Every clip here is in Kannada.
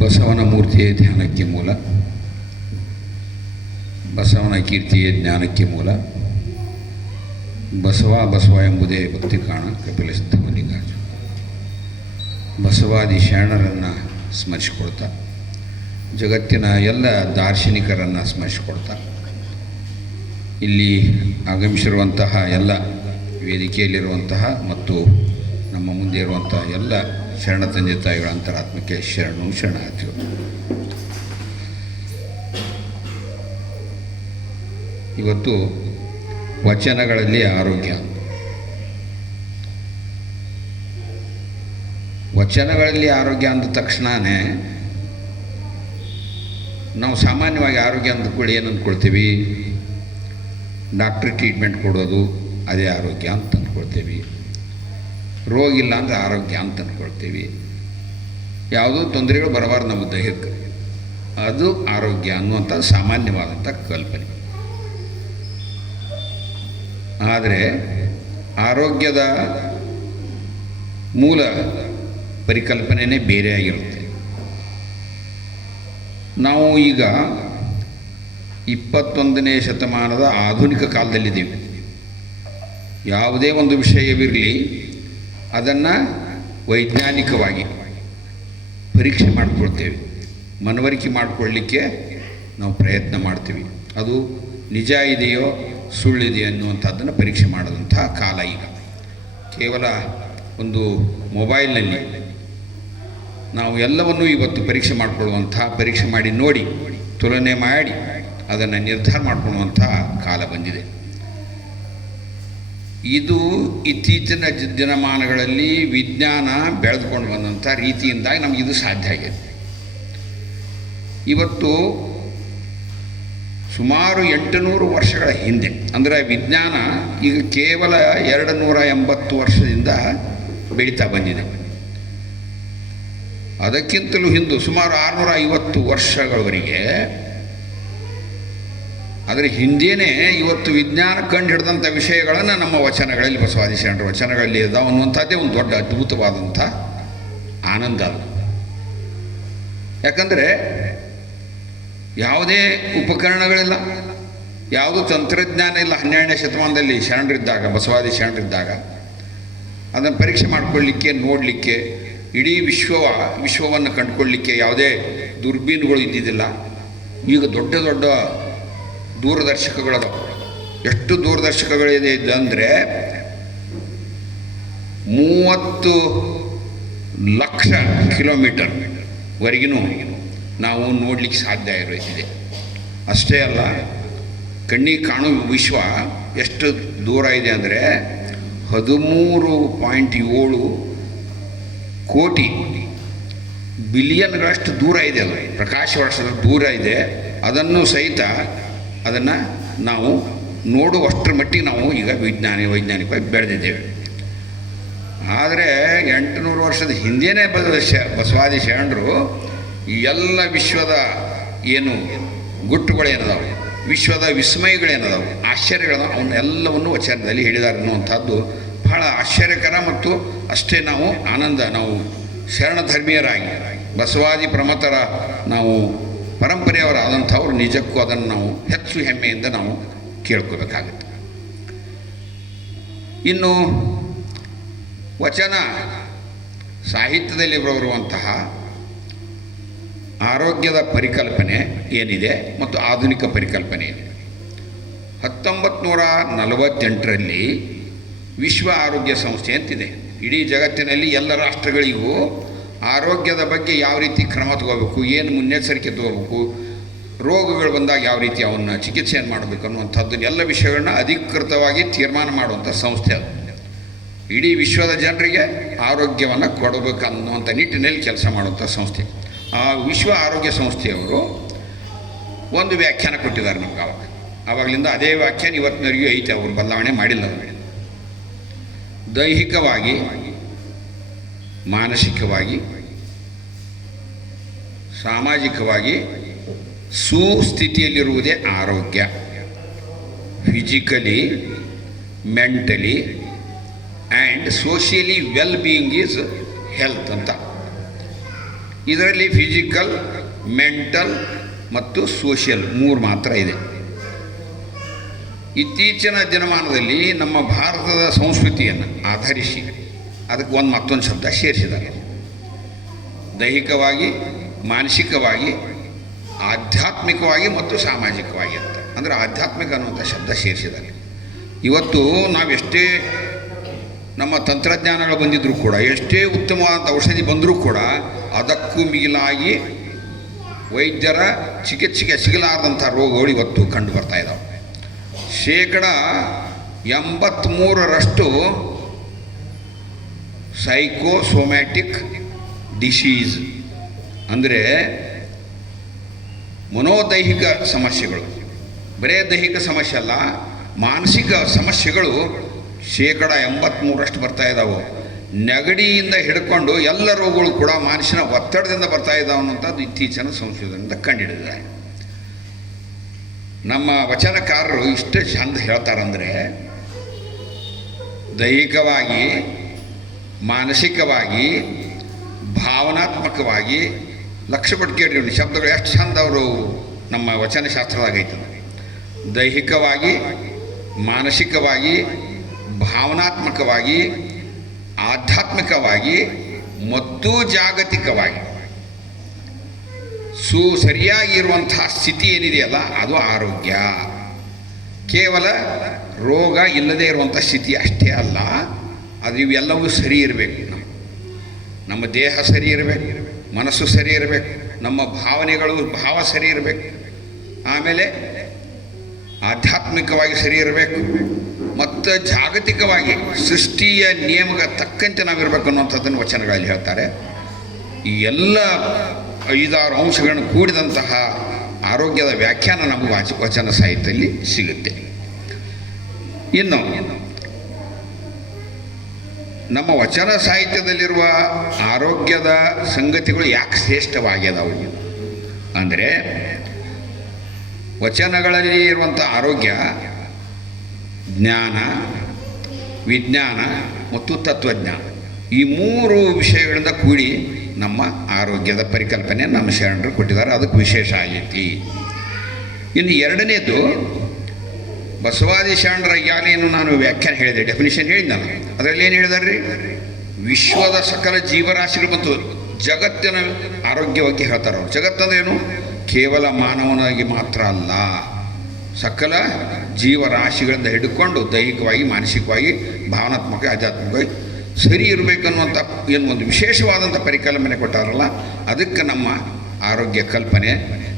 ಬಸವನ ಮೂರ್ತಿಯೇ ಧ್ಯಾನಕ್ಕೆ ಮೂಲ, ಬಸವನ ಕೀರ್ತಿಯೇ ಜ್ಞಾನಕ್ಕೆ ಮೂಲ. ಬಸವ ಎಂಬುದೇ ಭಕ್ತಿ ಕಾಣ ಕಪಿಲಸಿದ್ಧ ಮಲ್ಲಿಕಾರ್ಜುನ. ಬಸವಾದಿ ಶರಣರನ್ನು ಸ್ಮರಿಸಿಕೊಳ್ತಾ, ಜಗತ್ತಿನ ಎಲ್ಲ ದಾರ್ಶನಿಕರನ್ನು ಸ್ಮರಿಸಿಕೊಳ್ತಾ, ಇಲ್ಲಿ ಆಗಮಿಸಿರುವಂತಹ ಎಲ್ಲ ವೇದಿಕೆಯಲ್ಲಿರುವಂತಹ ಮತ್ತು ನಮ್ಮ ಮುಂದೆ ಇರುವಂತಹ ಎಲ್ಲ ಶರಣ ತಂದೆ ತಾಯಿಗಳ ಅಂತರಾತ್ಮಕ್ಕೆ ಶರಣಾರ್ಥಿಗಳು. ಇವತ್ತು ವಚನಗಳಲ್ಲಿ ಆರೋಗ್ಯ. ವಚನಗಳಲ್ಲಿ ಆರೋಗ್ಯ ಅಂದ ತಕ್ಷಣವೇ ನಾವು ಸಾಮಾನ್ಯವಾಗಿ ಆರೋಗ್ಯ ಅಂದ್ಕೊಳ್ಳಿ ಏನು ಅಂದ್ಕೊಳ್ತೀವಿ? ಡಾಕ್ಟ್ರ್ ಟ್ರೀಟ್ಮೆಂಟ್ ಕೊಡೋದು ಅದೇ ಆರೋಗ್ಯ ಅಂತ ಅಂದ್ಕೊಳ್ತೀವಿ. ರೋಗ ಇಲ್ಲ ಅಂದರೆ ಆರೋಗ್ಯ ಅಂತ ಅಂದ್ಕೊಳ್ತೀವಿ. ಯಾವುದೋ ತೊಂದರೆಗಳು ಬರಬಾರ್ದು ನಮ್ಮ ದೇಹಕ್ಕೆ, ಅದು ಆರೋಗ್ಯ ಅನ್ನುವಂಥ ಸಾಮಾನ್ಯವಾದಂಥ ಕಲ್ಪನೆ. ಆದರೆ ಆರೋಗ್ಯದ ಮೂಲ ಪರಿಕಲ್ಪನೆಯೇ ಬೇರೆಯಾಗಿರುತ್ತೆ. ನಾವು ಈಗ 21ನೇ ಶತಮಾನದ ಆಧುನಿಕ ಕಾಲದಲ್ಲಿದ್ದೀವಿ. ಯಾವುದೇ ಒಂದು ವಿಷಯವಿರಲಿ ಅದನ್ನು ವೈಜ್ಞಾನಿಕವಾಗಿ ಪರೀಕ್ಷೆ ಮಾಡಿಕೊಳ್ತೇವೆ, ಮನವರಿಕೆ ಮಾಡಿಕೊಳ್ಳಲಿಕ್ಕೆ ನಾವು ಪ್ರಯತ್ನ ಮಾಡ್ತೀವಿ. ಅದು ನಿಜ ಇದೆಯೋ ಸುಳ್ಳಿದೆಯೋ ಅನ್ನುವಂಥದ್ದನ್ನು ಪರೀಕ್ಷೆ ಮಾಡೋದಂಥ ಕಾಲ ಈಗ. ಕೇವಲ ಒಂದು ಮೊಬೈಲ್ನಲ್ಲಿ ನಾವು ಎಲ್ಲವನ್ನೂ ಇವತ್ತು ಪರೀಕ್ಷೆ ಮಾಡಿಕೊಳ್ಳುವಂಥ, ಪರೀಕ್ಷೆ ಮಾಡಿ ನೋಡಿ ತುಲನೆ ಮಾಡಿ ಅದನ್ನು ನಿರ್ಧಾರ ಮಾಡಿಕೊಳ್ಳುವಂಥ ಕಾಲ ಬಂದಿದೆ. ಇದು ಇತ್ತೀಚಿನ ದಿನಮಾನಗಳಲ್ಲಿ ವಿಜ್ಞಾನ ಬೆಳೆದುಕೊಂಡು ಬಂದಂಥ ರೀತಿಯಿಂದಾಗಿ ನಮಗಿದು ಸಾಧ್ಯ ಆಗಿದೆ. ಇವತ್ತು ಸುಮಾರು 800 ವರ್ಷಗಳ ಹಿಂದೆ, ಅಂದರೆ ವಿಜ್ಞಾನ ಈಗ ಕೇವಲ 280 ವರ್ಷದಿಂದ ಬೆಳೀತಾ ಬಂದಿದೆ. ಅದಕ್ಕಿಂತಲೂ ಹಿಂದೆ ಸುಮಾರು 650 ವರ್ಷಗಳವರೆಗೆ, ಅದರ ಹಿಂದೇನೆ ಇವತ್ತು ವಿಜ್ಞಾನ ಕಂಡು ಹಿಡಿದಂಥ ವಿಷಯಗಳನ್ನು ನಮ್ಮ ವಚನಗಳಲ್ಲಿ, ಬಸವಾದಿ ಶರಣರ ವಚನಗಳಲ್ಲಿ ಇದಾವೆ ಅನ್ನುವಂಥದ್ದೇ ಒಂದು ದೊಡ್ಡ ಅದ್ಭುತವಾದಂಥ ಆನಂದ ಅದು. ಯಾಕಂದರೆ ಯಾವುದೇ ಉಪಕರಣಗಳಿಲ್ಲ, ಯಾವುದೂ ತಂತ್ರಜ್ಞಾನ ಇಲ್ಲ. 12ನೇ ಶತಮಾನದಲ್ಲಿ ಶರಣರಿದ್ದಾಗ, ಬಸವಾದಿ ಶರಣರಿದ್ದಾಗ ಅದನ್ನು ಪರೀಕ್ಷೆ ಮಾಡಿಕೊಳ್ಳಿಕ್ಕೆ, ನೋಡಲಿಕ್ಕೆ, ಇಡೀ ವಿಶ್ವವನ್ನು ಕಂಡುಕೊಳ್ಳಲಿಕ್ಕೆ ಯಾವುದೇ ದುರ್ಬೀನುಗಳು ಇದ್ದಿದ್ದಿಲ್ಲ. ಈಗ ದೊಡ್ಡ ದೊಡ್ಡ ದೂರದರ್ಶಕಗಳದಾವೆ. ಎಷ್ಟು ದೂರದರ್ಶಕಗಳಿದೆ ಅಂದರೆ 30 ಲಕ್ಷ ಕಿಲೋಮೀಟರ್ವರೆಗೂ ನಾವು ನೋಡಲಿಕ್ಕೆ ಸಾಧ್ಯ ಇರೋದಿದೆ. ಅಷ್ಟೇ ಅಲ್ಲ, ಕಣ್ಣಿಗೆ ಕಾಣುವ ವಿಶ್ವ ಎಷ್ಟು ದೂರ ಇದೆ ಅಂದರೆ 13.7 ಕೋಟಿ ಬಿಲಿಯನ್ಗಳಷ್ಟು ದೂರ ಇದೆ. ಅದು ಪ್ರಕಾಶ ವರ್ಷದ ದೂರ ಇದೆ. ಅದನ್ನು ಸಹಿತ ಅದನ್ನು ನಾವು ನೋಡುವಷ್ಟರ ಮಟ್ಟಿಗೆ ನಾವು ಈಗ ವೈಜ್ಞಾನಿಕವಾಗಿ ಬೆಳೆದಿದ್ದೇವೆ. ಆದರೆ 800 ವರ್ಷದ ಹಿಂದೇನೆ ಬಸವಾದಿ ಶರಣರು ಎಲ್ಲ ವಿಶ್ವದ ಏನು ಗುಟ್ಟುಗಳೇನದಾವೆ, ವಿಶ್ವದ ವಿಸ್ಮಯಗಳೇನದಾವೆ, ಆಶ್ಚರ್ಯಗಳದಾವೆ, ಅವನ್ನೆಲ್ಲವನ್ನು ವಚನದಲ್ಲಿ ಹೇಳಿದ್ದಾರೆ ಅನ್ನುವಂಥದ್ದು ಬಹಳ ಆಶ್ಚರ್ಯಕರ. ಮತ್ತು ಅಷ್ಟೇ ನಾವು ನಾವು ಶರಣ ಧರ್ಮೀಯರಾಗಿ ಬಸವಾದಿ ಪ್ರಮತರ ನಾವು ಪರಂಪರೆಯವರಾದಂಥವ್ರು ನಿಜಕ್ಕೂ ಅದನ್ನು ನಾವು ಹೆಚ್ಚು ಹೆಮ್ಮೆಯಿಂದ ನಾವು ಕೇಳ್ಕೋಬೇಕಾಗುತ್ತೆ. ಇನ್ನು ವಚನ ಸಾಹಿತ್ಯದಲ್ಲಿ ಬರುವಂತಹ ಆರೋಗ್ಯದ ಪರಿಕಲ್ಪನೆ ಏನಿದೆ ಮತ್ತು ಆಧುನಿಕ ಪರಿಕಲ್ಪನೆ ಏನಿದೆ, 1948ರಲ್ಲಿ ವಿಶ್ವ ಆರೋಗ್ಯ ಸಂಸ್ಥೆ ಅಂತಿದೆ. ಇಡೀ ಜಗತ್ತಿನಲ್ಲಿ ಎಲ್ಲ ರಾಷ್ಟ್ರಗಳಿಗೂ ಆರೋಗ್ಯದ ಬಗ್ಗೆ ಯಾವ ರೀತಿ ಕ್ರಮ ತಗೋಬೇಕು, ಏನು ಮುನ್ನೆಚ್ಚರಿಕೆ ತಗೋಬೇಕು, ರೋಗಗಳು ಬಂದಾಗ ಯಾವ ರೀತಿ ಅವನ್ನ ಚಿಕಿತ್ಸೆಯನ್ನು ಮಾಡಬೇಕು ಅನ್ನುವಂಥದ್ದು ಎಲ್ಲ ವಿಷಯಗಳನ್ನ ಅಧಿಕೃತವಾಗಿ ತೀರ್ಮಾನ ಮಾಡುವಂಥ ಸಂಸ್ಥೆ ಅದು. ಇಡೀ ವಿಶ್ವದ ಜನರಿಗೆ ಆರೋಗ್ಯವನ್ನು ಕೊಡಬೇಕು ಅನ್ನುವಂಥ ನಿಟ್ಟಿನಲ್ಲಿ ಕೆಲಸ ಮಾಡುವಂಥ ಸಂಸ್ಥೆ. ಆ ವಿಶ್ವ ಆರೋಗ್ಯ ಸಂಸ್ಥೆಯವರು ಒಂದು ವ್ಯಾಖ್ಯಾನ ಕೊಟ್ಟಿದ್ದಾರೆ ನಮ್ಗೆ. ಆವಾಗಲಿಂದ ಅದೇ ವ್ಯಾಖ್ಯಾನ ಇವತ್ತಿನವರೆಗೂ ಐತೆ, ಅವರು ಬದಲಾವಣೆ ಮಾಡಿಲ್ಲ. ದೈಹಿಕವಾಗಿ, ಮಾನಸಿಕವಾಗಿ, ಸಾಮಾಜಿಕವಾಗಿ ಸುಸ್ಥಿತಿಯಲ್ಲಿರುವುದೇ ಆರೋಗ್ಯ. Physically, mentally and socially well being is health ಅಂತ. ಇದರಲ್ಲಿ ಫಿಸಿಕಲ್, ಮೆಂಟಲ್ ಮತ್ತು ಸೋಷಿಯಲ್ 3 ಮಾತ್ರ ಇದೆ. ಇತ್ತೀಚಿನ ದಿನಮಾನದಲ್ಲಿ ನಮ್ಮ ಭಾರತದ ಸಂಸ್ಕೃತಿಯನ್ನು ಆಧರಿಸಿ ಅದಕ್ಕೆ ಮತ್ತೊಂದು ಶಬ್ದ ಸೇರಿಸಿದ್ದಾರೆ. ದೈಹಿಕವಾಗಿ, ಮಾನಸಿಕವಾಗಿ, ಆಧ್ಯಾತ್ಮಿಕವಾಗಿ ಮತ್ತು ಸಾಮಾಜಿಕವಾಗಿ ಅಂತ. ಅಂದರೆ ಆಧ್ಯಾತ್ಮಿಕ ಅನ್ನುವಂಥ ಶಬ್ದ ಸೇರಿಸಿದ್ದಾರೆ. ಇವತ್ತು ನಾವೆಷ್ಟೇ ನಮ್ಮ ತಂತ್ರಜ್ಞಾನಗಳು ಬಂದಿದ್ದರೂ ಕೂಡ, ಎಷ್ಟೇ ಉತ್ತಮವಾದ ಔಷಧಿ ಬಂದರೂ ಕೂಡ ಅದಕ್ಕೂ ಮಿಗಿಲಾಗಿ ವೈದ್ಯರ ಚಿಕಿತ್ಸೆಗೆ ಸಿಗಲಾರದಂಥ ರೋಗಗಳು ಇವತ್ತು ಕಂಡು ಬರ್ತಾ ಇದ್ದಾವೆ. 83% ಸೈಕೋಸೋಮ್ಯಾಟಿಕ್ ಡಿಸೀಸ್ ಅಂದರೆ ಮನೋದೈಹಿಕ ಸಮಸ್ಯೆಗಳು. ಬರೇ ದೈಹಿಕ ಸಮಸ್ಯೆ ಅಲ್ಲ, ಮಾನಸಿಕ ಸಮಸ್ಯೆಗಳು 83% ಬರ್ತಾ ಇದ್ದಾವೆ. ನೆಗಡಿಯಿಂದ ಹಿಡ್ಕೊಂಡು ಎಲ್ಲ ರೋಗಗಳು ಕೂಡ ಮಾನಸಿಕ ಒತ್ತಡದಿಂದ ಬರ್ತಾ ಇದ್ದಾವೆ ಅನ್ನೋಂಥದ್ದು ಇತ್ತೀಚಿನ ಸಂಶೋಧನೆಯಿಂದ ಕಂಡುಹಿಡಿದಿದ್ದಾರೆ. ನಮ್ಮ ವಚನಕಾರರು ಇಷ್ಟು ಚಂದ ಹೇಳ್ತಾರಂದರೆ, ದೈಹಿಕವಾಗಿ, ಮಾನಸಿಕವಾಗಿ, ಭಾವನಾತ್ಮಕವಾಗಿ, ಲಕ್ಷ್ಯ ಕೊಟ್ಟು ಕೇಳಿರಿ ಶಬ್ದಗಳು ಎಷ್ಟು ಚಂದ ಅವರು ನಮ್ಮ ವಚನಶಾಸ್ತ್ರದಾಗೈತದೆ. ದೈಹಿಕವಾಗಿ, ಮಾನಸಿಕವಾಗಿ, ಭಾವನಾತ್ಮಕವಾಗಿ, ಆಧ್ಯಾತ್ಮಿಕವಾಗಿ ಮತ್ತು ಜಾಗತಿಕವಾಗಿ ಸರಿಯಾಗಿರುವಂಥ ಸ್ಥಿತಿ ಏನಿದೆಯಲ್ಲ ಅದು ಆರೋಗ್ಯ. ಕೇವಲ ರೋಗ ಇಲ್ಲದೇ ಇರುವಂಥ ಸ್ಥಿತಿ ಅಷ್ಟೇ ಅಲ್ಲ, ಅದು ಇವೆಲ್ಲವೂ ಸರಿ ಇರಬೇಕು. ನಮ್ಮ ದೇಹ ಸರಿ ಇರಬೇಕು, ಮನಸ್ಸು ಸರಿ ಇರಬೇಕು, ನಮ್ಮ ಭಾವ ಸರಿ ಇರಬೇಕು, ಆಮೇಲೆ ಆಧ್ಯಾತ್ಮಿಕವಾಗಿ ಸರಿ ಇರಬೇಕು, ಮತ್ತು ಜಾಗತಿಕವಾಗಿ ಸೃಷ್ಟಿಯ ನಿಯಮಕ್ಕೆ ತಕ್ಕಂತೆ ನಾವಿರಬೇಕು ಅನ್ನುವಂಥದ್ದನ್ನು ವಚನಗಳಲ್ಲಿ ಹೇಳ್ತಾರೆ. ಈ ಎಲ್ಲ 5-6 ಅಂಶಗಳನ್ನು ಕೂಡಿದಂತಹ ಆರೋಗ್ಯದ ವ್ಯಾಖ್ಯಾನ ನಮಗೆ ವಚನ ಸಾಹಿತ್ಯದಲ್ಲಿ ಸಿಗುತ್ತೆ. ಇನ್ನು ನಮ್ಮ ವಚನ ಸಾಹಿತ್ಯದಲ್ಲಿರುವ ಆರೋಗ್ಯದ ಸಂಗತಿಗಳು ಯಾಕೆ ಶ್ರೇಷ್ಠವಾಗ್ಯದವು ಅಂದರೆ, ವಚನಗಳಲ್ಲಿ ಇರುವಂಥ ಆರೋಗ್ಯ ಜ್ಞಾನ, ವಿಜ್ಞಾನ ಮತ್ತು ತತ್ವಜ್ಞಾನ, ಈ 3 ವಿಷಯಗಳಿಂದ ಕೂಡಿ ನಮ್ಮ ಆರೋಗ್ಯದ ಪರಿಕಲ್ಪನೆ ನಮ್ಮ ಶರಣರು ಕೊಟ್ಟಿದ್ದಾರೆ. ಅದಕ್ಕೆ ವಿಶೇಷ ಆಗೈತಿ. ಇನ್ನು ಎರಡನೇದು, ಬಸವಾದಿ ಶರಣರ ಏನು ನಾನು ವ್ಯಾಖ್ಯಾನ ಹೇಳಿದೆ, ಡೆಫಿನಿಷನ್ ಹೇಳಿದ್ನಲ್ಲ, ಅದರಲ್ಲಿ ಏನು ಹೇಳಿದಾರೆ ರೀ? ವಿಶ್ವದ ಸಕಲ ಜೀವರಾಶಿಗಳು ಮತ್ತು ಜಗತ್ತಿನ ಆರೋಗ್ಯ ಬಗ್ಗೆ ಹೇಳ್ತಾರೆ ಅವರು. ಜಗತ್ತಂದ್ರೆ ಏನು? ಕೇವಲ ಮಾನವನಾಗಿ ಮಾತ್ರ ಅಲ್ಲ, ಸಕಲ ಜೀವರಾಶಿಗಳಿಂದ ಹಿಡ್ಕೊಂಡು ದೈಹಿಕವಾಗಿ, ಮಾನಸಿಕವಾಗಿ, ಭಾವನಾತ್ಮಕ, ಆಧ್ಯಾತ್ಮಿಕವಾಗಿ ಸರಿ ಇರಬೇಕನ್ನುವಂಥ ಏನು ಒಂದು ವಿಶೇಷವಾದಂಥ ಪರಿಕಲ್ಪನೆ ಕೊಟ್ಟಾರಲ್ಲ, ಅದಕ್ಕೆ ನಮ್ಮ ಆರೋಗ್ಯ ಕಲ್ಪನೆ,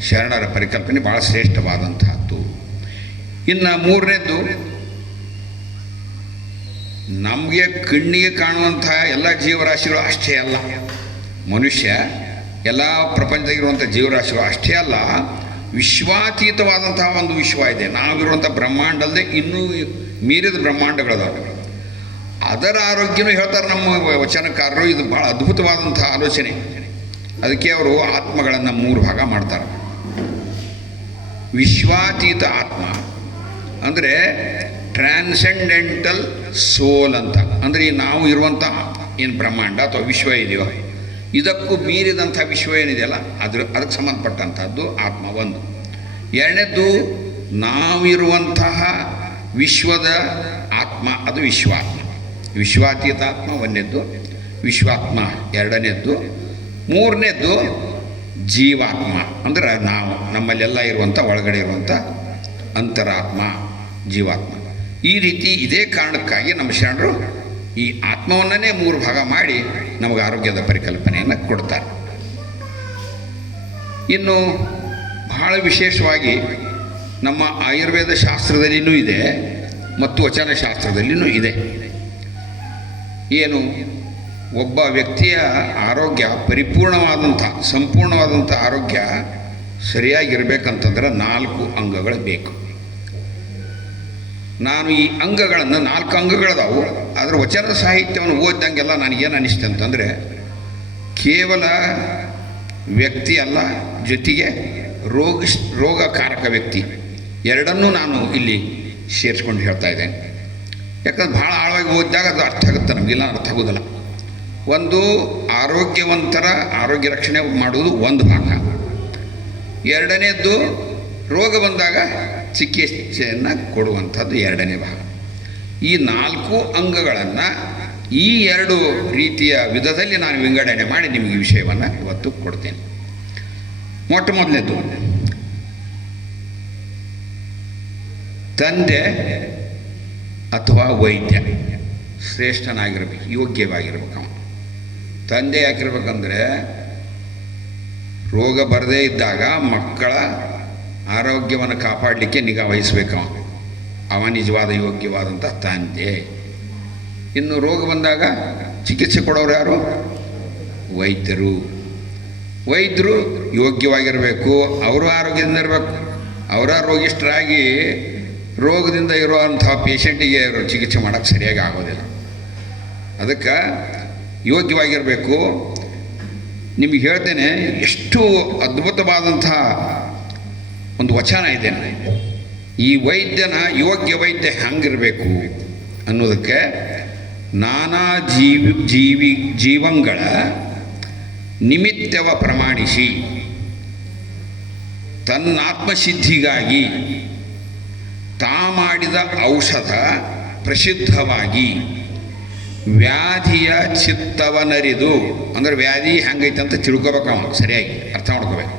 ಶರಣರ ಪರಿಕಲ್ಪನೆ ಭಾಳ ಶ್ರೇಷ್ಠವಾದಂತಹದ್ದು. ಇನ್ನು ಮೂರನೇದ್ದು, ನಮಗೆ ಕಣ್ಣಿಗೆ ಕಾಣುವಂಥ ಎಲ್ಲ ಜೀವರಾಶಿಗಳು ಅಷ್ಟೇ ಅಲ್ಲ, ಮನುಷ್ಯ ಎಲ್ಲ ಪ್ರಪಂಚದಾಗಿರುವಂಥ ಜೀವರಾಶಿಗಳು ಅಷ್ಟೇ ಅಲ್ಲ, ವಿಶ್ವಾತೀತವಾದಂತಹ ಒಂದು ವಿಶ್ವ ಇದೆ. ನಾವಿರುವಂಥ ಬ್ರಹ್ಮಾಂಡ ಅಲ್ಲದೆ ಇನ್ನೂ ಮೀರಿದ ಬ್ರಹ್ಮಾಂಡಗಳದಾವೆ. ಅದರ ಆರೋಗ್ಯನೂ ಹೇಳ್ತಾರೆ ನಮ್ಮ ವಚನಕಾರರು. ಇದು ಭಾಳ ಅದ್ಭುತವಾದಂಥ ಆಲೋಚನೆ. ಅದಕ್ಕೆ ಅವರು ಆತ್ಮಗಳನ್ನು 3 ಭಾಗ ಮಾಡ್ತಾರೆ. ವಿಶ್ವಾತೀತ ಆತ್ಮ ಅಂದರೆ ಟ್ರಾನ್ಸೆಂಡೆಂಟಲ್ ಸೋಲ್ ಅಂತ. ಅಂದರೆ ನಾವು ಇರುವಂಥ ಏನು ಬ್ರಹ್ಮಾಂಡ ಅಥವಾ ವಿಶ್ವ ಇದೆಯೋ, ಇದಕ್ಕೂ ಮೀರಿದಂಥ ವಿಶ್ವ ಏನಿದೆಯಲ್ಲ ಅದಕ್ಕೆ ಸಂಬಂಧಪಟ್ಟಂಥದ್ದು ಆತ್ಮ ಒಂದು. ಎರಡನೇದ್ದು, ನಾವಿರುವಂತಹ ವಿಶ್ವದ ಆತ್ಮ, ಅದು ವಿಶ್ವಾತ್ಮ. ವಿಶ್ವಾತೀತ ಆತ್ಮ ಒಂದನೇದ್ದು, ವಿಶ್ವಾತ್ಮ ಎರಡನೇದ್ದು. ಮೂರನೇದ್ದು ಜೀವಾತ್ಮ, ಅಂದರೆ ನಾವು ನಮ್ಮಲ್ಲೆಲ್ಲ ಇರುವಂಥ ಒಳಗಡೆ ಇರುವಂಥ ಅಂತರಾತ್ಮ, ಜೀವಾತ್ಮ. ಈ ರೀತಿ ಇದೇ ಕಾರಣಕ್ಕಾಗಿ ನಮ್ಮ ಶರಣರು ಈ ಆತ್ಮವನ್ನೇ 3 ಭಾಗ ಮಾಡಿ ನಮಗೆ ಆರೋಗ್ಯದ ಪರಿಕಲ್ಪನೆಯನ್ನು ಕೊಡ್ತಾರೆ. ಇನ್ನು ಬಹಳ ವಿಶೇಷವಾಗಿ ನಮ್ಮ ಆಯುರ್ವೇದ ಶಾಸ್ತ್ರದಲ್ಲಿಯೂ ಇದೆ ಮತ್ತು ವಚನ ಶಾಸ್ತ್ರದಲ್ಲಿಯೂ ಇದೆ. ಏನು, ಒಬ್ಬ ವ್ಯಕ್ತಿಯ ಆರೋಗ್ಯ ಪರಿಪೂರ್ಣವಾದಂಥ, ಸಂಪೂರ್ಣವಾದಂಥ ಆರೋಗ್ಯ ಸರಿಯಾಗಿರ್ಬೇಕಂತಂದ್ರೆ 4 ಅಂಗಗಳು ಬೇಕು. ನಾನು ಈ ಅಂಗಗಳನ್ನು 4 ಅಂಗಗಳದಾವು. ಅದರ ವಚನ ಸಾಹಿತ್ಯವನ್ನು ಓದಿದಂಗೆಲ್ಲ ನನಗೇನು ಅನ್ನಿಸ್ತು ಅಂತಂದರೆ, ಕೇವಲ ವ್ಯಕ್ತಿ ಅಲ್ಲ, ಜೊತೆಗೆ ರೋಗಕಾರಕ ವ್ಯಕ್ತಿ ಎರಡನ್ನೂ ನಾನು ಇಲ್ಲಿ ಸೇರಿಸ್ಕೊಂಡು ಹೇಳ್ತಾ ಇದ್ದೇನೆ. ಯಾಕಂದ್ರೆ ಭಾಳ ಆಳವಾಗಿ ಓದಿದಾಗ ಅದು ಅರ್ಥ ಆಗುತ್ತೆ, ನಮಗೆಲ್ಲ ಅರ್ಥ ಆಗೋದಿಲ್ಲ. ಒಂದು ಆರೋಗ್ಯವಂತರ ಆರೋಗ್ಯ ರಕ್ಷಣೆ ಮಾಡುವುದು ಒಂದು ಭಾಗ, ಎರಡನೇದ್ದು ರೋಗ ಬಂದಾಗ ಚಿಕಿತ್ಸೆಯನ್ನು ಕೊಡುವಂಥದ್ದು ಎರಡನೇ ಭಾಗ. ಈ 4 ಅಂಗಗಳನ್ನು ಈ 2 ರೀತಿಯ ವಿಧದಲ್ಲಿ ನಾನು ವಿಂಗಡಣೆ ಮಾಡಿ ನಿಮಗೆ ವಿಷಯವನ್ನು ಇವತ್ತು ಕೊಡ್ತೇನೆ. ಮೊಟ್ಟ ಮೊದಲನೇದು, ತಂದೆ ಅಥವಾ ವೈದ್ಯ ಶ್ರೇಷ್ಠನಾಗಿರ್ಬೇಕು, ಯೋಗ್ಯವಾಗಿರ್ಬೇಕು. ಅವನು ತಂದೆ ಯಾಕಿರ್ಬೇಕಂದ್ರೆ ರೋಗ ಬರದೇ ಇದ್ದಾಗ ಮಕ್ಕಳ ಆರೋಗ್ಯವನ್ನು ಕಾಪಾಡಲಿಕ್ಕೆ ನಿಗಾ ವಹಿಸ್ಬೇಕು. ಅವ ನಿಜವಾದ ಯೋಗ್ಯವಾದಂಥ ತಂದೆ. ಇನ್ನು ರೋಗ ಬಂದಾಗ ಚಿಕಿತ್ಸೆ ಕೊಡೋರು ಯಾರು? ವೈದ್ಯರು. ವೈದ್ಯರು ಯೋಗ್ಯವಾಗಿರಬೇಕು, ಅವರು ಆರೋಗ್ಯದಿಂದ ಇರಬೇಕು. ಅವರ ರೋಗಿಷ್ಠರಾಗಿ ರೋಗದಿಂದ ಇರುವಂಥ ಪೇಷಂಟಿಗೆ ಚಿಕಿತ್ಸೆ ಮಾಡೋಕ್ಕೆ ಸರಿಯಾಗಿ ಆಗೋದಿಲ್ಲ. ಅದಕ್ಕೆ ಯೋಗ್ಯವಾಗಿರಬೇಕು. ನಿಮಗೆ ಹೇಳ್ತೇನೆ, ಎಷ್ಟು ಅದ್ಭುತವಾದಂಥ ಒಂದು ವಚನ ಇದೆ. ಈ ವೈದ್ಯನ ಯೋಗ್ಯ ವೈದ್ಯ ಹೆಂಗಿರಬೇಕು ಅನ್ನೋದಕ್ಕೆ, ನಾನಾ ಜೀವಂಗಳ ನಿಮಿತ್ತವ ಪ್ರಮಾಣಿಸಿ ತನ್ನಾತ್ಮಸಿದ್ಧಿಗಾಗಿ ತಾ ಮಾಡಿದ ಔಷಧ ಪ್ರಸಿದ್ಧವಾಗಿ ವ್ಯಾಧಿಯ ಚಿತ್ತವನರಿದು, ಅಂದರೆ ವ್ಯಾಧಿ ಹೆಂಗೈತೆ ಅಂತ ತಿಳ್ಕೊಬೇಕು, ಅವನು ಸರಿಯಾಗಿ ಅರ್ಥ ಮಾಡ್ಕೋಬೇಕು.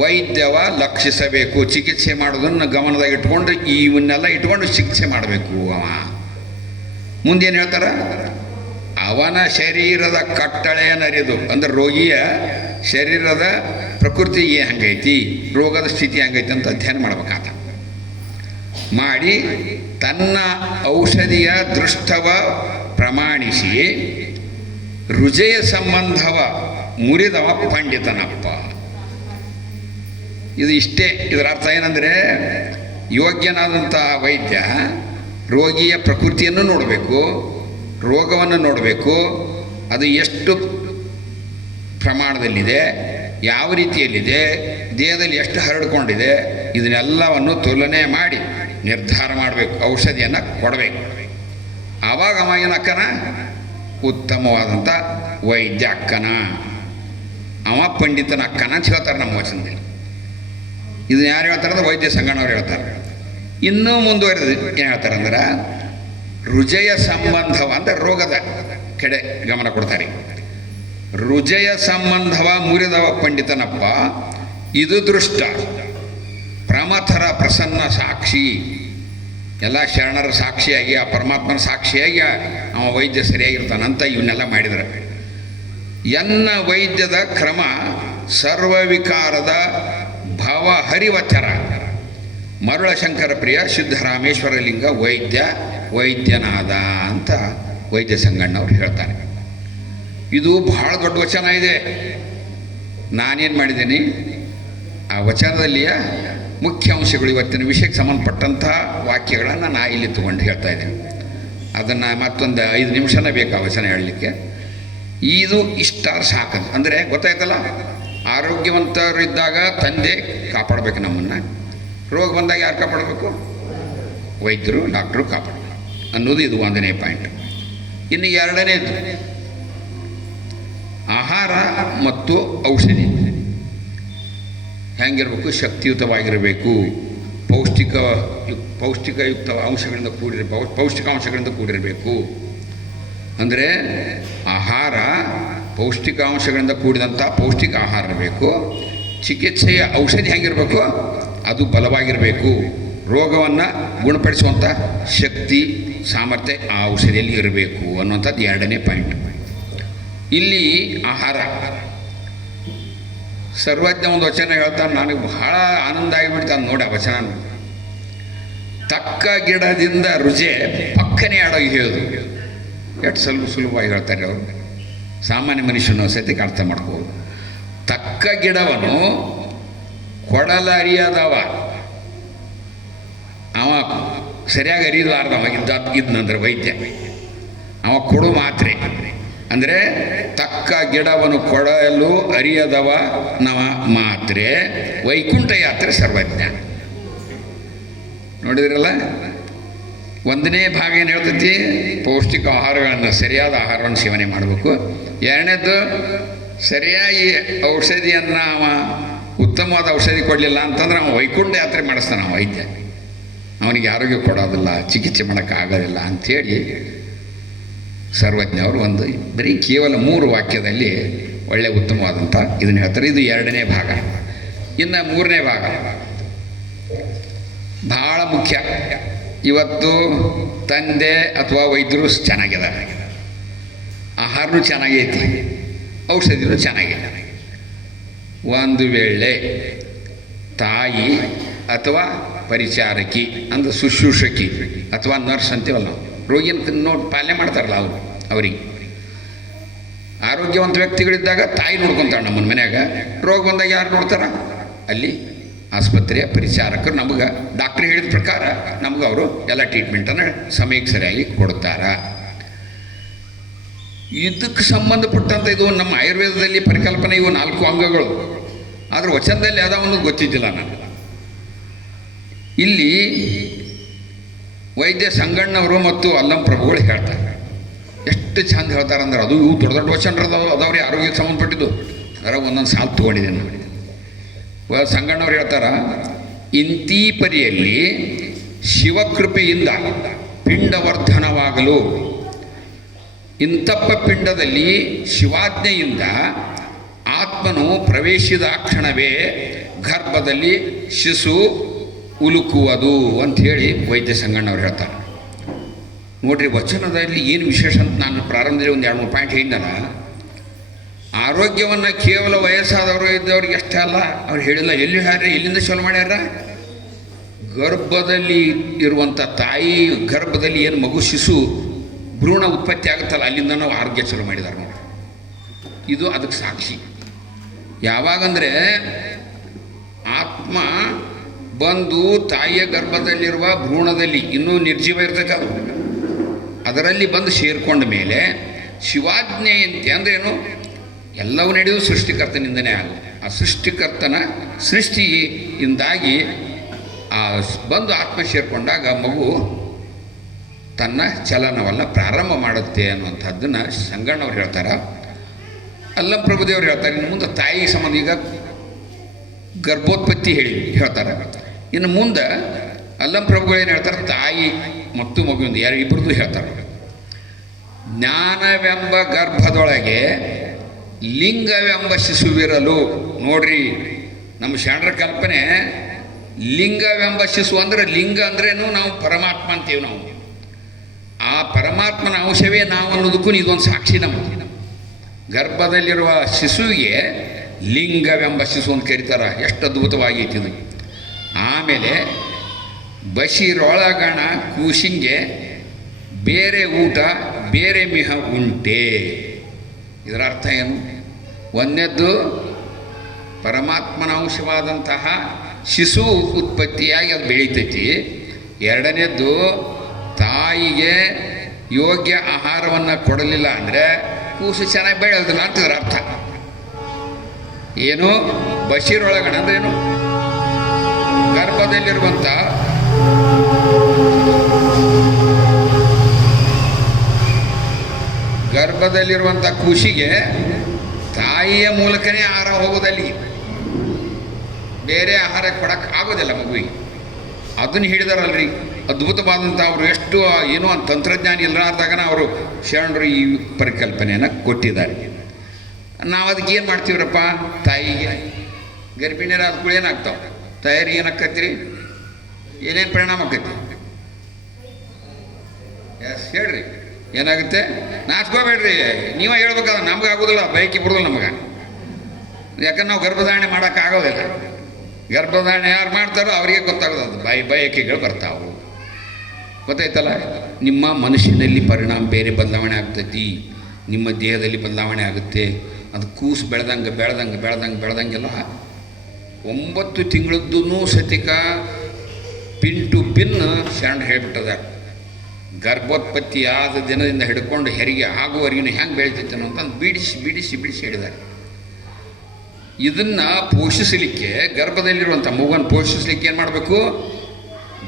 ವೈದ್ಯವ ಲಕ್ಷಿಸಬೇಕು, ಚಿಕಿತ್ಸೆ ಮಾಡೋದನ್ನು ಗಮನದಾಗ ಇಟ್ಕೊಂಡು ಇವನ್ನೆಲ್ಲ ಇಟ್ಕೊಂಡು ಚಿಕಿತ್ಸೆ ಮಾಡಬೇಕು. ಅವ ಮುಂದೇನು ಹೇಳ್ತಾರ? ಅವನ ಶರೀರದ ಕಟ್ಟಳೆಯನ್ನರಿದು, ಅಂದರೆ ರೋಗಿಯ ಶರೀರದ ಪ್ರಕೃತಿ ಹೆಂಗೈತಿ, ರೋಗದ ಸ್ಥಿತಿ ಹೆಂಗೈತಿ ಅಂತ ಅಧ್ಯಯನ ಮಾಡ್ಬೇಕಾತ ಮಾಡಿ ತನ್ನ ಔಷಧಿಯ ದೃಷ್ಟವ ಪ್ರಮಾಣಿಸಿ ರುಜಯ ಸಂಬಂಧವ ಮುರಿದವ ಪಂಡಿತನಪ್ಪ. ಇದು ಇಷ್ಟೇ. ಇದರ ಅರ್ಥ ಏನಂದರೆ, ಯೋಗ್ಯನಾದಂಥ ವೈದ್ಯ ರೋಗಿಯ ಪ್ರಕೃತಿಯನ್ನು ನೋಡಬೇಕು, ರೋಗವನ್ನು ನೋಡಬೇಕು, ಅದು ಎಷ್ಟು ಪ್ರಮಾಣದಲ್ಲಿದೆ, ಯಾವ ರೀತಿಯಲ್ಲಿದೆ, ದೇಹದಲ್ಲಿ ಎಷ್ಟು ಹರಡ್ಕೊಂಡಿದೆ, ಇದನ್ನೆಲ್ಲವನ್ನು ತುಲನೆ ಮಾಡಿ ನಿರ್ಧಾರ ಮಾಡಬೇಕು, ಔಷಧಿಯನ್ನು ಕೊಡಬೇಕು. ಆವಾಗ ಅವ ಏನಕ್ಕನ? ಉತ್ತಮವಾದಂಥ ವೈದ್ಯ ಅಕ್ಕನ, ಅವ ಪಂಡಿತನ ಅಕ್ಕನ ಅಂತ ಹೇಳ್ತಾರೆ ನಮ್ಮ ವಚನದಲ್ಲಿ. ಇದನ್ನು ಯಾರು ಹೇಳ್ತಾರೆ ಅಂದ್ರೆ ವೈದ್ಯ ಸಂಗಣ್ಣವ್ರು ಹೇಳ್ತಾರೆ. ಇನ್ನೂ ಮುಂದುವರೆದು ಏನು ಹೇಳ್ತಾರೆ ಅಂದ್ರೆ, ರುಜಯ ಸಂಬಂಧವ ಅಂದರೆ ರೋಗದ ಕಡೆ ಗಮನ ಕೊಡ್ತಾರೆ. ರುಜಯ ಸಂಬಂಧವ ಮುರಿದವ ಪಂಡಿತನಪ್ಪ, ಇದು ದೃಷ್ಟ ಪ್ರಮಥರ ಪ್ರಸನ್ನ ಸಾಕ್ಷಿ. ಎಲ್ಲ ಶರಣರ ಸಾಕ್ಷಿಯಾಗಿ, ಆ ಪರಮಾತ್ಮನ ಸಾಕ್ಷಿಯಾಗಿ ಅವ ವೈದ್ಯ ಸರಿಯಾಗಿರ್ತಾನಂತ ಇವನ್ನೆಲ್ಲ ಮಾಡಿದ್ರೆ. ಎನ್ನ ವೈದ್ಯದ ಕ್ರಮ ಸರ್ವವಿಕಾರದ ಭವ ಹರಿವಚರ ಮರುಳಶಂಕರ ಪ್ರಿಯ ಸಿದ್ದರಾಮೇಶ್ವರ ಲಿಂಗ ವೈದ್ಯನಾದ ಅಂತ ವೈದ್ಯ ಸಂಗಣ್ಣವ್ರು ಹೇಳ್ತಾರೆ. ಇದು ಬಹಳ ದೊಡ್ಡ ವಚನ ಇದೆ. ನಾನೇನು ಮಾಡಿದ್ದೀನಿ, ಆ ವಚನದಲ್ಲಿಯ ಮುಖ್ಯ ಅಂಶಗಳು, ಇವತ್ತಿನ ವಿಷಯಕ್ಕೆ ಸಂಬಂಧಪಟ್ಟಂಥ ವಾಕ್ಯಗಳನ್ನು ನಾನು ಇಲ್ಲಿ ತೊಗೊಂಡು ಹೇಳ್ತಾ ಇದ್ದೇನೆ. ಅದನ್ನು ಮತ್ತೊಂದು 5 ನಿಮಿಷನೇ ಬೇಕು ಆ ವಚನ ಹೇಳಲಿಕ್ಕೆ. ಇದು ಇಷ್ಟಾರು ಸಾಕದು. ಅಂದರೆ ಗೊತ್ತಾಯ್ತಲ್ಲ, ಆರೋಗ್ಯವಂತರಿದ್ದಾಗ ತಂದೆ ಕಾಪಾಡಬೇಕು ನಮ್ಮನ್ನು, ರೋಗ ಬಂದಾಗ ಯಾರು ಕಾಪಾಡಬೇಕು? ವೈದ್ಯರು, ಡಾಕ್ಟ್ರು ಕಾಪಾಡಬೇಕು ಅನ್ನೋದು ಇದು 1ನೇ ಪಾಯಿಂಟ್. ಇನ್ನು 2ನೇದು ಆಹಾರ ಮತ್ತು ಔಷಧಿ ಹೆಂಗಿರಬೇಕು? ಶಕ್ತಿಯುತವಾಗಿರಬೇಕು, ಪೌಷ್ಟಿಕಯುಕ್ತ ಅಂಶಗಳಿಂದ ಪೌಷ್ಟಿಕಾಂಶಗಳಿಂದ ಕೂಡಿರಬೇಕು. ಅಂದರೆ ಆಹಾರ ಪೌಷ್ಟಿಕಾಂಶಗಳಿಂದ ಕೂಡಿದಂಥ ಪೌಷ್ಟಿಕ ಆಹಾರ ಇರಬೇಕು. ಚಿಕಿತ್ಸೆಯ ಔಷಧಿ ಹೆಂಗಿರಬೇಕು? ಅದು ಬಲವಾಗಿರಬೇಕು. ರೋಗವನ್ನು ಗುಣಪಡಿಸುವಂಥ ಶಕ್ತಿ ಸಾಮರ್ಥ್ಯ ಆ ಔಷಧಿಯಲ್ಲಿ ಇರಬೇಕು ಅನ್ನುವಂಥದ್ದು 2ನೇ ಪಾಯಿಂಟ್. ಇಲ್ಲಿ ಆಹಾರ ಸರ್ವಜ್ಞ ಒಂದು ವಚನ ಹೇಳ್ತಾನೆ, ನನಗೆ ಬಹಳ ಆನಂದ ಆಗಿಬಿಡ್ತಾನೆ ನೋಡಿ ಆ ವಚನ. ತಕ್ಕ ಗಿಡದಿಂದ ರುಜೆ ಪಕ್ಕನೆ ಆಡೋಗಿ ಹೇಳೋದು. ಎಷ್ಟು ಸುಲಭವಾಗಿ ಹೇಳ್ತಾರೆ ಅವರು, ಸಾಮಾನ್ಯ ಮನುಷ್ಯನ ಸಹಿತ ಅರ್ಥ ಮಾಡ್ಕೋದು. ತಕ್ಕ ಗಿಡವನ್ನು ಕೊಡಲರಿಯದವ, ಅವ ಸರಿಯಾಗಿ ಅರಿಯಲಾರ್ದವ ಇದ್ನಂದ್ರೆ ವೈದ್ಯ, ಅವ ಕೊಡು ಮಾತ್ರೆ ಅಂದರೆ ತಕ್ಕ ಗಿಡವನ್ನು ಕೊಡಲು ಅರಿಯದವ ನವ ಮಾತ್ರೆ ವೈಕುಂಠ ಯಾತ್ರೆ ಸರ್ವಜ್ಞ. ನೋಡಿದ್ರಲ್ಲ, ಒಂದನೇ ಭಾಗ ಏನು ಹೇಳ್ತೈತಿ, ಪೌಷ್ಟಿಕ ಆಹಾರಗಳನ್ನು, ಸರಿಯಾದ ಆಹಾರವನ್ನು ಸೇವನೆ ಮಾಡಬೇಕು. ಎರಡನೇದು, ಸರಿಯಾಗಿ ಔಷಧಿಯನ್ನು ಅವ ಉತ್ತಮವಾದ ಔಷಧಿ ಕೊಡಲಿಲ್ಲ ಅಂತಂದ್ರೆ ಅವ ವೈಕುಂಠ ಯಾತ್ರೆ ಮಾಡಿಸ್ತಾನೆ ವೈದ್ಯ, ಅವನಿಗೆ ಆರೋಗ್ಯ ಕೊಡೋದಿಲ್ಲ, ಚಿಕಿತ್ಸೆ ಮಾಡೋಕ್ಕಾಗೋದಿಲ್ಲ ಅಂಥೇಳಿ ಸರ್ವಜ್ಞವರು ಒಂದು ಬರೀ ಕೇವಲ 3 ವಾಕ್ಯದಲ್ಲಿ ಒಳ್ಳೆಯ ಉತ್ತಮವಾದಂಥ ಇದನ್ನು ಹೇಳ್ತಾರೆ. ಇದು 2ನೇ ಭಾಗ. ಇನ್ನು 3ನೇ ಭಾಗ ಭಾಳ ಮುಖ್ಯ. ಇವತ್ತು ತಂದೆ ಅಥವಾ ವೈದ್ಯರು ಚೆನ್ನಾಗಿದ್ದಾರೆ, ಆಹಾರನೂ ಚೆನ್ನಾಗೈತಿ, ಔಷಧಿನೂ ಚೆನ್ನಾಗಿದೆ. ಒಂದು ವೇಳೆ ತಾಯಿ ಅಥವಾ ಪರಿಚಾರಕಿ ಅಂದ್ರೆ ಶುಶ್ರೂಷಕಿ ಅಥವಾ ನರ್ಸ್ ಅಂತೀವಲ್ಲ ನಾವು, ರೋಗಿನ ನೋಡಿ ಪಾಲನೆ ಮಾಡ್ತಾರಲ್ಲ ಅವ್ರಿಗೆ ಆರೋಗ್ಯವಂತ ವ್ಯಕ್ತಿಗಳಿದ್ದಾಗ ತಾಯಿ ನೋಡ್ಕೊತಾಳೆ ನಮ್ಮನ್ನ ಮನ್ಯಾಗ. ರೋಗ ಬಂದಾಗ ಯಾರು ನೋಡ್ತಾರ? ಅಲ್ಲಿ ಆಸ್ಪತ್ರೆಯ ಪರಿಚಾರಕರು ನಮಗೆ ಡಾಕ್ಟ್ರ್ ಹೇಳಿದ ಪ್ರಕಾರ ನಮ್ಗೆ ಅವರು ಎಲ್ಲ ಟ್ರೀಟ್ಮೆಂಟನ್ನು ಸಮಯಕ್ಕೆ ಸರಿಯಾಗಿ ಕೊಡ್ತಾರೆ. ಇದಕ್ಕೆ ಸಂಬಂಧಪಟ್ಟಂಥ ಇದು ನಮ್ಮ ಆಯುರ್ವೇದದಲ್ಲಿ ಪರಿಕಲ್ಪನೆ, ಇವು 4 ಅಂಗಗಳು. ಆದರೆ ವಚನದಲ್ಲಿ ಯಾವುದೋ ಗೊತ್ತಿದ್ದಿಲ್ಲ ನನಗೆ. ಇಲ್ಲಿ ವೈದ್ಯ ಸಂಗಣ್ಣವರು ಮತ್ತು ಅಲ್ಲಂ ಪ್ರಭುಗಳು ಹೇಳ್ತಾರೆ, ಎಷ್ಟು ಚಂದ ಹೇಳ್ತಾರೆ ಅಂದ್ರೆ, ಅದು ಇವು ದೊಡ್ಡ ದೊಡ್ಡ ವಚನರದಾವ ಅದಾವ್ರಿ ಆರೋಗ್ಯಕ್ಕೆ ಸಂಬಂಧಪಟ್ಟಿದ್ದು. ಅದರ ಒಂದೊಂದು ಸಾಲು ತೊಗೊಂಡಿದ್ದೇನೆ ನೋಡಿ. ಸಂಗಣ್ಣವ್ರು ಹೇಳ್ತಾರ, ಇಂತೀ ಪರಿಯಲ್ಲಿ ಶಿವಕೃಪೆಯಿಂದ ಪಿಂಡವರ್ಧನವಾಗಲು, ಇಂತಪ್ಪ ಪಿಂಡದಲ್ಲಿ ಶಿವಾಜ್ಞೆಯಿಂದ ಆತ್ಮನು ಪ್ರವೇಶಿದ ಕ್ಷಣವೇ ಗರ್ಭದಲ್ಲಿ ಶಿಶು ಉಲುಕುವುದು ಅಂಥೇಳಿ ವೈದ್ಯ ಸಂಗಣ್ಣವ್ರು ಹೇಳ್ತಾರೆ. ನೋಡ್ರಿ, ವಚನದಲ್ಲಿ ಏನು ವಿಶೇಷ ಅಂತ ನಾನು ಪ್ರಾರಂಭದಲ್ಲಿ ಒಂದು 2-3 ಪಾಯಿಂಟ್ ಹೇಳಿದ್ನಲ್ಲ. ಆರೋಗ್ಯವನ್ನು ಕೇವಲ ವಯಸ್ಸಾದವರು ಇದ್ದವ್ರಿಗೆ ಅಷ್ಟೇ ಅಲ್ಲ ಅವ್ರು ಹೇಳಿಲ್ಲ. ಎಲ್ಲಿ ಹೇಳ್ಯಾರ, ಎಲ್ಲಿಂದ ಚಾಲು ಮಾಡ್ಯಾರ? ಗರ್ಭದಲ್ಲಿ ಇರುವಂಥ ತಾಯಿ ಗರ್ಭದಲ್ಲಿ ಏನು ಮಗು ಶಿಶು ಭ್ರೂಣ ಉತ್ಪತ್ತಿ ಆಗುತ್ತಲ್ಲ, ಅಲ್ಲಿಂದ ನಾವು ಆರೋಗ್ಯ ಚಾಲು ಮಾಡಿದ್ದಾರೆ ನೋಡಿ. ಇದು ಅದಕ್ಕೆ ಸಾಕ್ಷಿ. ಯಾವಾಗಂದರೆ ಆತ್ಮ ಬಂದು ತಾಯಿಯ ಗರ್ಭದಲ್ಲಿರುವ ಭ್ರೂಣದಲ್ಲಿ ಇನ್ನೂ ನಿರ್ಜೀವ ಇರ್ತಕ್ಕ ಅದರಲ್ಲಿ ಬಂದು ಸೇರಿಕೊಂಡ ಮೇಲೆ ಶಿವಾಜ್ಞೆಯಂತೆ ಅಂದರೆ ಏನು, ಎಲ್ಲವೂ ನಡೆಯುವುದು ಸೃಷ್ಟಿಕರ್ತನಿಂದನೇ ಆಗ. ಆ ಸೃಷ್ಟಿಕರ್ತನ ಸೃಷ್ಟಿಯಿಂದಾಗಿ ಆ ಬಂದು ಆತ್ಮ ಸೇರಿಕೊಂಡಾಗ ಮಗು ತನ್ನ ಚಲನವನ್ನು ಪ್ರಾರಂಭ ಮಾಡುತ್ತೆ ಅನ್ನುವಂಥದ್ದನ್ನು ಸಂಗಣ್ಣವ್ರು ಹೇಳ್ತಾರೆ. ಅಲ್ಲಂ ಪ್ರಭುದೇವ್ರು ಹೇಳ್ತಾರೆ. ಇನ್ನು ಮುಂದೆ ತಾಯಿ ಸಂಬಂಧ ಈಗ ಗರ್ಭೋತ್ಪತ್ತಿ ಹೇಳ್ತಾರೆ. ಇನ್ನು ಮುಂದೆ ಅಲ್ಲಂ ಪ್ರಭುಗಳು ಏನು ಹೇಳ್ತಾರೆ, ತಾಯಿ ಮತ್ತು ಮಗುವಿಂದ ಇಬ್ಬರದು ಹೇಳ್ತಾರೆ. ಜ್ಞಾನವೆಂಬ ಗರ್ಭದೊಳಗೆ ಲಿಂಗವೆಂಬ ಶಿಶುವಿರಲು. ನೋಡ್ರಿ, ನಮ್ಮ ಶರಣರ ಕಲ್ಪನೆ ಲಿಂಗವೆಂಬ ಶಿಶು ಅಂದರೆ, ಲಿಂಗ ಅಂದ್ರೇನು ನಾವು ಪರಮಾತ್ಮ ಅಂತೀವಿ. ನಾವು ಆ ಪರಮಾತ್ಮನ ಅಂಶವೇ ನಾವು ಅನ್ನೋದಕ್ಕೂ ಇದೊಂದು ಸಾಕ್ಷಿ. ನಮ್ಮ ಗರ್ಭದಲ್ಲಿರುವ ಶಿಶುವಿಗೆ ಲಿಂಗವೆಂಬ ಶಿಶು ಅಂತ ಕರೀತಾರೆ. ಎಷ್ಟು ಅದ್ಭುತವಾಗೈತಿ ಇದು. ಆಮೇಲೆ ಬಶಿರೊಳಗಣ ಕೂಸಿಂಗೆ ಬೇರೆ ಊಟ ಬೇರೆ ಮಿಹ ಉಂಟೆ. ಇದರ ಅರ್ಥ ಏನು? ಒಂದನೇದ್ದು ಪರಮಾತ್ಮನ ಅಂಶವಾದಂತಹ ಶಿಶು ಉತ್ಪತ್ತಿಯಾಗಿ ಅದು ಬೆಳೀತೈತಿ. ಎರಡನೇದ್ದು ತಾಯಿಗೆ ಯೋಗ್ಯ ಆಹಾರವನ್ನು ಕೊಡಲಿಲ್ಲ ಅಂದರೆ ಕೂಸು ಚೆನ್ನಾಗಿ ಬೆಳೆಯೋದಿಲ್ಲ ಅಂತ ಇದರ ಅರ್ಥ. ಏನು? ಬಶೀರೊಳಗಣ ಅಂದ್ರೆ ಏನು? ಗರ್ಭದಲ್ಲಿರುವಂಥ ಕೂಸಿಗೆ ತಾಯಿಯ ಮೂಲಕನೇ ಆಹಾರ ಹೋಗೋದಲ್ಲಿ, ಬೇರೆ ಆಹಾರ ಕೊಡಕ್ಕೆ ಆಗೋದಿಲ್ಲ ಮಗುವಿಗೆ. ಅದನ್ನು ಹಿಡಿದಾರಲ್ರಿ, ಅದ್ಭುತವಾದಂಥ ಅವರು. ಎಷ್ಟು ಏನೋ ತಂತ್ರಜ್ಞಾನ ಇಲ್ಲದಾಗನ ಅವರು ಶರಣರು ಈ ಪರಿಕಲ್ಪನೆಯನ್ನು ಕೊಟ್ಟಿದ್ದಾರೆ. ನಾವು ಅದಕ್ಕೆ ಏನು ಮಾಡ್ತೀವ್ರಪ್ಪ? ತಾಯಿಗೆ ಗರ್ಭಿಣಿಯರಾದ ಕೂಡ ಏನಾಗ್ತಾವೆ, ತಾಯಿಗೆ ಏನಾಕತ್ತೀರಿ, ಏನೇನು ಪರಿಣಾಮ ಆಕೈತಿ? ಎಸ್ ಹೇಳ್ರಿ, ಏನಾಗುತ್ತೆ? ನಾಚ್ಕೋಬೇಡ್ರಿ, ನೀವೇ ಹೇಳ್ಬೇಕಾದ್ರೆ ನಮ್ಗೆ ಆಗೋದಿಲ್ಲ, ಬೈಕಿ ಬಿಡೋದಿಲ್ಲ ನಮಗೆ. ಯಾಕಂದ್ರೆ ನಾವು ಗರ್ಭಧಾರಣೆ ಮಾಡೋಕ್ಕಾಗೋದಿಲ್ಲ. ಗರ್ಭಧಾರಣೆ ಯಾರು ಮಾಡ್ತಾರೋ ಅವರಿಗೆ ಗೊತ್ತಾಗೋದು, ಅದು ಬಯಕೆಗಳು ಬರ್ತಾವೆ. ಗೊತ್ತಾಯ್ತಲ್ಲ? ನಿಮ್ಮ ಮನುಷ್ಯನಲ್ಲಿ ಪರಿಣಾಮ ಬೇರೆ ಬದಲಾವಣೆ ಆಗ್ತೈತಿ, ನಿಮ್ಮ ದೇಹದಲ್ಲಿ ಬದಲಾವಣೆ ಆಗುತ್ತೆ. ಅದು ಕೂಸು ಬೆಳೆದಂಗೆಲ್ಲ 9 ತಿಂಗಳದ್ದೂ ಸತಿಕ ಪಿನ್ ಟು ಪಿನ್ ಶರಣ ಹೇಳಿಬಿಟ್ಟದ. ಗರ್ಭೋತ್ಪತ್ತಿ ಆದ ದಿನದಿಂದ ಹಿಡ್ಕೊಂಡು ಹೆರಿಗೆ ಆಗುವವರೆಗಿನ ಹೆಂಗೆ ಬೆಳಿತೈತೆ ಅಂತಂದು ಬಿಡಿಸಿ ಹೇಳಿದ್ದಾರೆ. ಇದನ್ನು ಪೋಷಿಸಲಿಕ್ಕೆ, ಗರ್ಭದಲ್ಲಿರುವಂಥ ಮಗುವನ್ನು ಪೋಷಿಸಲಿಕ್ಕೆ ಏನು ಮಾಡಬೇಕು?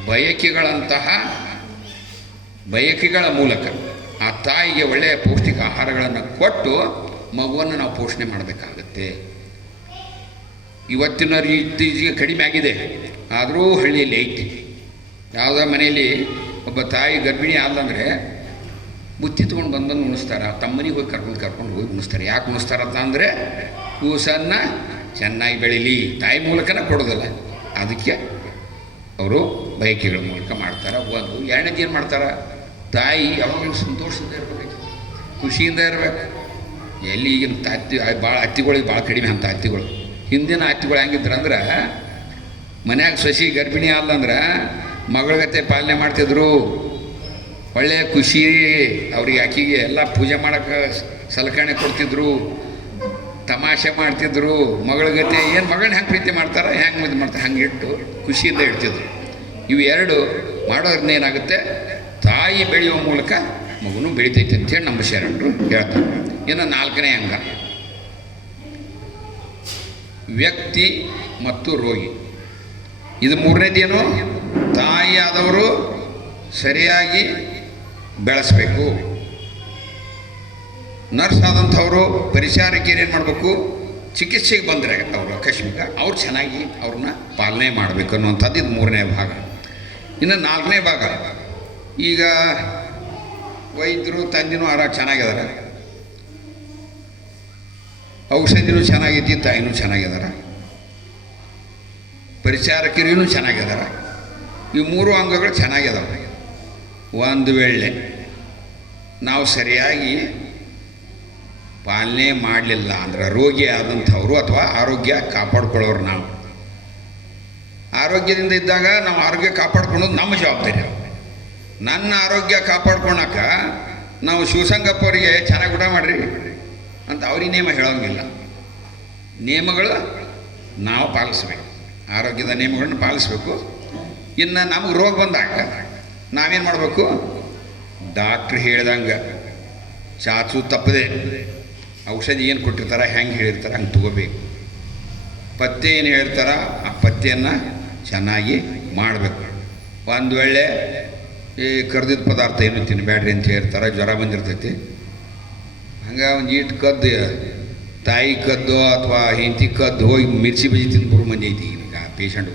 ಬಯಕೆಗಳಂತಹ ಬಯಕೆಗಳ ಮೂಲಕ ಆ ತಾಯಿಗೆ ಒಳ್ಳೆಯ ಪೌಷ್ಟಿಕ ಆಹಾರಗಳನ್ನು ಕೊಟ್ಟು ಮಗುವನ್ನು ನಾವು ಪೋಷಣೆ ಮಾಡಬೇಕಾಗತ್ತೆ. ಇವತ್ತಿನ ಇತ್ತೀಚೆಗೆ ಕಡಿಮೆ ಆಗಿದೆ, ಆದರೂ ಹಳ್ಳಿಯಲ್ಲಿ ಐತಿ. ಯಾವುದೋ ಮನೆಯಲ್ಲಿ ಒಬ್ಬ ತಾಯಿ ಗರ್ಭಿಣಿ ಆದಂದರೆ ಬುತ್ತಿ ತೊಗೊಂಡು ಬಂದು ಉಣಿಸ್ತಾರೆ, ತಮ್ಮನಿಗೆ ಹೋಗಿ ಕರ್ಕೊಂಡು ಹೋಗಿ ಉಣಿಸ್ತಾರೆ. ಯಾಕೆ ಉಣಿಸ್ತಾರಂತ ಅಂದರೆ ಕೂಸನ್ನು ಚೆನ್ನಾಗಿ ಬೆಳೀಲಿ, ತಾಯಿ ಮೂಲಕನೇ ಕೊಡೋದಿಲ್ಲ, ಅದಕ್ಕೆ ಅವರು ಬಯಕೆಗಳ ಮೂಲಕ ಮಾಡ್ತಾರೆ. ಒಂದು ಎರಡನೇದು ಏನು ಮಾಡ್ತಾರೆ, ತಾಯಿ ಯಾವಾಗಲೂ ಸಂತೋಷದಿಂದ ಇರಬೇಕು, ಖುಷಿಯಿಂದ ಇರಬೇಕು. ಎಲ್ಲಿ ಈಗಿನ ಭಾಳ ಅತ್ತಿಗಳಿಗೆ ಭಾಳ ಕಡಿಮೆ ಅಂತ ಅತ್ತಿಗಳು. ಹಿಂದಿನ ಅತ್ತಿಗಳು ಹೆಂಗಿದ್ರಂದ್ರೆ ಮನ್ಯಾಗ ಸಸಿ ಗರ್ಭಿಣಿ ಅಲ್ಲಂದ್ರೆ ಮಗಳಗತೆ ಪಾಲನೆ ಮಾಡ್ತಿದ್ರು. ಒಳ್ಳೆಯ ಖುಷಿ ಅವ್ರಿಗೆ ಆಕಿಗೆ ಎಲ್ಲ ಪೂಜೆ ಮಾಡೋಕ್ಕೆ ಸಲಕರಣೆ ಕೊಡ್ತಿದ್ರು, ತಮಾಷೆ ಮಾಡ್ತಿದ್ರು. ಮಗಳಗತೆ ಏನು ಮಗಳನ್ನ ಹೆಂಗೆ ಪ್ರೀತಿ ಮಾಡ್ತಾರೆ, ಹೆಂಗೆ ಇದು ಮಾಡ್ತಾರೆ, ಹಂಗೆ ಇಟ್ಟು ಖುಷಿಯಿಂದ ಇಡ್ತಿದ್ರು. ಇವು ಎರಡು ಮಾಡೋದ್ರಿಂದ ಏನಾಗುತ್ತೆ, ತಾಯಿ ಬೆಳೆಯುವ ಮೂಲಕ ಮಗುನು ಬೆಳಿತೈತೆ ಅಂತೇಳಿ ನಮ್ಮ ಶರಣರು ಹೇಳ್ತಾರೆ. ಇನ್ನು ನಾಲ್ಕನೇ ಅಂಗ ವ್ಯಕ್ತಿ ಮತ್ತು ರೋಗಿ. ಇದು ಮೂರನೇದೇನು, ತಾಯಿಯಾದವರು ಸರಿಯಾಗಿ ಬೆಳೆಸಬೇಕು. ನರ್ಸ್ ಆದಂಥವರು ಪರಿಚಾರಕರು ಏನು ಮಾಡಬೇಕು, ಚಿಕಿತ್ಸೆಗೆ ಬಂದರೆ ಅವರು ಆಕಸ್ಮಿಕ ಅವ್ರು ಚೆನ್ನಾಗಿ ಅವ್ರನ್ನ ಪಾಲನೆ ಮಾಡಬೇಕು ಅನ್ನುವಂಥದ್ದು ಇದು ಮೂರನೇ ಭಾಗ. ಇನ್ನು ನಾಲ್ಕನೇ ಭಾಗ, ಈಗ ವೈದ್ಯರು ತಂದಿನೂ ಚೆನ್ನಾಗಿದ್ದಾರೆ, ಔಷಧಿನೂ ಚೆನ್ನಾಗೈತಿ, ತಾಯಿನೂ ಚೆನ್ನಾಗಿದ್ದಾರೆ, ಪರಿಚಾರಕರಿಗೂ ಚೆನ್ನಾಗಿದ್ದಾರೆ. ಈ ಮೂರು ಅಂಗಗಳು ಚೆನ್ನಾಗಿದ್ದಾವೆ. ಒಂದು ವೇಳೆ ನಾವು ಸರಿಯಾಗಿ ಪಾಲನೆ ಮಾಡಲಿಲ್ಲ ಅಂದ್ರೆ ರೋಗಿ ಆದಂಥವ್ರು ಅಥವಾ ಆರೋಗ್ಯ ಕಾಪಾಡ್ಕೊಳ್ಳೋರು ನಾವು. ಆರೋಗ್ಯದಿಂದ ಇದ್ದಾಗ ನಾವು ಆರೋಗ್ಯ ಕಾಪಾಡ್ಕೊಳ್ಳೋದು ನಮ್ಮ ಜವಾಬ್ದಾರಿ. ನನ್ನ ಆರೋಗ್ಯ ಕಾಪಾಡ್ಕೊಳಕ ನಾವು ಶಿವಸಂಗಪ್ಪ ಅವರಿಗೆ ಚೆನ್ನಾಗಿ ಊಟ ಮಾಡಿರಿ ಅಂತ ಅವ್ರಿಗೆ ನೇಮ ಹೇಳೋಂಗಿಲ್ಲ. ನಿಯಮಗಳು ನಾವು ಪಾಲಿಸ್ಬೇಕು, ಆರೋಗ್ಯದ ನಿಯಮಗಳನ್ನ ಪಾಲಿಸ್ಬೇಕು. ಇನ್ನು ನಮಗೆ ರೋಗ ಬಂದಾಗ ನಾವೇನು ಮಾಡಬೇಕು, ಡಾಕ್ಟ್ರ್ ಹೇಳ್ದಂಗೆ ಚಾಚು ತಪ್ಪದೆ ಔಷಧಿ ಏನು ಕೊಟ್ಟಿರ್ತಾರೆ, ಹೆಂಗೆ ಹೇಳಿರ್ತಾರೆ ಹಂಗೆ ತಗೋಬೇಕು. ಪಥ್ಯ ಏನು ಹೇಳ್ತಾರೆ ಆ ಪಥ್ಯವನ್ನು ಚೆನ್ನಾಗಿ ಮಾಡಬೇಕು. ಒಂದು ವೇಳೆ ಈ ಕರ್ದಿದ್ದ ಪದಾರ್ಥ ಏನು ತಿನ್ನಬೇಡ್ರಿ ಅಂತ ಹೇಳ್ತಾರೆ, ಜ್ವರ ಬಂದಿರ್ತೈತಿ, ಹಂಗೆ ಒಂದು ಈಟು ಕದ್ದು ತಾಯಿ ಕದ್ದು ಅಥವಾ ಹೆಂಡತಿ ಕದ್ದು ಹೋಗಿ ಮಿರ್ಚಿ ಬಜ್ಜಿ ತಿಂದ್ಬಿಡು ಮಂದಿ ಐತಿ ಈಗ ಪೇಷಂಟ್.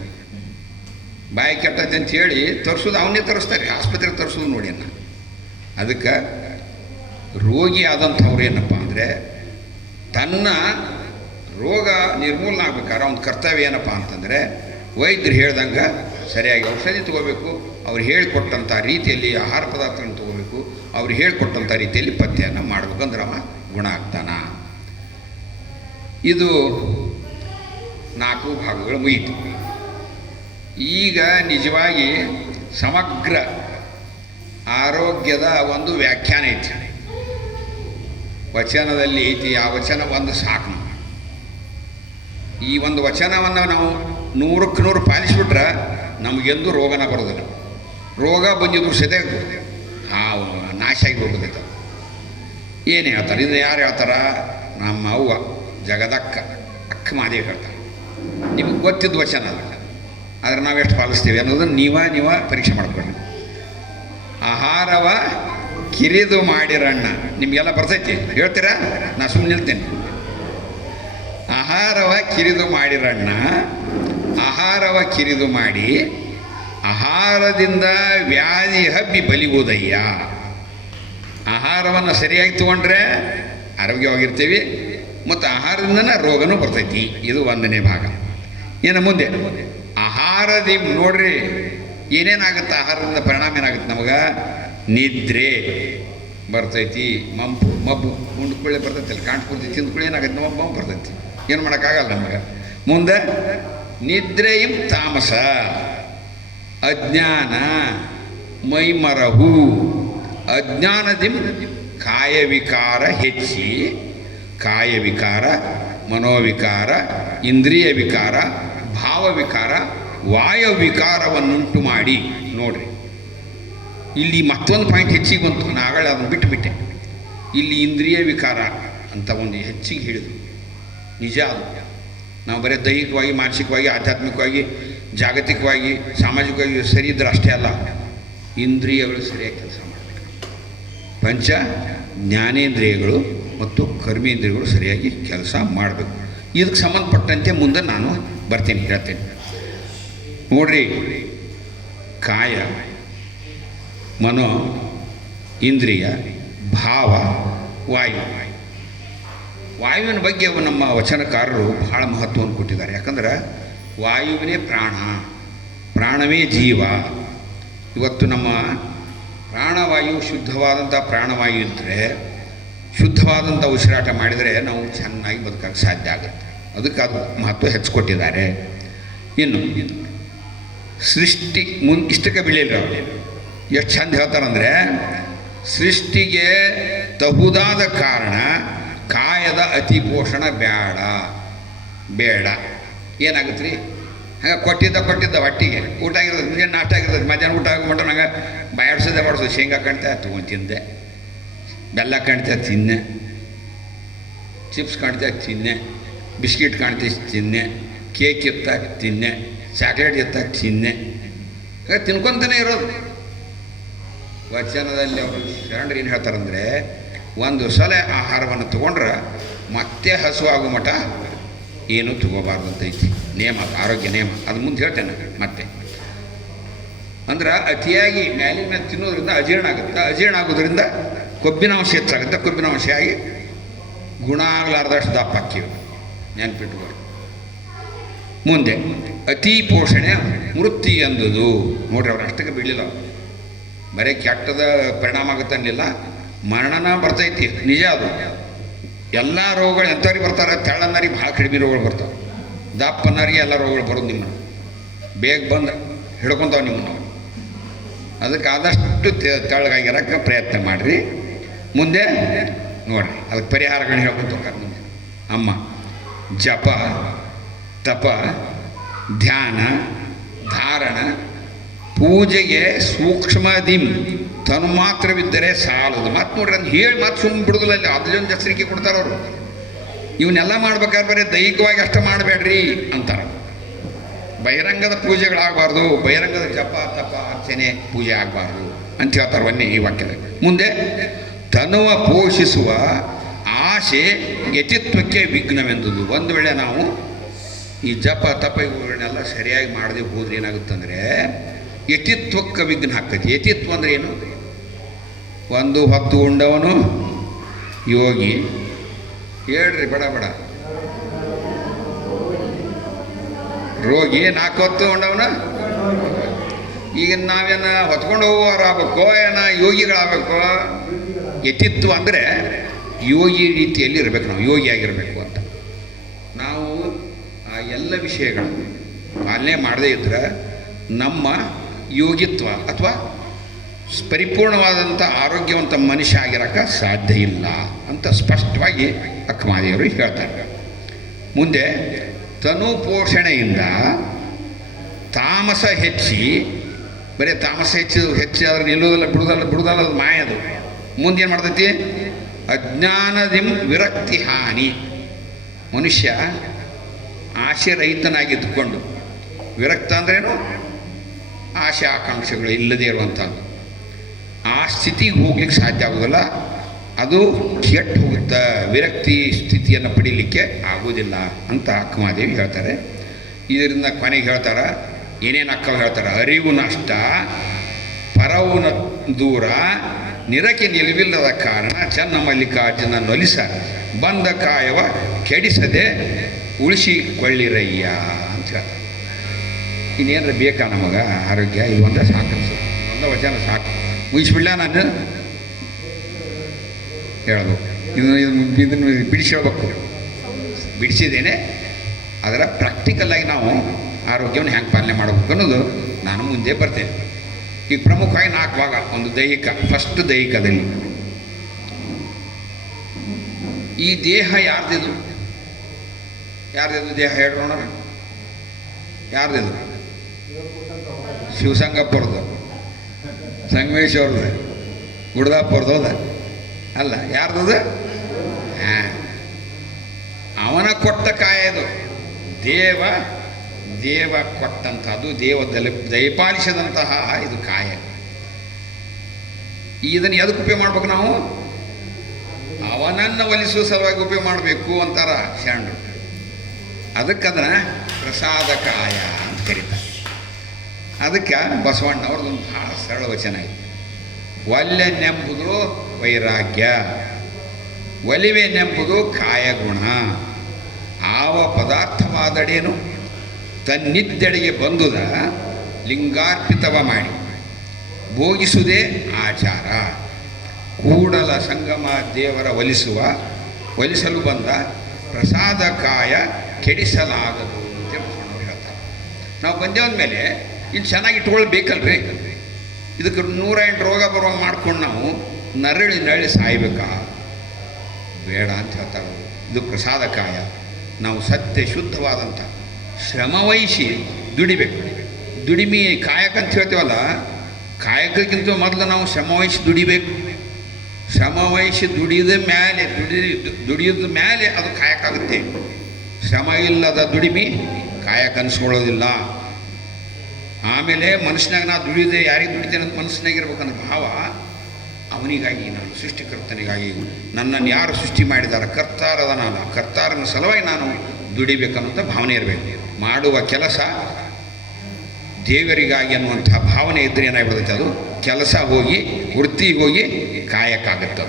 ಬಾಯಿ ಕೆಟ್ಟೈತೆ ಅಂತ ಹೇಳಿ ತರಿಸೋದು ಅವನ್ನೇ ತರಿಸ್ತಾರೆ, ಆಸ್ಪತ್ರೆಗೆ ತರಿಸೋದು ನೋಡಿ ಅನ್ನ. ಅದಕ್ಕೆ ರೋಗಿ ಆದಂಥವ್ರು ಏನಪ್ಪ ಅಂದರೆ ತನ್ನ ರೋಗ ನಿರ್ಮೂಲನೆ ಆಗ್ಬೇಕಾದ್ರೆ ಅವ್ನ ಕರ್ತವ್ಯ ಏನಪ್ಪ ಅಂತಂದರೆ ವೈದ್ಯರು ಹೇಳ್ದಂಗೆ ಸರಿಯಾಗಿ ಔಷಧಿ ತೊಗೋಬೇಕು, ಅವ್ರು ಹೇಳಿಕೊಟ್ಟಂಥ ರೀತಿಯಲ್ಲಿ ಆಹಾರ ಪದಾರ್ಥಗಳನ್ನು ತೊಗೋಬೇಕು, ಅವ್ರು ಹೇಳಿಕೊಟ್ಟಂಥ ರೀತಿಯಲ್ಲಿ ಪಥ್ಯವನ್ನು ಮಾಡಬೇಕು, ಅಂದ್ರೆ ಅವ ಗುಣ ಆಗ್ತಾನ. ಇದು 4 ಭಾಗಗಳು ಮುಗಿತು. ಈಗ ನಿಜವಾಗಿ ಸಮಗ್ರ ಆರೋಗ್ಯದ ಒಂದು ವ್ಯಾಖ್ಯಾನ ಐತಿ, ವಚನದಲ್ಲಿ ಐತಿ. ಆ ವಚನ ಒಂದು ಸಾಕು. ಈ ಒಂದು ವಚನವನ್ನು ನಾವು 100ಕ್ಕೆ 100 ಪಾಲಿಸ್ಬಿಟ್ರೆ ನಮಗೆಂದೂ ರೋಗನ ಬರೋದಿಲ್ಲ. ರೋಗ ಬಂದಿದ್ರು ಸದ್ಯ ನಾಶ ಆಗಿ ಹೋಗೋದೈತೆ. ಏನು ಹೇಳ್ತಾರೆ, ಇದು ಯಾರು ಹೇಳ್ತಾರ, ನಮ್ಮ ಅವ್ವ ಜಗದಕ್ಕ ಅಕ್ಕ ಮಾದೇವಿ ಹೇಳ್ತಾರೆ. ನಿಮಗೆ ಗೊತ್ತಿದ್ದ ವಚನ ಅದ, ಆದರೆ ನಾವೆಷ್ಟು ಪಾಲಿಸ್ತೀವಿ ಅನ್ನೋದನ್ನು ನೀವ ಪರೀಕ್ಷೆ ಮಾಡ್ಕೊಳ್ಳಿ. ಆಹಾರವ ಕಿರಿದು ಮಾಡಿರಣ್ಣ, ನಿಮಗೆಲ್ಲ ಬರ್ತೈತಿ ಹೇಳ್ತೀರಾ, ನಾ ಸುಮ್ಮನೆ ನಿಲ್ತೇನೆ. ಆಹಾರವ ಕಿರಿದು ಮಾಡಿರಣ್ಣ, ಆಹಾರವ ಕಿರಿದು ಮಾಡಿ ಆಹಾರದಿಂದ ವ್ಯಾಧಿ ಹಬ್ಬಿ ಬಲಿಬೋದಯ್ಯ. ಆಹಾರವನ್ನು ಸರಿಯಾಗಿ ತೊಗೊಂಡ್ರೆ ಆರೋಗ್ಯವಾಗಿರ್ತೀವಿ, ಮತ್ತು ಆಹಾರದಿಂದನೇ ರೋಗನೂ ಬರ್ತೈತಿ. ಇದು 1ನೇ ಭಾಗ. ಇನ್ನು ಮುಂದೆ ಆಹಾರದಿಂದ ನೋಡ್ರಿ ಏನೇನಾಗುತ್ತೆ, ಆಹಾರದಿಂದ ಪರಿಣಾಮ ಏನಾಗುತ್ತೆ ನಮಗೆ, ನಿದ್ರೆ ಬರ್ತೈತಿ, ಮಬ್ಬು ಉಂಡ್ಕೊಳ್ಳೆ ಬರ್ತೈತಿಲ್ಲ, ಕಾಣ್ಕೊಳ್ತೈತಿ, ತಿಂದ್ಕೊಳ್ಳಿ ಏನಾಗುತ್ತೆ ನಮಗೆ ಮಬ್ಬು ಬರ್ತೈತಿ, ಏನು ಮಾಡೋಕ್ಕಾಗಲ್ಲ ನಮಗೆ. ಮುಂದೆ ನಿದ್ರೆಯಂ ತಾಮಸ, ಅಜ್ಞಾನ ಮೈಮರಹು, ಅಜ್ಞಾನದಿಂ ಕಾಯವಿಕಾರ ಹೆಚ್ಚಿ, ಕಾಯವಿಕಾರ, ಮನೋವಿಕಾರ, ಇಂದ್ರಿಯ ವಿಕಾರ, ಭಾವವಿಕಾರ, ವಾಯುವಿಕಾರವನ್ನುಂಟು ಮಾಡಿ. ನೋಡ್ರಿ ಇಲ್ಲಿ ಮತ್ತೊಂದು ಪಾಯಿಂಟ್ ಹೆಚ್ಚಿಗೆ ಬಂತು, ನಾಗಳೆ ಅದನ್ನು ಬಿಟ್ಟುಬಿಟ್ಟೆ. ಇಲ್ಲಿ ಇಂದ್ರಿಯ ವಿಕಾರ ಅಂತ ಒಂದು ಹೆಚ್ಚಿಗೆ ಹೇಳಿದರು. ನಿಜ ಅದು. ನಾವು ಬರೀ ದೈಹಿಕವಾಗಿ, ಮಾನಸಿಕವಾಗಿ, ಆಧ್ಯಾತ್ಮಿಕವಾಗಿ, ಜಾಗತಿಕವಾಗಿ, ಸಾಮಾಜಿಕವಾಗಿ ಸರಿ ಇದ್ರೆ ಅಷ್ಟೇ ಅಲ್ಲ, ಇಂದ್ರಿಯಗಳು ಸರಿಯಾಗಿ ಕೆಲಸ ಮಾಡಿ. ಪಂಚ ಜ್ಞಾನೇಂದ್ರಿಯಗಳು ಮತ್ತು ಕರ್ಮೇಂದ್ರಿಯಗಳು ಸರಿಯಾಗಿ ಕೆಲಸ ಮಾಡಬೇಕು. ಇದಕ್ಕೆ ಸಂಬಂಧಪಟ್ಟಂತೆ ಮುಂದೆ ನಾನು ಬರ್ತೀನಿ, ಹೇಳ್ತೇನೆ. ನೋಡ್ರಿ, ಕಾಯ, ಮನೋ, ಇಂದ್ರಿಯ, ಭಾವ, ವಾಯು. ವಾಯುವಿನ ಬಗ್ಗೆ ನಮ್ಮ ವಚನಕಾರರು ಬಹಳ ಮಹತ್ವವನ್ನು ಕೊಟ್ಟಿದ್ದಾರೆ. ಯಾಕಂದ್ರೆ ವಾಯುವಿನೇ ಪ್ರಾಣ, ಪ್ರಾಣವೇ ಜೀವ. ಇವತ್ತು ನಮ್ಮ ಪ್ರಾಣವಾಯು ಶುದ್ಧವಾದಂಥ ಪ್ರಾಣವಾಯು ಇದ್ದರೆ, ಶುದ್ಧವಾದಂಥ ಉಸಿರಾಟ ಮಾಡಿದರೆ ನಾವು ಚೆನ್ನಾಗಿ ಬದುಕಕ್ಕೆ ಸಾಧ್ಯ ಆಗುತ್ತೆ. ಅದಕ್ಕೆ ಅದು ಮಹತ್ವ ಹೆಚ್ಚಿಕೊಟ್ಟಿದ್ದಾರೆ. ಇನ್ನು ಸೃಷ್ಟಿ ಇಷ್ಟಕ್ಕೆ ಬೀಳಿಲ್ಲ ಅವರು. ಎಷ್ಟು ಚಂದ ಹೇಳ್ತಾರಂದರೆ, ಸೃಷ್ಟಿಗೆ ತಹುದಾದ ಕಾರಣ ಕಾಯದ ಅತಿ ಪೋಷಣ ಬೇಡ. ಏನಾಗುತ್ತೆ ರೀ? ಹಾಗೆ ಕೊಟ್ಟಿದ್ದ ಹೊಟ್ಟಿಗೆ ಊಟ ಆಗಿರೋದು, ಮುಂಜಾನೆ ನಾಷ್ಟ ಆಗಿರೋದು, ಮಧ್ಯಾಹ್ನ ಊಟ ಆಗ್ಬಿಟ್ಟು ನಂಗೆ ಬಾಡಿಸೋದೇ ಬಾಡಿಸೋದು. ಶೇಂಗಾ ಕಾಣ್ತಾ ತೊಗೊಂಡು ತಿಂದೆ, ಬೆಲ್ಲ ಕಾಣ್ತಾ ತಿನ್ನೆ, ಚಿಪ್ಸ್ ಕಾಣ್ತಾ ತಿನ್ನೆ, ಬಿಸ್ಕಿಟ್ ಕಾಣ್ತಾ ತಿನ್ನೆ, ಕೇಕ್ ಎತ್ತಾಗ ತಿನ್ನೆ, ಚಾಕ್ಲೇಟ್ ಎತ್ತಾಗ ತಿನ್ನೆ. ಹಾಗೆ ತಿನ್ಕೊತಾನೆ ಇರೋದು. ವಚನದಲ್ಲಿ ಅವರು ಶರಣರು ಏನು ಹೇಳ್ತಾರಂದರೆ, ಒಂದು ಸಲ ಆಹಾರವನ್ನು ತೊಗೊಂಡ್ರೆ ಮತ್ತೆ ಹಸುವಾಗೋ ಮಠ ಏನೂ ತಗೋಬಾರ್ದು ಅಂತ ಐತಿ ನೇಮ, ಆರೋಗ್ಯ ನೇಮ. ಅದು ಮುಂದೆ ಹೇಳ್ತೇನೆ ಮತ್ತೆ. ಅಂದ್ರೆ ಅತಿಯಾಗಿ ಮೇಲೆ ತಿನ್ನೋದ್ರಿಂದ ಅಜೀರ್ಣ ಆಗುತ್ತೆ. ಅಜೀರ್ಣ ಆಗೋದ್ರಿಂದ ಕೊಬ್ಬಿನಾಂಶ ಹೆಚ್ಚಾಗುತ್ತೆ. ಕೊಬ್ಬಿನಾಂಶ ಆಗಿ ಗುಣ ಆಗಲಾರ್ದಷ್ಟು ದಪ್ಪ ಹಾಕಿವೆ. ನೆನ್ಪಿಟ್ಕೊಂಡು ಮುಂದೆ ಅತಿ ಪೋಷಣೆ ಮೃತ್ಯು ಎಂದುದು. ನೋಡ್ರಿ, ಅವ್ರು ಅಷ್ಟಕ್ಕೆ ಬೀಳಿಲ್ಲ. ಬರೀ ಕೆಟ್ಟದ ಪರಿಣಾಮ ಆಗುತ್ತೆ ಅನ್ನಲಿಲ್ಲ, ಮರಣನ ಬರ್ತೈತಿ, ನಿಜ ಅದು. ಎಲ್ಲ ರೋಗಗಳು ಎಂಥವ್ರಿಗೆ ಬರ್ತಾರೆ? ತೆಳ್ಳನ್ನರಿಗೆ ಭಾಳ ಕಡಿಮೆ ರೋಗಗಳು ಬರ್ತಾವೆ. ದಪ್ಪನ್ನರಿಗೆ ಎಲ್ಲ ರೋಗಗಳು ಬರೋದು ನಿಮ್ಮನ್ನು ಬೇಗ ಬಂದು ಹಿಡ್ಕೊತಾವೆ ನಿಮ್ಮನ್ನು. ಅದಕ್ಕೆ ಆದಷ್ಟು ತೆಳ್ಳಗಾಗಿರೋಕ್ಕೆ ಪ್ರಯತ್ನ ಮಾಡಿರಿ. ಮುಂದೆ ನೋಡಿರಿ, ಅದಕ್ಕೆ ಪರಿಹಾರಗಳನ್ನ ಹೇಳ್ಕೊತ ಹೋಗ್ತಾರೆ ಮುಂದೆ. ಅಮ್ಮ ಜಪ, ತಪ, ಧ್ಯಾನ, ಧಾರಣ, ಪೂಜೆಗೆ ಸೂಕ್ಷ್ಮದಿಂ ತನು ಮಾತ್ರವಿದ್ದರೆ ಸಾಲದು. ಮತ್ತು ನೋಡ್ರಿ, ಅದನ್ನು ಹೇಳಿ ಮಾತು ಸುಮ್ಮನೆ ಬಿಡೋದಿಲ್ಲ. ಅಲ್ಲಿ ಅದಲ್ಲೊಂದು ಹೆಸರಿಗೆ ಕೊಡ್ತಾರೆ ಅವರು. ಇವನ್ನೆಲ್ಲ ಮಾಡ್ಬೇಕಾದ್ರೆ ಬರೀ ದೈಹಿಕವಾಗಿ ಅಷ್ಟು ಮಾಡಬೇಡ್ರಿ ಅಂತಾರೆ. ಬಹಿರಂಗದ ಪೂಜೆಗಳಾಗಬಾರ್ದು, ಬಹಿರಂಗದ ಜಪ, ತಪ, ಅರ್ಚನೆ, ಪೂಜೆ ಆಗಬಾರ್ದು ಅಂತ ಹೇಳ್ತಾರೆ ಬನ್ನಿ ಈ ವಾಕ್ಯದಲ್ಲಿ. ಮುಂದೆ ತನುವ ಪೋಷಿಸುವ ಆಸೆ ಯತಿತ್ವಕ್ಕೆ ವಿಘ್ನವೆಂದುದು. ಒಂದು ವೇಳೆ ನಾವು ಈ ಜಪ ತಪ ಇವುಗಳನ್ನೆಲ್ಲ ಸರಿಯಾಗಿ ಮಾಡದೆ ಹೋದ್ರೆ ಏನಾಗುತ್ತಂದರೆ ಯತಿತ್ವಕ್ಕೆ ವಿಘ್ನ ಆಗ್ತೈತಿ. ಯತಿತ್ವ ಅಂದರೆ ಏನು? ಒಂದು ಹೊತ್ತು ಉಂಡವನು ಯೋಗಿ. ಹೇಳ್ರಿ ಬಡ ರೋಗಿ. 4 ಹೊತ್ತು ಉಂಡವನ ಈಗ ನಾವೇನು ಹೊತ್ಕೊಂಡು ಹೋಗುವವರಾಗಬೇಕೋ ಏನೋ ಯೋಗಿಗಳಾಗಬೇಕು. ಯತಿತ್ವ ಅಂದರೆ ಯೋಗಿ ರೀತಿಯಲ್ಲಿ ಇರಬೇಕು, ನಾವು ಯೋಗಿಯಾಗಿರಬೇಕು ಅಂತ. ನಾವು ಆ ಎಲ್ಲ ವಿಷಯಗಳನ್ನು ಪಾಲನೆ ಮಾಡದೇ ಇದ್ದರೆ ನಮ್ಮ ಯೋಗಿತ್ವ ಅಥವಾ ಪರಿಪೂರ್ಣವಾದಂಥ ಆರೋಗ್ಯವಂತ ಮನುಷ್ಯ ಆಗಿರೋಕ್ಕೆ ಸಾಧ್ಯ ಇಲ್ಲ ಅಂತ ಸ್ಪಷ್ಟವಾಗಿ ಅಕ್ಕಮಾದೇವರು ಹೇಳ್ತಾರೆ. ಮುಂದೆ ತನು ಪೋಷಣೆಯಿಂದ ತಾಮಸ ಹೆಚ್ಚಿ, ಬರೀ ತಾಮಸ ಹೆಚ್ಚಿ ಆದರೆ ನಿಲ್ಲೋದಲ್ಲ, ಬಿಡುದಲ್ಲ, ಅದು ಮಾಯದು. ಮುಂದೆ ಏನು ಮಾಡ್ತೈತಿ? ಅಜ್ಞಾನದಿಂ ವಿರಕ್ತಿ ಹಾನಿ. ಮನುಷ್ಯ ಆಸೆ ರಹಿತನಾಗಿದ್ದುಕೊಂಡು, ವಿರಕ್ತ ಅಂದ್ರೇನು? ಆಸೆ ಆಕಾಂಕ್ಷೆಗಳು ಇಲ್ಲದೇ ಇರುವಂಥದ್ದು. ಆ ಸ್ಥಿತಿಗೆ ಹೋಗ್ಲಿಕ್ಕೆ ಸಾಧ್ಯ ಆಗೋದಿಲ್ಲ. ಅದು ಕೆಟ್ಟು ಹೋಗುತ್ತೆ. ವಿರಕ್ತಿ ಸ್ಥಿತಿಯನ್ನು ಪಡೀಲಿಕ್ಕೆ ಆಗೋದಿಲ್ಲ ಅಂತ ಅಕ್ಕಮಾದೇವಿ ಹೇಳ್ತಾರೆ. ಇದರಿಂದ ಕೊನೆಗೆ ಹೇಳ್ತಾರೆ, ಏನೇನು ಅಕ್ಕ ಹೇಳ್ತಾರೆ? ಅರಿವು ನಷ್ಟ, ಪರವು ದೂರ, ನಿರಕೆ ನಿಲುವಿಲ್ಲದ ಕಾರಣ ಚೆನ್ನ ಮಲ್ಲಿಕಾರ್ಜುನ ನೊಲಿಸ ಬಂದ ಕಾಯವ ಕೆಡಿಸದೆ ಉಳಿಸಿಕೊಳ್ಳಿರಯ್ಯ ಅಂತ ಹೇಳ್ತಾರೆ. ಇನ್ನೇನರ ಬೇಕಾ ನಮಗೆ ಆರೋಗ್ಯ? ಇದು ಒಂದೇ ಸಾಕು ಅನ್ಸುತ್ತೆ. ಒಂದೇ ವಚನ ಸಾಕು. ಮುಗಿಸ್ಬಿಡ್ಲ ನಾನು ಹೇಳೋದು. ಇದನ್ನು ಬಿಡಿಸಿ ಹೇಳ್ಬೇಕು. ಬಿಡಿಸಿದ್ದೇನೆ. ಅದರ ಪ್ರಾಕ್ಟಿಕಲ್ಲಾಗಿ ನಾವು ಆರೋಗ್ಯವನ್ನು ಹೆಂಗೆ ಪಾಲನೆ ಮಾಡಬೇಕು ಅನ್ನೋದು ನಾನು ಮುಂದೆ ಬರ್ತೇನೆ. ಈಗ ಪ್ರಮುಖವಾಗಿ 4 ಭಾಗ. ಒಂದು ದೈಹಿಕ. ಫಸ್ಟ್ ದೈಹಿಕದಲ್ಲಿ ಈ ದೇಹ ಯಾರ್ದಿದು? ದೇಹ ಹೇಳೋಣ. ಯಾರ್ದಿದು? ಶಿವಸಂಗಪ್ಪವ್ರದ್ದು, ಸಂಗಮೇಶ್ ಅವ್ರದ್ದು, ಗುಡ್ದಾಪುರದ್ದು ಅಲ್ಲ. ಯಾರ್ದದು? ಅವನ ಕೊಟ್ಟ ಕಾಯ ಇದು. ದೇವ ಕೊಟ್ಟಂಥದ್ದು, ದಯಪಾಲಿಸಿದಂತಹ ಇದು ಕಾಯ. ಇದನ್ನು ಎದಕ್ಕೆ ಉಪಯೋಗ ಮಾಡ್ಬೇಕು ನಾವು? ಅವನನ್ನು ಒಲಿಸುವ ಸಲುವಾಗಿ ಉಪಯೋಗ ಮಾಡಬೇಕು ಅಂತಾರ ಶಾಂಡ್ರು. ಅದಕ್ಕದನ್ನು ಪ್ರಸಾದಕಾಯ ಅಂತ ಕರೀತಾರೆ. ಅದಕ್ಕೆ ಬಸವಣ್ಣವ್ರದ್ದೊಂದು ಭಾಳ ಸರಳ ವಚನ ಇದೆ. ಒಲ್ಲೆನೆಂಬುದು ವೈರಾಗ್ಯ, ಒಲಿವೆನೆಂಬುದು ಕಾಯಗುಣ. ಆವ ಪದಾರ್ಥವಾದಡೇನು ತನ್ನಿದ್ದೆಡೆಗೆ ಬಂದುದ ಲಿಂಗಾರ್ಪಿತವ ಮಾಡಿ ಭೋಗಿಸುವುದೇ ಆಚಾರ. ಕೂಡಲ ಸಂಗಮ ದೇವರ ಒಲಿಸಲು ಬಂದ ಪ್ರಸಾದಕಾಯ ಕೆಡಿಸಲಾಗದು ಅಂತ ಹೇಳ್ತಾರೆ. ನಾವು ಬಂದೇವಂದ ಮೇಲೆ ಇಲ್ಲಿ ಚೆನ್ನಾಗಿ ಇಟ್ಕೊಳ್ಬೇಕಲ್ರಿ. ಇದಕ್ಕೆ 108 ರೋಗ ಬರುವ ಮಾಡ್ಕೊಂಡು ನಾವು ನರಳಿ ಸಾಯ್ಬೇಕಾ? ಬೇಡ ಅಂತ ಹೇಳ್ತಾರೆ. ಇದು ಪ್ರಸಾದಕಾಯ. ನಾವು ಸತ್ಯ ಶುದ್ಧವಾದಂಥ ಶ್ರಮವಹಿಸಿ ದುಡಿಬೇಕು. ದುಡಿಮೆ ಕಾಯಕ ಅಂತ ಹೇಳ್ತೀವಲ್ಲ, ಕಾಯಕಕ್ಕಿಂತ ಮೊದಲು ನಾವು ಶ್ರಮವಹಿಸಿ ದುಡಿಬೇಕು. ಶ್ರಮವಹಿಸಿ ದುಡಿಯೋದ ಮೇಲೆ ಅದು ಕಾಯಕ್ಕಾಗುತ್ತೆ. ಶ್ರಮ ಇಲ್ಲದ ದುಡಿಮೆ ಕಾಯಕ ಅನಿಸ್ಕೊಳ್ಳೋದಿಲ್ಲ. ಆಮೇಲೆ ಮನುಷ್ಯನಾಗ ನಾ ದುಡಿಯೋದೆ ಯಾರಿಗೆ ದುಡಿತೇನೆ ಅಂತ ಮನಸ್ಸಿನಾಗಿರ್ಬೇಕನ್ನೋ ಭಾವ ಅವನಿಗಾಗಿ, ನಾನು ಸೃಷ್ಟಿಕರ್ತನಿಗಾಗಿ, ನನ್ನನ್ನು ಯಾರು ಸೃಷ್ಟಿ ಮಾಡಿದ್ದಾರೆ ಕರ್ತಾರದ ನಾನು, ಕರ್ತಾರನ ಸಲುವಾಗಿ ನಾನು ದುಡಿಬೇಕನ್ನುವಂಥ ಭಾವನೆ ಇರಬೇಕು. ಮಾಡುವ ಕೆಲಸ ದೇವರಿಗಾಗಿ ಅನ್ನುವಂಥ ಭಾವನೆ ಇದ್ದರೆ ಏನಾಗ್ಬಿಡುತ್ತೆ, ಅದು ಕೆಲಸ ಹೋಗಿ ವೃತ್ತಿ ಹೋಗಿ ಕಾಯಕ್ಕಾಗತ್ತೆ.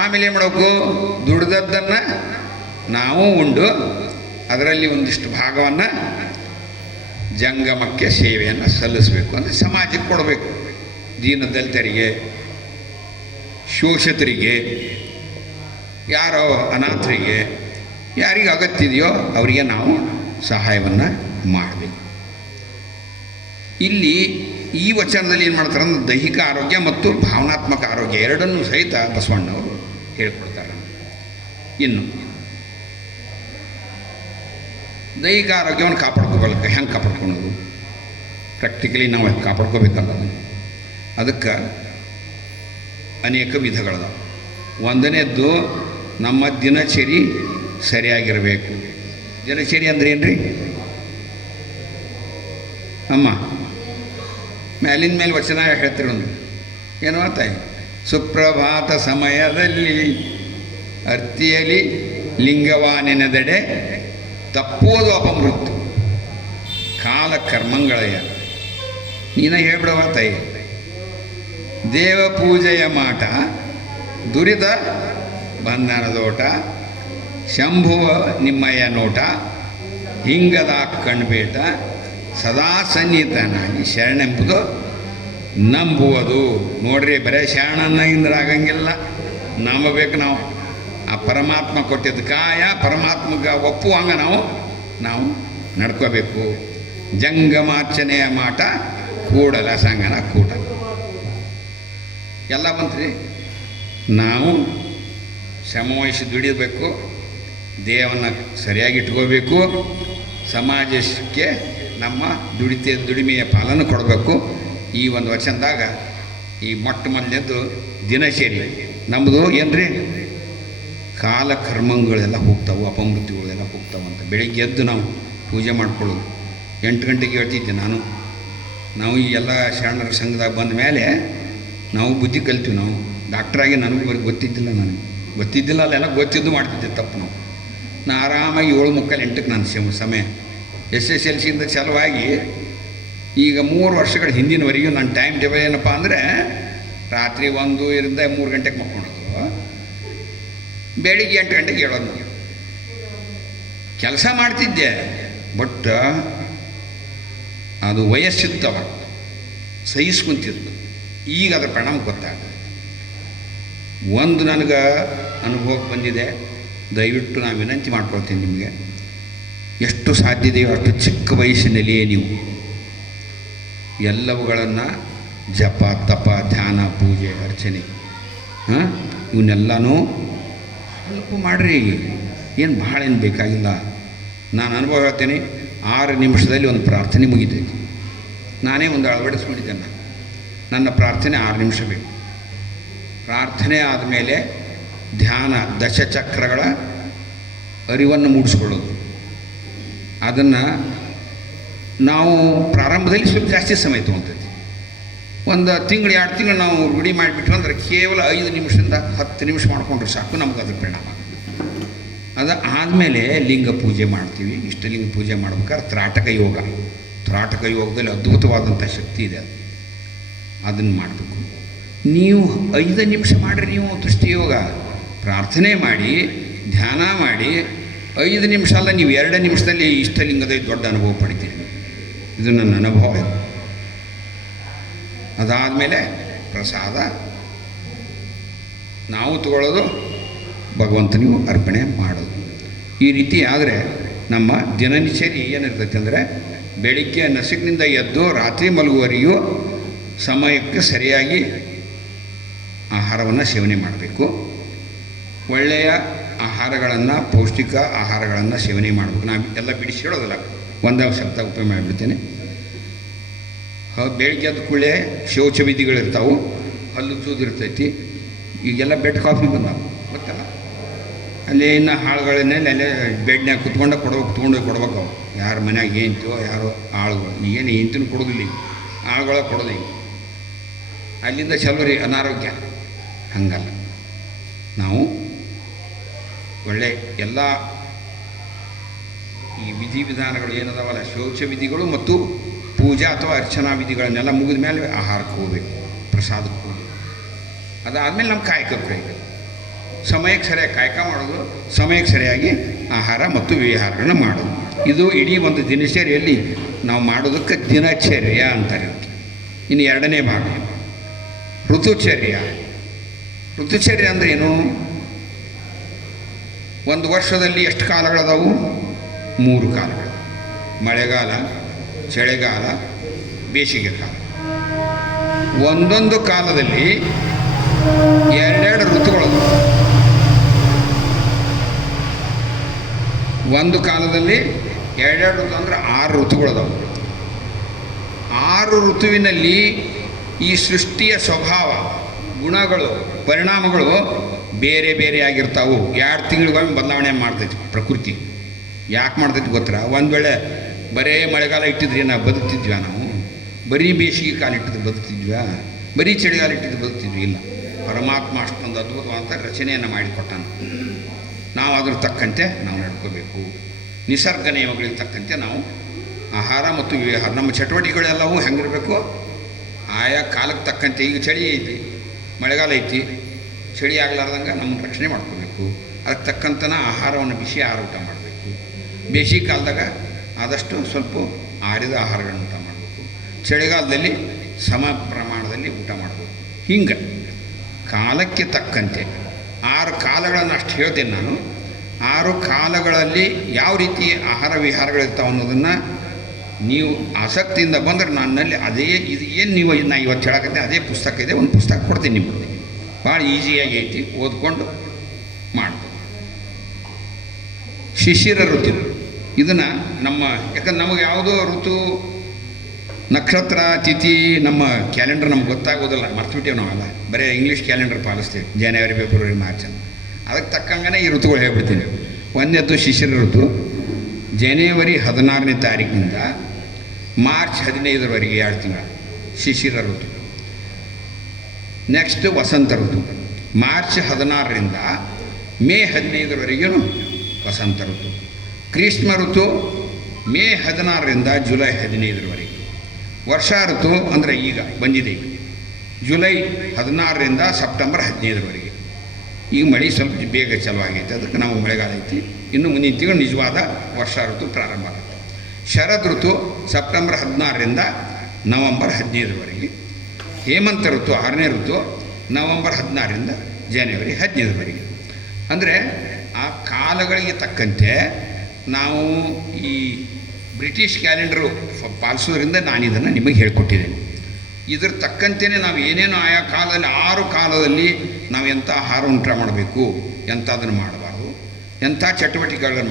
ಆಮೇಲೆ ಏನು ಮಾಡಬೇಕು? ದುಡ್ದದ್ದನ್ನು ನಾವು ಉಂಡು ಅದರಲ್ಲಿ ಒಂದಿಷ್ಟು ಭಾಗವನ್ನು ಜಂಗಮಕ್ಕೆ ಸೇವೆಯನ್ನು ಸಲ್ಲಿಸಬೇಕು. ಅಂದರೆ ಸಮಾಜಕ್ಕೆ ಕೊಡಬೇಕು. ದೀನ ದಲಿತರಿಗೆ, ಶೋಷಿತರಿಗೆ, ಯಾರೋ ಅನಾಥರಿಗೆ, ಯಾರಿಗೆ ಅಗತ್ಯ ಇದೆಯೋ ಅವರಿಗೆ ನಾವು ಸಹಾಯವನ್ನು ಮಾಡಬೇಕು. ಇಲ್ಲಿ ಈ ವಚನದಲ್ಲಿ ಏನು ಮಾಡ್ತಾರೆ ಅಂದ್ರೆ ದೈಹಿಕ ಆರೋಗ್ಯ ಮತ್ತು ಭಾವನಾತ್ಮಕ ಆರೋಗ್ಯ ಎರಡನ್ನೂ ಸಹಿತ ಬಸವಣ್ಣವರು ಹೇಳ್ಕೊಡ್ತಾರೆ. ಇನ್ನು ದೈಹಿಕ ಆರೋಗ್ಯವನ್ನು ಕಾಪಾಡ್ಕೋಬೇಕು. ಹೆಂಗೆ ಕಾಪಾಡ್ಕೊಳೋದು? ಪ್ರಾಕ್ಟಿಕಲಿ ನಾವು ಕಾಪಾಡ್ಕೋಬೇಕಲ್ಲ. ಅದಕ್ಕೆ ಅನೇಕ ವಿಧಗಳದ. ಒಂದನೇದ್ದು ನಮ್ಮ ದಿನಚರಿ ಸರಿಯಾಗಿರಬೇಕು. ದಿನಚರಿ ಅಂದ್ರೆ ಏನು ರೀ ಅಮ್ಮ? ಮೇಲಿನ ಮೇಲೆ ವಚನ ಹೇಳ್ತಿರೋ ಒಂದು ಏನು ತಾಯಿ? ಸುಪ್ರಭಾತ ಸಮಯದಲ್ಲಿ ಅರ್ತಿಯಲ್ಲಿ ಲಿಂಗವಾನೆನೆದೆಡೆ ತಪ್ಪೋದು ಅಪಮೃತ್ಯು ಕಾಲ ಕರ್ಮಂಗಳಯ್ಯ. ನೀನ ಹೇಳ್ಬಿಡವ ತಾಯಿ. ದೇವ ಪೂಜೆಯ ಮಾಟ ದುರಿತ ಬಂಧನದೋಟ ಶಂಭುವ ನಿಮ್ಮಯ್ಯ ನೋಟ ಹಿಂಗದ ಕಣ್ಬೇಟ ಸದಾ ಸನ್ನಿಹಿತನಾಗಿ ಶರಣೆಂಬುದು ನಂಬುವುದು. ನೋಡ್ರಿ, ಬರೀ ಶರಣನ್ನಾಗಿಂದ್ರೆ ಆಗಂಗಿಲ್ಲ, ನಂಬಬೇಕು ನಾವು. ಆ ಪರಮಾತ್ಮ ಕೊಟ್ಟಿದ್ದ ಕಾಯ ಪರಮಾತ್ಮಗೆ ಒಪ್ಪುವಂಗ ನಾವು ನಡ್ಕೋಬೇಕು. ಜಂಗಮಾರ್ಚನೆಯ ಮಾಟ ಕೂಡಲ ಸಂಗನ ಕೂಟ ಎಲ್ಲ ಬಂತ್ರಿ. ನಾವು ಶ್ರಮವಹಿಸಿ ದುಡಿಯಬೇಕು, ದೇಹವನ್ನು ಸರಿಯಾಗಿ ಇಟ್ಕೋಬೇಕು, ಸಮಾಜಕ್ಕೆ ನಮ್ಮ ದುಡಿಮೆಯ ಪಾಲನೆ ಕೊಡಬೇಕು. ಈ ಒಂದು ವಚನದಾಗ ಈ ಮೊಟ್ಟ ಮೊದಲನೇದು ದಿನಚರಿ ನಮ್ಮದು ಏನ್ರಿ, ಕಾಲಕರ್ಮಗಳೆಲ್ಲ ಹೋಗ್ತಾವೆ, ಅಪಮೃತ್ಯುಗಳೆಲ್ಲ ಹೋಗ್ತಾವೆ ಅಂತ. ಬೆಳಿಗ್ಗೆ ಎದ್ದು ನಾವು ಪೂಜೆ ಮಾಡ್ಕೊಳ್ಳೋದು. 8 ಗಂಟೆಗೆ ಹೇಳ್ತಿದ್ದೆ ನಾವು ಈ ಎಲ್ಲ ಶರಣರ ಸಂಘದಾಗ ಬಂದ ಮೇಲೆ ನಾವು ಬುದ್ಧಿ ಕಲ್ತೀವಿ. ನಾವು ಡಾಕ್ಟ್ರಾಗಿ ನನಗೂ ಗೊತ್ತಿದ್ದಿಲ್ಲ ಅಲ್ಲೆಲ್ಲ ಗೊತ್ತಿದ್ದು ಮಾಡ್ತಿದ್ದೆ ತಪ್ಪು. ನಾನು ಆರಾಮಾಗಿ 7:45 ನಾನು ಸಮಯ SSLCಯಿಂದ ಚಾಲುವಾಗಿ ಈಗ 3 ವರ್ಷಗಳ ಹಿಂದಿನವರೆಗೂ ನನ್ನ ಟೈಮ್ ಟೇಬಲ್ ಏನಪ್ಪ ಅಂದರೆ ರಾತ್ರಿ 1ರಿಂದ 3 ಗಂಟೆಗೆ ಮಕ್ಕೊಳ್ಳೋದು, ಬೆಳಿಗ್ಗೆ 8 ಗಂಟೆಗೆ ಹೇಳೋದು. ನಾನು ಕೆಲಸ ಮಾಡ್ತಿದ್ದೆ, ಬಟ್ ಅದು ವಯಸ್ಸಿತ್ತವ ಸಹಿಸ್ಕೊಂತಿದ್ದು. ಈಗ ಅದರ ಪರಿಣಾಮ ಗೊತ್ತಾಗ್ತದೆ. ಒಂದು ನನಗೆ ಅನುಭವಕ್ಕೆ ಬಂದಿದೆ. ದಯವಿಟ್ಟು ನಾನು ವಿನಂತಿ ಮಾಡ್ಕೊಳ್ತೀನಿ ನಿಮಗೆ, ಎಷ್ಟು ಸಾಧ್ಯ ಇದೆಯೋ ಅಷ್ಟು ಚಿಕ್ಕ ವಯಸ್ಸಿನಲ್ಲಿಯೇ ನೀವು ಎಲ್ಲವುಗಳನ್ನು ಜಪ ತಪ ಧ್ಯಾನ ಪೂಜೆ ಅರ್ಚನೆ ಇವನ್ನೆಲ್ಲನೂ ಸ್ವಲ್ಪ ಮಾಡಿರಿ. ಏನು ಭಾಳ ಏನು ಬೇಕಾಗಿಲ್ಲ. ನಾನು ಅನುಭವ ಹೇಳ್ತೇನೆ. 6 ನಿಮಿಷದಲ್ಲಿ ಒಂದು ಪ್ರಾರ್ಥನೆ ಮುಗಿತೈತಿ. ನಾನೇ ಒಂದು ಅಳವಡಿಸ್ಕೊಂಡಿದ್ದೆ. ನನ್ನ ಪ್ರಾರ್ಥನೆ 6 ನಿಮಿಷ ಬೇಕು. ಪ್ರಾರ್ಥನೆ ಆದಮೇಲೆ ಧ್ಯಾನ ದಶಚಕ್ರಗಳ ಅರಿವನ್ನು ಮೂಡಿಸ್ಕೊಳ್ಳೋದು. ಅದನ್ನು ನಾವು ಪ್ರಾರಂಭದಲ್ಲಿ ಸ್ವಲ್ಪ ಜಾಸ್ತಿ ಸಮಯ ತೊಗೊತೈತಿ. ಒಂದು ತಿಂಗಳು 2 ತಿಂಗಳು ನಾವು ರೂಢಿ ಮಾಡಿಬಿಟ್ವಿ ಅಂದ್ರೆ ಕೇವಲ 5 ನಿಮಿಷದಿಂದ 10 ನಿಮಿಷ ಮಾಡಿಕೊಂಡ್ರೆ ಸಾಕು, ನಮ್ಗೆ ಅದ್ರ ಪರಿಣಾಮ. ಅದು ಆದಮೇಲೆ ಲಿಂಗ ಪೂಜೆ ಮಾಡ್ತೀವಿ. ಇಷ್ಟಲಿಂಗ ಪೂಜೆ ಮಾಡ್ಬೇಕಾದ್ರೆ ತ್ರಾಟಕ ಯೋಗ, ತ್ರಾಟಕ ಯೋಗದಲ್ಲಿ ಅದ್ಭುತವಾದಂಥ ಶಕ್ತಿ ಇದೆ, ಅದನ್ನು ಮಾಡಬೇಕು. ನೀವು 5 ನಿಮಿಷ ಮಾಡಿರಿ. ನೀವು ದೃಷ್ಟಿಯೋಗ ಪ್ರಾರ್ಥನೆ ಮಾಡಿ, ಧ್ಯಾನ ಮಾಡಿ 5 ನಿಮಿಷ ಅಲ್ಲ, ನೀವು 2 ನಿಮಿಷದಲ್ಲಿ ಇಷ್ಟಲಿಂಗದ ದೊಡ್ಡ ಅನುಭವ ಪಡಿತೀರಿ. ಇದು ನನ್ನ ಅನುಭವ. ಅದಾದಮೇಲೆ ಪ್ರಸಾದ ನಾವು ತಗೊಳ್ಳೋದು, ಭಗವಂತನಿಗೂ ಅರ್ಪಣೆ ಮಾಡೋದು. ಈ ರೀತಿ ಆದರೆ ನಮ್ಮ ದಿನನಿಚರ್ಯ ಏನಿರ್ತೈತೆ ಅಂದರೆ, ಬೆಳಿಗ್ಗೆ ನಸುಕಿನಿಂದ ಎದ್ದು ರಾತ್ರಿ ಮಲಗುವವರೆಗೂ ಸಮಯಕ್ಕೆ ಸರಿಯಾಗಿ ಆಹಾರವನ್ನು ಸೇವನೆ ಮಾಡಬೇಕು. ಒಳ್ಳೆಯ ಆಹಾರಗಳನ್ನು, ಪೌಷ್ಟಿಕ ಆಹಾರಗಳನ್ನು ಸೇವನೆ ಮಾಡಬೇಕು. ನಾನು ಎಲ್ಲ ಬಿಡಿಸಿ ಹೇಳೋದಿಲ್ಲ, ಒಂದೇ ಶಬ್ದ ಉಪಯೋಗ ಮಾಡಿಬಿಡ್ತೇನೆ. ಬೆಳಿಗ್ಗೆ ಎದ್ದ ಕೂಡಲೇ ಶೌಚ ವಿಧಿಗಳಿರ್ತಾವೆ, ಹಲ್ಲು ಚೂದಿರ್ತೈತಿ. ಈಗೆಲ್ಲ ಬೆಡ್ ಕಾಫಿ ಬಂದಾವೆ ಗೊತ್ತಲ್ಲ, ಅಲ್ಲಿ ಇನ್ನು ಹಾಳುಗಳನ್ನೆಲ್ಲ ಅಲ್ಲೇ ಬೆಡ್ನಾಗ ಕುತ್ಕೊಂಡು ತೊಗೊಂಡೋಗಿ ಕೊಡ್ಬೇಕು. ಅವು ಯಾರ ಮನ್ಯಾಗ ಏಂತೋ ಯಾರೋ ಆಳುಗಳು, ಏನು ಏಂತೂ ಕೊಡೋದಿಲ್ಲ, ಈಗ ಆಳುಗಳ ಕೊಡೋದು. ಅಲ್ಲಿಂದ ಚಲೋರಿ ಅನಾರೋಗ್ಯ. ಹಂಗಲ್ಲ, ನಾವು ಒಳ್ಳೆ ಎಲ್ಲ ಈ ವಿಧಿವಿಧಾನಗಳು ಏನದಾವಲ್ಲ, ಶೌಚ ವಿಧಿಗಳು ಮತ್ತು ಪೂಜಾ ಅಥವಾ ಅರ್ಚನಾ ವಿಧಿಗಳನ್ನೆಲ್ಲ ಮುಗಿದ ಮೇಲೆ ಆಹಾರಕ್ಕೆ ಹೋಗಬೇಕು, ಪ್ರಸಾದಕ್ಕೆ ಹೋಗಬೇಕು. ಅದಾದಮೇಲೆ ನಮ್ಮ ಕಾಯಕಕ್ಕೆ ಹೋಗಬೇಕು. ಸಮಯಕ್ಕೆ ಸರಿಯಾಗಿ ಕಾಯಕ ಮಾಡೋದು, ಸಮಯಕ್ಕೆ ಸರಿಯಾಗಿ ಆಹಾರ ಮತ್ತು ವಿಹಾರಗಳನ್ನ ಮಾಡೋದು. ಇದು ಇಡೀ ಒಂದು ದಿನಚರಿಯಲ್ಲಿ ನಾವು ಮಾಡೋದಕ್ಕೆ ದಿನಚರ್ಯ ಅಂತಾರೆ. ಇನ್ನು 2ನೇ ಭಾಗ ಋತುಚರ್ಯ. ಋತುಚರ್ಯ ಅಂದರೆ ಏನು? ಒಂದು ವರ್ಷದಲ್ಲಿ ಎಷ್ಟು ಕಾಲಗಳದಾವು? 3 ಕಾಲಗಳು: ಮಳೆಗಾಲ, ಚಳಿಗಾಲ, ಬೇಸಿಗೆ ಕಾಲ. ಒಂದೊಂದು ಕಾಲದಲ್ಲಿ 2 ಋತುಗಳು. ಒಂದು ಕಾಲದಲ್ಲಿ 2 ಋತು ಅಂದರೆ 6 ಋತುಗಳದಾವು. 6 ಋತುವಿನಲ್ಲಿ ಈ ಸೃಷ್ಟಿಯ ಸ್ವಭಾವ, ಗುಣಗಳು, ಪರಿಣಾಮಗಳು ಬೇರೆ ಬೇರೆ ಆಗಿರ್ತಾವೆ. 2 ತಿಂಗಳಿಗೊಮ್ಮೆ ಬದಲಾವಣೆ ಮಾಡ್ತೈತಿ ಪ್ರಕೃತಿ. ಯಾಕೆ ಮಾಡ್ತೈತಿ ಗೊತ್ತರ? ಒಂದು ವೇಳೆ ಬರೀ ಮಳೆಗಾಲ ಇಟ್ಟಿದ್ರಿ ನಾವು ಬದುಕ್ತಿದ್ವಿ, ನಾವು ಬರೀ ಬೇಸಿಗೆ ಕಾಲ ಇಟ್ಟಿದ್ದು ಬದುಕ್ತಿದ್ವಿ, ಬರೀ ಚಳಿಗಾಲ ಇಟ್ಟಿದ್ದು ಬದುಕ್ತಿದ್ವಿ? ಇಲ್ಲ. ಪರಮಾತ್ಮ ಅಷ್ಟೊಂದು ಅದ್ಭುತವಾದ ರಚನೆಯನ್ನು ಮಾಡಿಕೊಟ್ಟಾನ. ನಾವು ಅದ್ರ ತಕ್ಕಂತೆ ನಾವು ನಡ್ಕೋಬೇಕು. ನಿಸರ್ಗ ನಿಯಮಗಳಿಗೆ ತಕ್ಕಂತೆ ನಾವು ಆಹಾರ ಮತ್ತು ವಿಹಾರ, ನಮ್ಮ ಚಟುವಟಿಕೆಗಳೆಲ್ಲವೂ ಹೆಂಗಿರಬೇಕು? ಆಯಾ ಕಾಲಕ್ಕೆ ತಕ್ಕಂತೆ. ಈಗ ಚಳಿ ಐತಿ, ಮಳೆಗಾಲ ಐತಿ, ಚಳಿ ಆಗಲಾರ್ದಂಗೆ ನಮ್ಮನ್ನು ರಕ್ಷಣೆ ಮಾಡ್ಕೋಬೇಕು. ಅದಕ್ಕೆ ತಕ್ಕಂತನ ಆಹಾರವನ್ನು, ಬಿಸಿ ಆಹಾರ ಊಟ ಮಾಡಬೇಕು. ಬೇಸಿಗೆ ಕಾಲದಾಗ ಆದಷ್ಟು ಸ್ವಲ್ಪ ಆರಿದ ಆಹಾರಗಳನ್ನು ಊಟ ಮಾಡಬೇಕು. ಚಳಿಗಾಲದಲ್ಲಿ ಸಮ ಪ್ರಮಾಣದಲ್ಲಿ ಊಟ ಮಾಡಬೇಕು. ಹಿಂಗೆ ಕಾಲಕ್ಕೆ ತಕ್ಕಂತೆ 6 ಕಾಲಗಳನ್ನು ಅಷ್ಟು ಹೇಳ್ತೇನೆ ನಾನು. 6 ಕಾಲಗಳಲ್ಲಿ ಯಾವ ರೀತಿ ಆಹಾರ ವಿಹಾರಗಳಿರ್ತಾವೆ ಅನ್ನೋದನ್ನು ನೀವು ಆಸಕ್ತಿಯಿಂದ ಬಂದರೆ ನನ್ನಲ್ಲಿ ಅದೇ ಇದು ಏನು ನೀವು ನಾ ಇವತ್ತು ಹೇಳಕತ್ತೆ ಅದೇ ಪುಸ್ತಕ ಇದೆ, ಒಂದು ಪುಸ್ತಕ ಕೊಡ್ತೀನಿ ನಿಮಗೆ. ಭಾಳ ಈಸಿಯಾಗಿ ಐತಿ, ಓದ್ಕೊಂಡು ಮಾಡ್ಬೋದು. ಶಿಶಿರ ಋತು ಇದನ್ನು ನಮ್ಮ, ಯಾಕಂದ್ರೆ ನಮಗೆ ಯಾವುದೋ ಋತು, ನಕ್ಷತ್ರ, ತಿಥಿ, ನಮ್ಮ ಕ್ಯಾಲೆಂಡರ್ ನಮ್ಗೆ ಗೊತ್ತಾಗೋದಿಲ್ಲ, ಮರ್ತುಬಿಟ್ಟೇವೆ ನಾವೆಲ್ಲ. ಬರೀ ಇಂಗ್ಲೀಷ್ ಕ್ಯಾಲೆಂಡರ್ ಪಾಲಿಸ್ತೀವಿ, ಜನವರಿ, ಫೆಬ್ರವರಿ, ಮಾರ್ಚ್ ಅಂತ. ಅದಕ್ಕೆ ತಕ್ಕಂಗೆ ಈ ಋತುಗಳು ಹೇಳ್ಬಿಡ್ತೀನಿ. ಒಂದನೇದು ಶಿಶಿರ ಋತು, ಜನವರಿ 16ನೇ ತಾರೀಕಿನಿಂದ ಮಾರ್ಚ್ 15ರವರೆಗೆ 2 ತಿಂಗಳು ಶಿಶಿರ ಋತು. ನೆಕ್ಸ್ಟ್ ವಸಂತ ಋತು, ಮಾರ್ಚ್ 16ರಿಂದ ಮೇ 15ರವರೆಗೂ ವಸಂತ ಋತು. ಗ್ರೀಷ್ಮ ಋತು ಮೇ 16ರಿಂದ ಜುಲೈ 15ರವರೆಗೆ. ವರ್ಷಾ ಋತು ಅಂದರೆ ಈಗ ಬಂದಿದೆ, ಜುಲೈ 16ರಿಂದ ಸೆಪ್ಟೆಂಬರ್ 15ರವರೆಗೆ. ಈಗ ಮಳೆ ಸ್ವಲ್ಪ ಬೇಗ ಚಲುವಾಗೈತೆ, ಅದಕ್ಕೆ ನಾವು ಮಳೆಗಾಲ ಐತಿ. ಇನ್ನು ಮುಂದಿನ ತಿಂಗಳು ನಿಜವಾದ ವರ್ಷಾ ಋತು ಪ್ರಾರಂಭ ಆಗುತ್ತೆ. ಶರದ್ ಋತು ಸೆಪ್ಟೆಂಬರ್ 16ರಿಂದ ನವಂಬರ್ 15ರವರೆಗೆ. ಹೇಮಂತ ಋತು 6ನೇ ಋತು ನವಂಬರ್ 16ರಿಂದ ಜನವರಿ 15ರವರೆಗೆ. ಅಂದರೆ ಆ ಕಾಲಗಳಿಗೆ ತಕ್ಕಂತೆ ನಾವು ಈ ಬ್ರಿಟಿಷ್ ಕ್ಯಾಲೆಂಡರು ಪಾಲಿಸೋದ್ರಿಂದ ನಾನು ಇದನ್ನು ನಿಮಗೆ ಹೇಳ್ಕೊಟ್ಟಿದ್ದೇನೆ. ಇದ್ರ ತಕ್ಕಂತೆಯೇ ನಾವು ಏನೇನು ಆಯಾ ಕಾಲದಲ್ಲಿ 6 ಕಾಲದಲ್ಲಿ ನಾವು ಎಂಥ ಆಹಾರ ಊಟ ಮಾಡಬೇಕು, ಎಂಥದನ್ನು ಮಾಡಬಾರ್ದು, ಎಂಥ ಚಟುವಟಿಕೆಗಳನ್ನು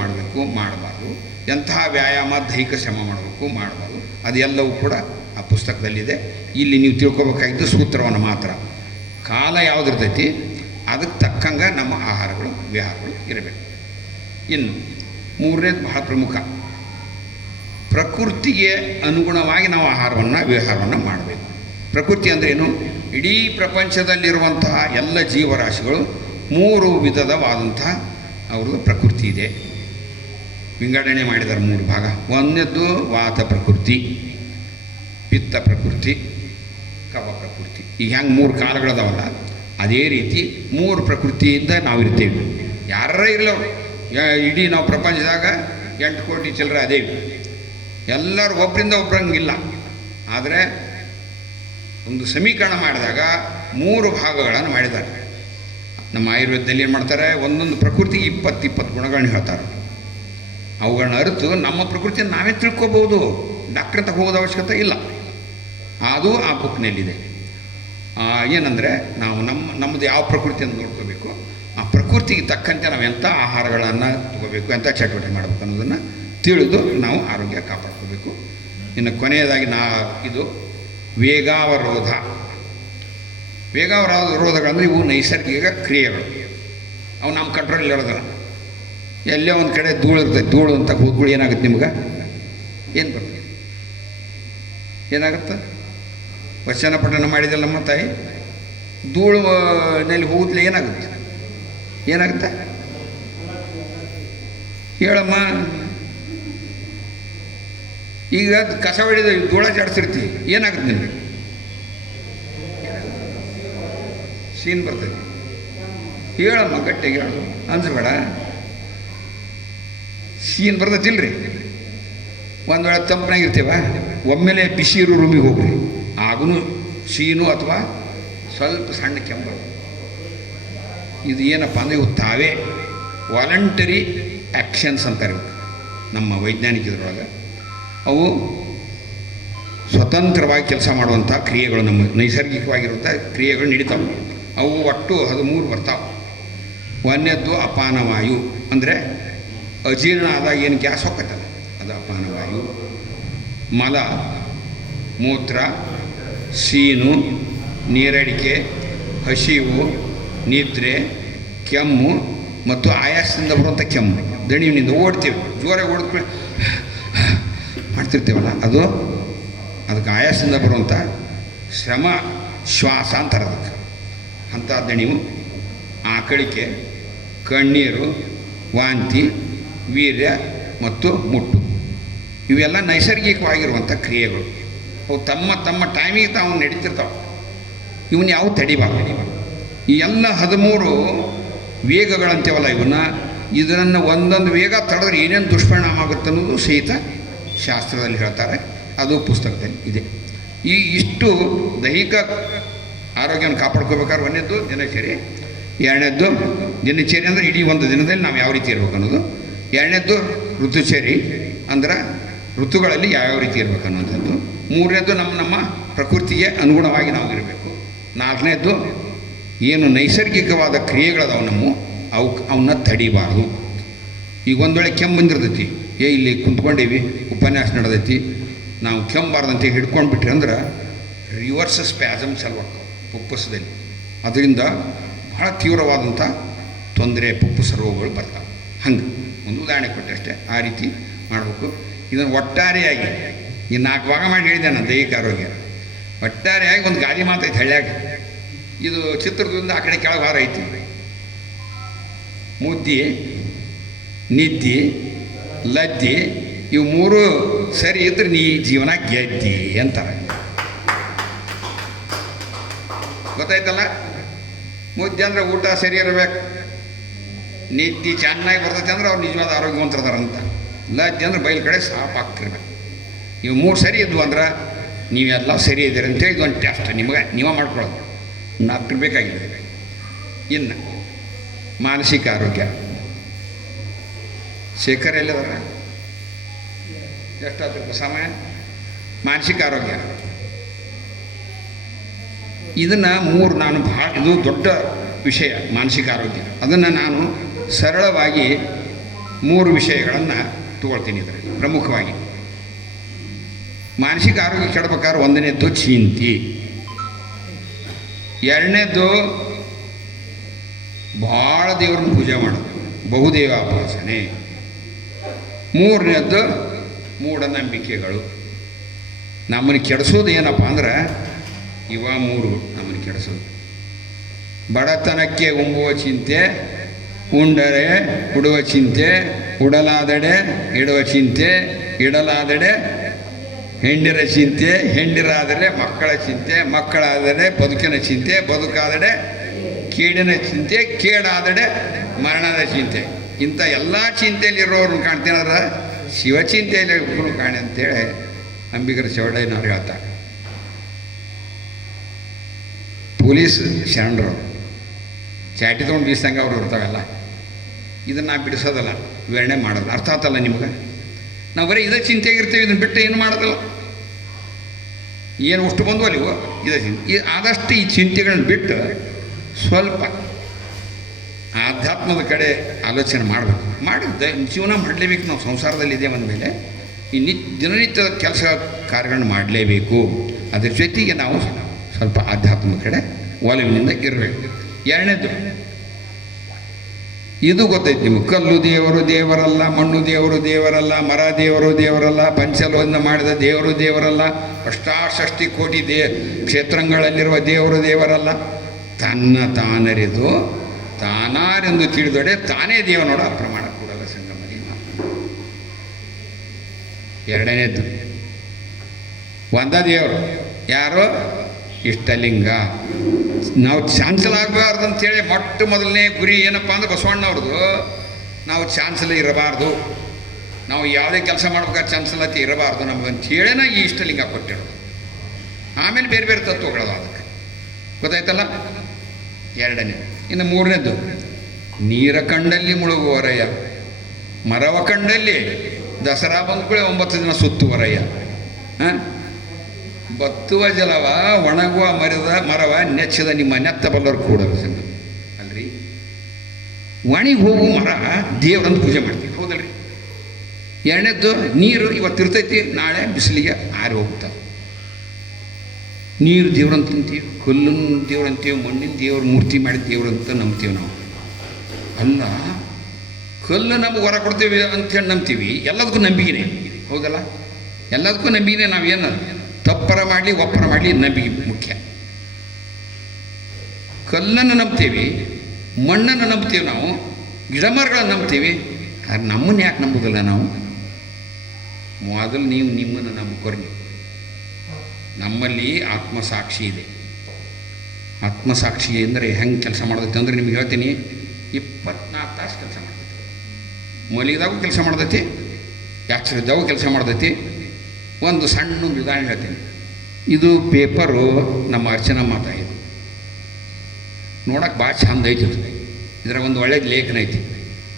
ಮಾಡಬಾರ್ದು, ಎಂತಹ ವ್ಯಾಯಾಮ, ದೈಹಿಕ ಶ್ರಮ ಮಾಡಬಾರ್ದು, ಅದೆಲ್ಲವೂ ಕೂಡ ಆ ಪುಸ್ತಕದಲ್ಲಿದೆ. ಇಲ್ಲಿ ನೀವು ತಿಳ್ಕೊಬೇಕಾಗಿದ್ದು ಸೂತ್ರವನ್ನು ಮಾತ್ರ. ಕಾಲ ಯಾವುದಿರ್ತೈತಿ ಅದಕ್ಕೆ ತಕ್ಕಂಗೆ ನಮ್ಮ ಆಹಾರಗಳು ವಿಹಾರಗಳು ಇರಬೇಕು. ಇನ್ನು 3ನೇದು ಬಹಳ ಪ್ರಮುಖ, ಪ್ರಕೃತಿಗೆ ಅನುಗುಣವಾಗಿ ನಾವು ಆಹಾರವನ್ನು ವಿಹಾರವನ್ನು ಮಾಡಬೇಕು. ಪ್ರಕೃತಿ ಅಂದ್ರೇನು? ಇಡೀ ಪ್ರಪಂಚದಲ್ಲಿರುವಂತಹ ಎಲ್ಲ ಜೀವರಾಶಿಗಳು 3 ವಿಧವಾದಂತಹ ಅವ್ರದ್ದು ಪ್ರಕೃತಿ ಇದೆ. ವಿಂಗಡಣೆ ಮಾಡಿದ್ದಾರೆ 3 ಭಾಗ. ಒಂದನೇದ್ದು ವಾತ ಪ್ರಕೃತಿ, ಪಿತ್ತ ಪ್ರಕೃತಿ, ಕಫ ಪ್ರಕೃತಿ. ಈಗ ಹೆಂಗೆ 3 ಕಾಲಗಳದಾವಲ್ಲ, ಅದೇ ರೀತಿ 3 ಪ್ರಕೃತಿಯಿಂದ ನಾವು ಇರ್ತೇವೆ. ಯಾರೇ ಇರಲವ್ರು, ಇಡೀ ನಾವು ಪ್ರಪಂಚದಾಗ 8 ಕೋಟಿ ಚಿಲ್ಲರೆ ಅದೇವಿ. ಎಲ್ಲರೂ ಒಬ್ಬರಿಂದ ಒಬ್ಬರಂಗಿಲ್ಲ. ಆದರೆ ಒಂದು ಸಮೀಕರಣ ಮಾಡಿದಾಗ 3 ಭಾಗಗಳನ್ನು ಮಾಡಿದ್ದಾರೆ. ನಮ್ಮ ಆಯುರ್ವೇದದಲ್ಲಿ ಏನು ಮಾಡ್ತಾರೆ, ಒಂದೊಂದು ಪ್ರಕೃತಿಗೆ 20 ಗುಣಗಳನ್ನ ಹೇಳ್ತಾರೆ. ಅವುಗಳನ್ನ ಅರಿತು ನಮ್ಮ ಪ್ರಕೃತಿಯನ್ನು ನಾವೇ ತಿಳ್ಕೊಬೋದು. ಡಾಕ್ಟ್ರ್ ಅಂತ ಹೋಗೋದು ಅವಶ್ಯಕತೆ ಇಲ್ಲ. ಅದು ಆ ಬುಕ್ನಲ್ಲಿದೆ. ಏನಂದರೆ ನಾವು ನಮ್ಮದು ಯಾವ ಪ್ರಕೃತಿಯನ್ನು ನೋಡ್ಕೋಬೇಕು, ಆ ಪ್ರಕೃತಿಗೆ ತಕ್ಕಂತೆ ನಾವು ಎಂಥ ಆಹಾರಗಳನ್ನು ತಗೋಬೇಕು, ಎಂಥ ಚಟುವಟಿಕೆ ಮಾಡಬೇಕು ಅನ್ನೋದನ್ನು ತಿಳಿದು ನಾವು ಆರೋಗ್ಯ ಕಾಪಾಡ್ಕೋಬೇಕು. ಇನ್ನು ಕೊನೆಯದಾಗಿ ಇದು ವೇಗಾವರೋಧ. ವೇಗಾವರೋಧಗಳಂದರೆ ಇವು ನೈಸರ್ಗಿಕ ಕ್ರಿಯೆಗಳು. ಅವು ನಮ್ಮ ಕಂಟ್ರೋಲ್ ಇರೋದಿಲ್ಲ. ಎಲ್ಲೇ ಒಂದು ಕಡೆ ಧೂಳು ಇರ್ತದೆ, ಧೂಳು ಅಂತ ಹೋಗ್ಗಳು ಏನಾಗುತ್ತೆ ನಿಮ್ಗೆ? ಏನು ಬರ್ತದೆ? ಏನಾಗುತ್ತೆ? ವಚನ ಪಠಣ ಮಾಡಿದಲ್ಲ ನಮ್ಮ ತಾಯಿ, ಧೂಳು ನಲ್ಲಿ ಹೋಗುತ್ತಲೇ ಏನಾಗುತ್ತೆ? ಏನಾಗುತ್ತೆ ಹೇಳಮ್ಮ. ಈಗ ಕಸ ಹೊಡಿದ ಧೂಳ ಜಾಡಿಸಿರ್ತೀವಿ, ಏನಾಗುತ್ತೆ ನಿಮಗೆ? ಸೀನ್ ಬರ್ತದೆ. ಹೇಳಮ್ಮ, ಗಟ್ಟಿಗೆ ಹೇಳು, ಅನ್ಸಬೇಡ. ಸೀನ್ ಬರ್ತೈತಿಲ್ರಿ. ಒಂದು ವೇಳೆ ತಂಪನಾಗಿರ್ತೀವ, ಒಮ್ಮೆಲೆ ಬಿಸಿ ಇರೋ ರೂಮಿಗೆ ಹೋಗ್ರಿ, ಆಗೂ ಸೀನು ಅಥವಾ ಸ್ವಲ್ಪ ಸಣ್ಣ ಕೆಂಪು. ಇದು ಏನಪ್ಪ ಅಂದರೆ ಇವು ತಾವೇ ವಾಲಂಟರಿ ಆ್ಯಕ್ಷನ್ಸ್ ಅಂತಾರೆ ನಮ್ಮ ವೈಜ್ಞಾನಿಕ ಇದರೊಳಗೆ. ಅವು ಸ್ವತಂತ್ರವಾಗಿ ಕೆಲಸ ಮಾಡುವಂಥ ಕ್ರಿಯೆಗಳು, ನಮ್ಮ ನೈಸರ್ಗಿಕವಾಗಿರುವಂಥ ಕ್ರಿಯೆಗಳು ನಡೀತಾವೆ. ಅವು ಒಟ್ಟು 13 ಬರ್ತಾವೆ. ಒಂದನೇದ್ದು ಅಪಾನವಾಯು, ಅಂದರೆ ಅಜೀರ್ಣ ಆದಾಗ ಏನು ಗ್ಯಾಸ್ ಹೋಗ್ತಲ್ಲ ಅದು ಅಪಾನವಾಯು. ಮಲ, ಮೂತ್ರ, ಸೀನು, ನೀರಡಿಕೆ, ಹಸಿವು, ನಿದ್ರೆ, ಕೆಮ್ಮು ಮತ್ತು ಆಯಾಸದಿಂದ ಬರುವಂಥ ಕೆಮ್ಮು. ದಣಿವಿನಿಂದ ಓಡ್ತೀವಿ, ಜೋರಾಗಿ ಓಡಿದ್ಮೇಲೆ ಮಾಡ್ತಿರ್ತೀವಲ್ಲ, ಅದಕ್ಕೆ ಆಯಾಸದಿಂದ ಬರುವಂಥ ಶ್ರಮ ಶ್ವಾಸ ಅಂತಾರೆ ಅದಕ್ಕೆ. ಅಂಥ ದಣಿವು, ಆಕಳಿಕೆ, ಕಣ್ಣೀರು, ವಾಂತಿ, ವೀರ್ಯ ಮತ್ತು ಮುಟ್ಟು, ಇವೆಲ್ಲ ನೈಸರ್ಗಿಕವಾಗಿರುವಂಥ ಕ್ರಿಯೆಗಳು. ಅವು ತಮ್ಮ ಟೈಮಿಗೆ ತಾವು ನಡೀತಿರ್ತಾವೆ. ಇವನ್ನ ಯಾವ ತಡಿಬಾರ್ದು. ಈ ಎಲ್ಲ 13 ವೇಗಗಳಂತೇವಲ್ಲ ಇದನ್ನು ಒಂದೊಂದು ವೇಗ ತಡೆದ್ರೆ ಏನೇನು ದುಷ್ಪರಿಣಾಮ ಆಗುತ್ತೆ ಅನ್ನೋದು ಸಹಿತ ಶಾಸ್ತ್ರದಲ್ಲಿ ಹೇಳ್ತಾರೆ. ಅದು ಪುಸ್ತಕದಲ್ಲಿ ಇದೆ. ಇಷ್ಟು ದೈಹಿಕ ಆರೋಗ್ಯನ ಕಾಪಾಡ್ಕೋಬೇಕಾದ್ರೆ ಒಂದನೇದ್ದು ದಿನಚರಿ, ಎರಡನೇದ್ದು ದಿನಚರಿ ಅಂದರೆ ಇಡೀ ಒಂದು ದಿನದಲ್ಲಿ ನಾವು ಯಾವ ರೀತಿ ಇರಬೇಕು ಅನ್ನೋದು, ಎರಡನೇದ್ದು ಋತುಚರಿ ಅಂದ್ರೆ ಋತುಗಳಲ್ಲಿ ಯಾವ್ಯಾವ ರೀತಿ ಇರಬೇಕು ಅನ್ನೋಂಥದ್ದು, ಮೂರನೇದ್ದು ನಮ್ಮ ಪ್ರಕೃತಿಗೆ ಅನುಗುಣವಾಗಿ ನಾವು ಇರಬೇಕು, ನಾಲ್ಕನೇದ್ದು ಏನು ನೈಸರ್ಗಿಕವಾದ ಕ್ರಿಯೆಗಳದಾವು ಅವನ್ನ ತಡಿಬಾರ್ದು. ಈಗ ಒಂದು ವೇಳೆ ಕೆಮ್ಮು ಬಂದಿರ್ತೈತಿ, ಇಲ್ಲಿ ಕುಂತ್ಕೊಂಡೀವಿ ಉಪನ್ಯಾಸ ನಡೆದೈತಿ, ನಾವು ಕೆಮ್ಮಬಾರ್ದಂತೆ ಹಿಡ್ಕೊಂಡು ಬಿಟ್ರಿ ಅಂದ್ರೆ ರಿವರ್ಸ್ ಸ್ಪ್ಯಾಸಮ್ಸ್ ಅಲ್ವಕ್ಕ ಪುಪ್ಪಸದಲ್ಲಿ, ಅದರಿಂದ ಬಹಳ ತೀವ್ರವಾದಂಥ ತೊಂದರೆ ಪುಪ್ಪಸ ರೋಗಗಳು ಬರ್ತಾವೆ. ಹಂಗೆ ಒಂದು ಉದಾಹರಣೆ ಕೊಟ್ಟಷ್ಟೇ, ಆ ರೀತಿ ಮಾಡಬೇಕು. ಇದನ್ನು ಒಟ್ಟಾರೆಯಾಗಿ ಈ 4 ಭಾಗ ಮಾಡಿ ಹೇಳಿದೆ ನಾನು ದೈಹಿಕ ಆರೋಗ್ಯ. ಒಟ್ಟಾರೆಯಾಗಿ ಒಂದು ಗಾದಿ ಮಾತೈತೆ ಹಳ್ಳ್ಯಾಗ, ಇದು ಚಿತ್ರದುರ್ಗದಿಂದ ಆ ಕಡೆ ಕೆಳಗೆ ಭಾರ ಐತಿ. ಮುದ್ದಿ, ನಿದ್ದಿ, ಲದ್ದಿ ಇವು 3 ಸರಿ ಇದ್ರೆ ನೀ ಜೀವನ ಗೆದ್ದಿ ಅಂತಾರೆ. ಗೊತ್ತಾಯ್ತಲ್ಲ? ಮುದ್ದೆ ಅಂದರೆ ಊಟ ಸರಿ ಇರಬೇಕು, ನಿದ್ದೆ ಚೆನ್ನಾಗಿ ಬರ್ತೈತೆ ಅಂದ್ರೆ ಅವ್ರು ನಿಜವಾದ ಆರೋಗ್ಯವಂತರದಾರಂತ. ಲದ್ದಿ ಅಂದ್ರೆ ಬಯಲು ಕಡೆ ಸಾಫ್ ಆಗ್ತಿರ್ಬೇಕು. ಇವು 3 ಸರಿ ಇದ್ವು ಅಂದ್ರೆ ನೀವೆಲ್ಲ ಸರಿ ಇದ್ದೀರಿ ಅಂತೇಳಿ ಇದೊಂದು ಟೆಸ್ಟ್ ನೀವೇ ಮಾಡ್ಕೊಳ್ಳೋದು. ಡಾಕ್ಟ್ರ್ ಬೇಕಾಗಿದೆ. ಇನ್ನು ಮಾನಸಿಕ ಆರೋಗ್ಯ, ಶೇಖರ್ ಎಲ್ಲಿದಾರ? ಎಷ್ಟಾಗ್ತದೆ ಸಮಯ? ಮಾನಸಿಕ ಆರೋಗ್ಯ ಇದನ್ನು 3 ನಾನು ಇದು ದೊಡ್ಡ ವಿಷಯ ಮಾನಸಿಕ ಆರೋಗ್ಯ. ಅದನ್ನು ನಾನು ಸರಳವಾಗಿ 3 ವಿಷಯಗಳನ್ನು ತಗೊಳ್ತೀನಿ. ಇದರಲ್ಲಿ ಪ್ರಮುಖವಾಗಿ ಮಾನಸಿಕ ಆರೋಗ್ಯ ಕೆಡಬೇಕಾದ್ರೆ ಒಂದನೇದ್ದು ಚಿಂತೆ, ಎರಡನೇದ್ದು ಭಾಳ ದೇವ್ರನ್ನ ಪೂಜೆ ಮಾಡೋದು, ಬಹುದೇವಾಭಾಸನೆ, ಮೂರನೇದ್ದು ಮೂಢನಂಬಿಕೆಗಳು. ನಮ್ಮನ್ನು ಕೆಡಿಸೋದು ಏನಪ್ಪ ಅಂದ್ರೆ ಇವ ಮೂರು ನಮ್ಮನ್ನು ಕೆಡಿಸೋದು. ಬಡತನಕ್ಕೆ ಉಂಬುವ ಚಿಂತೆ, ಉಂಡರೆ ಉಡುವ ಚಿಂತೆ, ಉಡಲಾದಡೆ ಇಡುವ ಚಿಂತೆ, ಇಡಲಾದಡೆ ಹೆಂಡಿರ ಚಿಂತೆ, ಹೆಂಡಿರಾದರೆ ಮಕ್ಕಳ ಚಿಂತೆ, ಮಕ್ಕಳಾದರೆ ಬದುಕಿನ ಚಿಂತೆ, ಬದುಕಾದಡೆ ಕೇಡಿನ ಚಿಂತೆ, ಕೇಡಾದಡೆ ಮರಣದ ಚಿಂತೆ. ಇಂಥ ಎಲ್ಲ ಚಿಂತೆಯಲ್ಲಿರೋರನ್ನ ಕಾಣ್ತೇನಾರ ಶಿವಚಿಂತೆಯಲ್ಲಿ ಕಾಣಿ ಅಂತೇಳಿ ಅಂಬಿಗರ ಚೌಡಯ್ಯನವ್ರು ಹೇಳ್ತಾರೆ. ಪೊಲೀಸ್ ಶರಣರು ಚಾಟಿ ತೊಗೊಂಡು ಬೀಸಂಗೆ ಅವ್ರು ಇರ್ತಾವೆಲ್ಲ. ಇದನ್ನು ನಾವು ಬಿಡಿಸೋದಲ್ಲ, ವಿವರಣೆ ಮಾಡೋದು. ಅರ್ಥ ಆತಲ್ಲ ನಿಮ್ಗೆ? ನಾವು ಬರೀ ಇದೇ ಚಿಂತೆಗಿರ್ತೀವಿ, ಇದನ್ನು ಬಿಟ್ಟು ಏನು ಮಾಡೋದಲ್ಲ. ಏನು ಅಷ್ಟು ಬಂದು ಅಲ್ಲಿವು ಇದೇ ಚಿಂತೆ. ಆದಷ್ಟು ಈ ಚಿಂತೆಗಳನ್ನ ಬಿಟ್ಟು ಸ್ವಲ್ಪ ಆಧ್ಯಾತ್ಮದ ಕಡೆ ಆಲೋಚನೆ ಮಾಡಬೇಕು. ಮಾಡಿದ್ದೆ ಜೀವನ ಮಾಡಲೇಬೇಕು. ನಾವು ಸಂಸಾರದಲ್ಲಿ ಇದೆ ಅಂದಮೇಲೆ ಈ ದಿನನಿತ್ಯದ ಕೆಲಸ ಕಾರ್ಯಗಳನ್ನ ಮಾಡಲೇಬೇಕು. ಅದ್ರ ಜೊತೆಗೆ ನಾವು ಸ್ವಲ್ಪ ಆಧ್ಯಾತ್ಮದ ಕಡೆ ಒಲವಿನಿಂದ ಇರಬೇಕು. ಎರಡನೇದು ಇದು ಗೊತ್ತೈತಿ ನಿಮಗೆ. ಕಲ್ಲು ದೇವರು ದೇವರಲ್ಲ, ಮಣ್ಣು ದೇವರು ದೇವರಲ್ಲ, ಮರ ದೇವರು ದೇವರಲ್ಲ, ಪಂಚಲೋಹದಿಂದ ಮಾಡಿದ ದೇವರು ದೇವರಲ್ಲ, ಅಷ್ಟಾಷಷ್ಟಿ ಕೋಟಿ ಕ್ಷೇತ್ರಗಳಲ್ಲಿರುವ ದೇವರು ದೇವರಲ್ಲ. ತನ್ನ ತಾನರಿದು ತಾನಾರೆಂದು ತಿಳಿದೊಡೆ ತಾನೇ ದೇವನೋಡ ಪ್ರಮಾಣ ಕೂಡಲ ಸಂಗಮದಿ. ಎರಡನೇದ್ದು ಒಂದ ದೇವರು ಯಾರು? ಇಷ್ಟಲಿಂಗ. ನಾವು ಚಾನ್ಸಲ್ ಆಗಬಾರ್ದು ಅಂತೇಳಿ ಮೊಟ್ಟ ಮೊದಲನೇ ಗುರಿ ಏನಪ್ಪ ಅಂದ್ರೆ ಬಸವಣ್ಣವ್ರದ್ದು, ನಾವು ಚಾನ್ಸಲ್ ಇರಬಾರ್ದು, ನಾವು ಯಾವುದೇ ಕೆಲಸ ಮಾಡ್ಬೇಕಾದ್ರೆ ಚಾನ್ಸಲತಿ ಇರಬಾರ್ದು ನಮಗಂತೇಳಿನ ಈ ಇಷ್ಟಲಿಂಗ ಕೊಟ್ಟಿರೋದು. ಆಮೇಲೆ ಬೇರೆ ಬೇರೆ ತತ್ವಗಳದು ಅದಕ್ಕೆ, ಗೊತ್ತಾಯ್ತಲ್ಲ? ಎರಡನೇ. ಇನ್ನು ಮೂರನೇದು ನೀರ ಕಂಡಲ್ಲಿ ಮುಳುಗುವರಯ್ಯ, ಮರವ ಕಂಡಲ್ಲಿ ದಸರಾ ಬಂದ್ಕೊಳ್ಳಿ 9 ದಿನ ಸುತ್ತುವರಯ್ಯ. ಬತ್ತುವ ಜಲವ ಒಣಗುವ ಮರವ ನೆಚ್ಚದ ನಿಮ್ಮ ನೆತ್ತ ಬಲ್ಲರು ಕೂಡಲು ಸಂಗ ಅಲ್ರಿ. ಒಣಿಗೆ ಹೋಗುವ ಮರ ದೇವರಂತ ಪೂಜೆ ಮಾಡ್ತೀವಿ, ಹೌದಲ್ರಿ? ಎರಡನೇದ್ದು ನೀರು ಇವತ್ತು ಇರ್ತೈತಿ, ನಾಳೆ ಬಿಸಿಲಿಗೆ ಆರಿ ಹೋಗ್ತಾವೆ. ನೀರು ದೇವ್ರಂತ ಅಂತೀವಿ, ಕಲ್ಲನ್ನು ದೇವ್ರಂತೀವಿ, ಮಣ್ಣಿನ ದೇವ್ರ ಮೂರ್ತಿ ಮಾಡಿದ ದೇವ್ರಂತ ನಂಬ್ತೀವಿ ನಾವು. ಅಲ್ಲ, ಕಲ್ಲು ನಮ್ಗೆ ಹೊರ ಕೊಡ್ತೀವಿ ಅಂಥೇಳಿ ನಂಬ್ತೀವಿ. ಎಲ್ಲದಕ್ಕೂ ನಂಬಿಕೆನೇ, ಹೌದಲ್ಲ? ಎಲ್ಲದಕ್ಕೂ ನಂಬಿಕೆನೇ. ನಾವೇನು ತಪ್ಪರ ಮಾಡಲಿ ಒಪ್ಪರ ಮಾಡಲಿ ನಂಬಿಕೆ ಮುಖ್ಯ. ಕಲ್ಲನ್ನು ನಂಬ್ತೀವಿ, ಮಣ್ಣನ್ನು ನಂಬ್ತೀವಿ, ನಾವು ಗಿಡಮರಗಳನ್ನು ನಂಬ್ತೀವಿ. ಆದ್ರೆ ನಮ್ಮನ್ನು ಯಾಕೆ ನಂಬೋದಿಲ್ಲ ನಾವು? ಮೊದಲು ನೀವು ನಿಮ್ಮನ್ನು ನಂಬ್ಕೊರಿ. ನೀವು ನಮ್ಮಲ್ಲಿ ಆತ್ಮಸಾಕ್ಷಿ ಇದೆ. ಆತ್ಮಸಾಕ್ಷಿ ಅಂದರೆ ಹೆಂಗೆ ಕೆಲಸ ಮಾಡೋದೈತೆ ಅಂದರೆ ನಿಮ್ಗೆ ಹೇಳ್ತೀನಿ. 24 ತಾಸು ಕೆಲಸ ಮಾಡ್ತೈತಿ. ಮಲಗಿದಾಗೂ ಕೆಲಸ ಮಾಡ್ತೈತಿ, ಎಚ್ಚರದಾಗೂ ಕೆಲಸ ಮಾಡ್ತೈತಿ. ಒಂದು ಸಣ್ಣ ಉದಾಹರಣೆ ಹೇಳ್ತೀನಿ. ಇದು ಪೇಪರು ನಮ್ಮ ಅರ್ಚನಾ ಮಾತಾ. ಇದು ನೋಡೋಕೆ ಭಾಳ ಚಂದ ಐತಿ. ಇದ್ರಾಗ ಒಂದು ಒಳ್ಳೆಯ ಲೇಖನ ಐತಿ.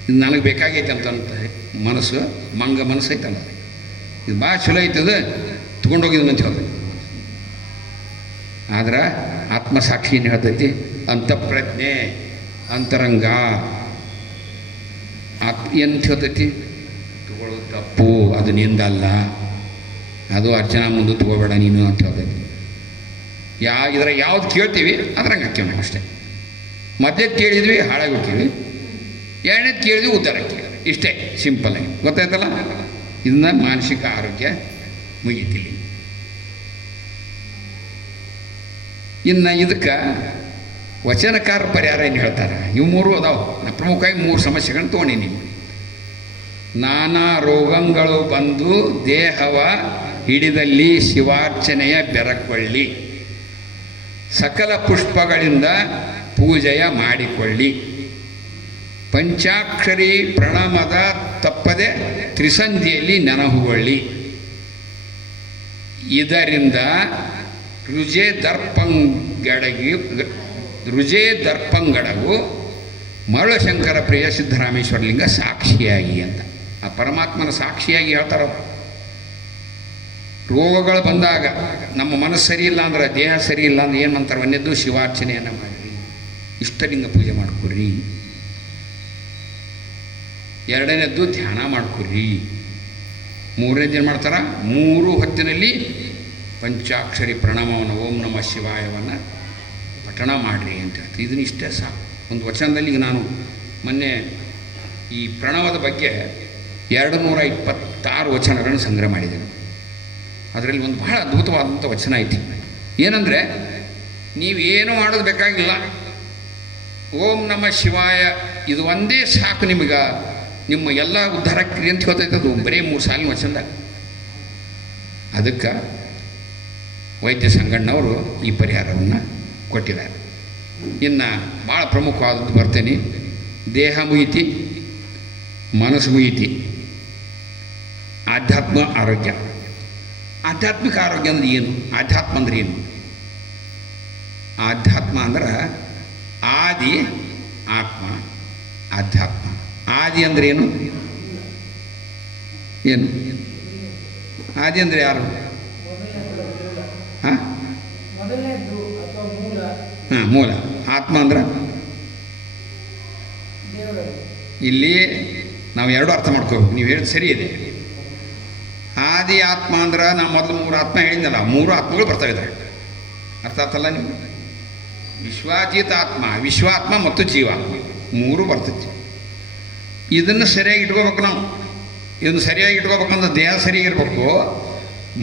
ಇದು ನನಗೆ ಬೇಕಾಗೈತೆ ಅಂತ ಮನಸ್ಸು ಮನಸ್ಸು ಐತಲ್ಲ, ಇದು ಭಾಳ ಚಲೋ ಐತದ, ತೊಗೊಂಡೋಗಿದ್ದು ಅಂತ ಹೇಳ್ತೈತಿ. ಆದ್ರೆ ಆತ್ಮಸಾಕ್ಷಿ ಏನು ಹೇಳ್ತೈತಿ? ಅಂತಃಪ್ರಜ್ಞೆ, ಅಂತರಂಗ ಏನಂತ ಹೇಳ್ತೈತಿ? ತಗೊಳ್ಳೋದು ತಪ್ಪು, ಅದು ನಿಂದಲ್ಲ, ಅದು ಅರ್ಚನಾ ಮುಂದೆ ತಗೋಬೇಡ ನೀನು ಅಂತ ಹೇಳ್ತೈತಿ. ಇದ್ರಾಗ ಯಾವ್ದು ಕೇಳ್ತೀವಿ ಅದ್ರಂಗೆ ಹಾಕ್ತೀವಿ ನಾವು ಅಷ್ಟೇ. ಮೊದಲೇದು ಕೇಳಿದ್ವಿ ಹಾಳಾಗಿ ಹೋಗ್ತೀವಿ, ಎರಡನೇದು ಕೇಳಿದ್ವಿ ಉದ್ಧಾರ ಕೇಳಿದ್ವಿ. ಇಷ್ಟೇ ಸಿಂಪಲ್ಲಾಗಿ, ಗೊತ್ತಾಯ್ತಲ್ಲ? ಇದನ್ನ ಮಾನಸಿಕ ಆರೋಗ್ಯ ಮುಗಿತಿಲ್ಲ. ಇನ್ನು ಇದಕ್ಕೆ ವಚನಕಾರ ಪರಿಹಾರ ಏನು ಹೇಳ್ತಾರೆ? ಇವು ಮೂರು ಅದಾವೆ. ನಾನು ಪ್ರಮುಖವಾಗಿ 3 ಸಮಸ್ಯೆಗಳನ್ನು ತೊಗೊಂಡೀನಿ. ನಾನಾ ರೋಗಗಳು ಬಂದು ದೇಹವ ಹಿಡಿದಲ್ಲಿ ಶಿವಾರ್ಚನೆಯ ಬೆರಕೊಳ್ಳಿ, ಸಕಲ ಪುಷ್ಪಗಳಿಂದ ಪೂಜೆಯ ಮಾಡಿಕೊಳ್ಳಿ, ಪಂಚಾಕ್ಷರಿ ಪ್ರಣಮದ ತಪ್ಪದೆ ತ್ರಿಸಂಧಿಯಲ್ಲಿ ನೆನಹುಗೊಳ್ಳಿ. ಇದರಿಂದ ರುಜೆ ದರ್ಪಂಗಡವು ಮರಳಶಂಕರ ಪ್ರಿಯ ಸಿದ್ದರಾಮೇಶ್ವರಲಿಂಗ ಸಾಕ್ಷಿಯಾಗಿ ಅಂತ. ಆ ಪರಮಾತ್ಮನ ಸಾಕ್ಷಿಯಾಗಿ ಹೇಳ್ತಾರ. ರೋಗಗಳು ಬಂದಾಗ ನಮ್ಮ ಮನಸ್ಸು ಸರಿ ಇಲ್ಲ ಅಂದ್ರೆ, ದೇಹ ಸರಿ ಇಲ್ಲ ಅಂದ್ರೆ ಏನು ಅಂತಾರೆ? ಒಂದನೇದ್ದು ಶಿವಾರ್ಚನೆಯನ್ನು ಮಾಡಿರಿ, ಇಷ್ಟಲಿಂಗ ಪೂಜೆ ಮಾಡ್ಕೊಡ್ರಿ. ಎರಡನೇದ್ದು ಧ್ಯಾನ ಮಾಡ್ಕೊಡ್ರಿ. ಮೂರನೇದು ಏನು ಮಾಡ್ತಾರೆ? 3 ಹೊತ್ತಿನಲ್ಲಿ ಪಂಚಾಕ್ಷರಿ ಪ್ರಣಮವನ್ನು ಓಂ ನಮಃ ಶಿವಾಯವನ್ನು ಪಠಣ ಮಾಡಿರಿ ಅಂತ ಹೇಳ್ತೀವಿ. ಇದನ್ನ ಇಷ್ಟೇ ಸಾಕು. ಒಂದು ವಚನದಲ್ಲಿ ಈಗ ನಾನು ಮೊನ್ನೆ ಈ ಪ್ರಣವದ ಬಗ್ಗೆ 226 ವಚನಗಳನ್ನು ಸಂಗ್ರಹ ಮಾಡಿದ್ದೇನೆ. ಅದರಲ್ಲಿ ಒಂದು ಬಹಳ ಅದ್ಭುತವಾದಂಥ ವಚನ ಐತಿ. ಏನಂದರೆ, ನೀವೇನು ಮಾಡೋದು ಬೇಕಾಗಿಲ್ಲ. ಓಂ ನಮ ಶಿವಾಯ ಇದು ಒಂದೇ ಸಾಕು ನಿಮಗೆ, ನಿಮ್ಮ ಎಲ್ಲ ಉದ್ಧಾರಕ್ರಿಯೆ ಅಂತ ಹೇಳ್ತೈತೆ. ಅದು ಬರೀ 3 ಸಾಲಿನ ವಚನದಾಗ. ಅದಕ್ಕೆ ವೈದ್ಯ ಸಂಗಣ್ಣವರು ಈ ಪರಿಹಾರವನ್ನು ಕೊಟ್ಟಿದ್ದಾರೆ. ಇನ್ನು ಭಾಳ ಪ್ರಮುಖವಾದದ್ದು ಬರ್ತೇನೆ. ದೇಹ ಮುಗಿತಿ, ಮನಸ್ಸು ಮುಗಿತಿ, ಆಧ್ಯಾತ್ಮ ಆರೋಗ್ಯ. ಆಧ್ಯಾತ್ಮಿಕ ಆರೋಗ್ಯ ಅಂದ್ರೆ ಏನು? ಆಧ್ಯಾತ್ಮ ಅಂದ್ರೆ ಏನು? ಆಧ್ಯಾತ್ಮ ಅಂದ್ರೆ ಆದಿ ಆತ್ಮ, ಆಧ್ಯಾತ್ಮ. ಆದಿ ಅಂದ್ರೆ ಏನು? ಏನು ಆದಿ ಅಂದರೆ ಯಾರು? ಹಾಂ ಹಾಂ, ಮೂಲ. ಆತ್ಮ ಅಂದ್ರೆ ಇಲ್ಲಿ ನಾವು ಎರಡು ಅರ್ಥ ಮಾಡ್ಕೋಬೇಕು. ನೀವು ಹೇಳಿದ ಸರಿ ಇದೆ. ಆದಿ ಆತ್ಮ ಅಂದ್ರೆ ನಾವು ಮೊದಲು 3 ಆತ್ಮ ಹೇಳಿದ್ನಲ್ಲ, 3 ಆತ್ಮಗಳು ಬರ್ತಾವಿದ್ದಾರೆ. ಅರ್ಥ ಆತಲ್ಲ ನೀವು? ವಿಶ್ವಾತೀತ ಆತ್ಮ, ವಿಶ್ವಾತ್ಮ ಮತ್ತು ಜೀವಾತ್ಮ 3 ಬರ್ತೈತಿ. ಇದನ್ನು ಸರಿಯಾಗಿ ಇಟ್ಕೋಬೇಕು ನಾವು. ಇದನ್ನು ಸರಿಯಾಗಿ ಇಟ್ಕೋಬೇಕಂದ್ರೆ ದೇಹ ಸರಿಯಾಗಿರ್ಬೇಕು,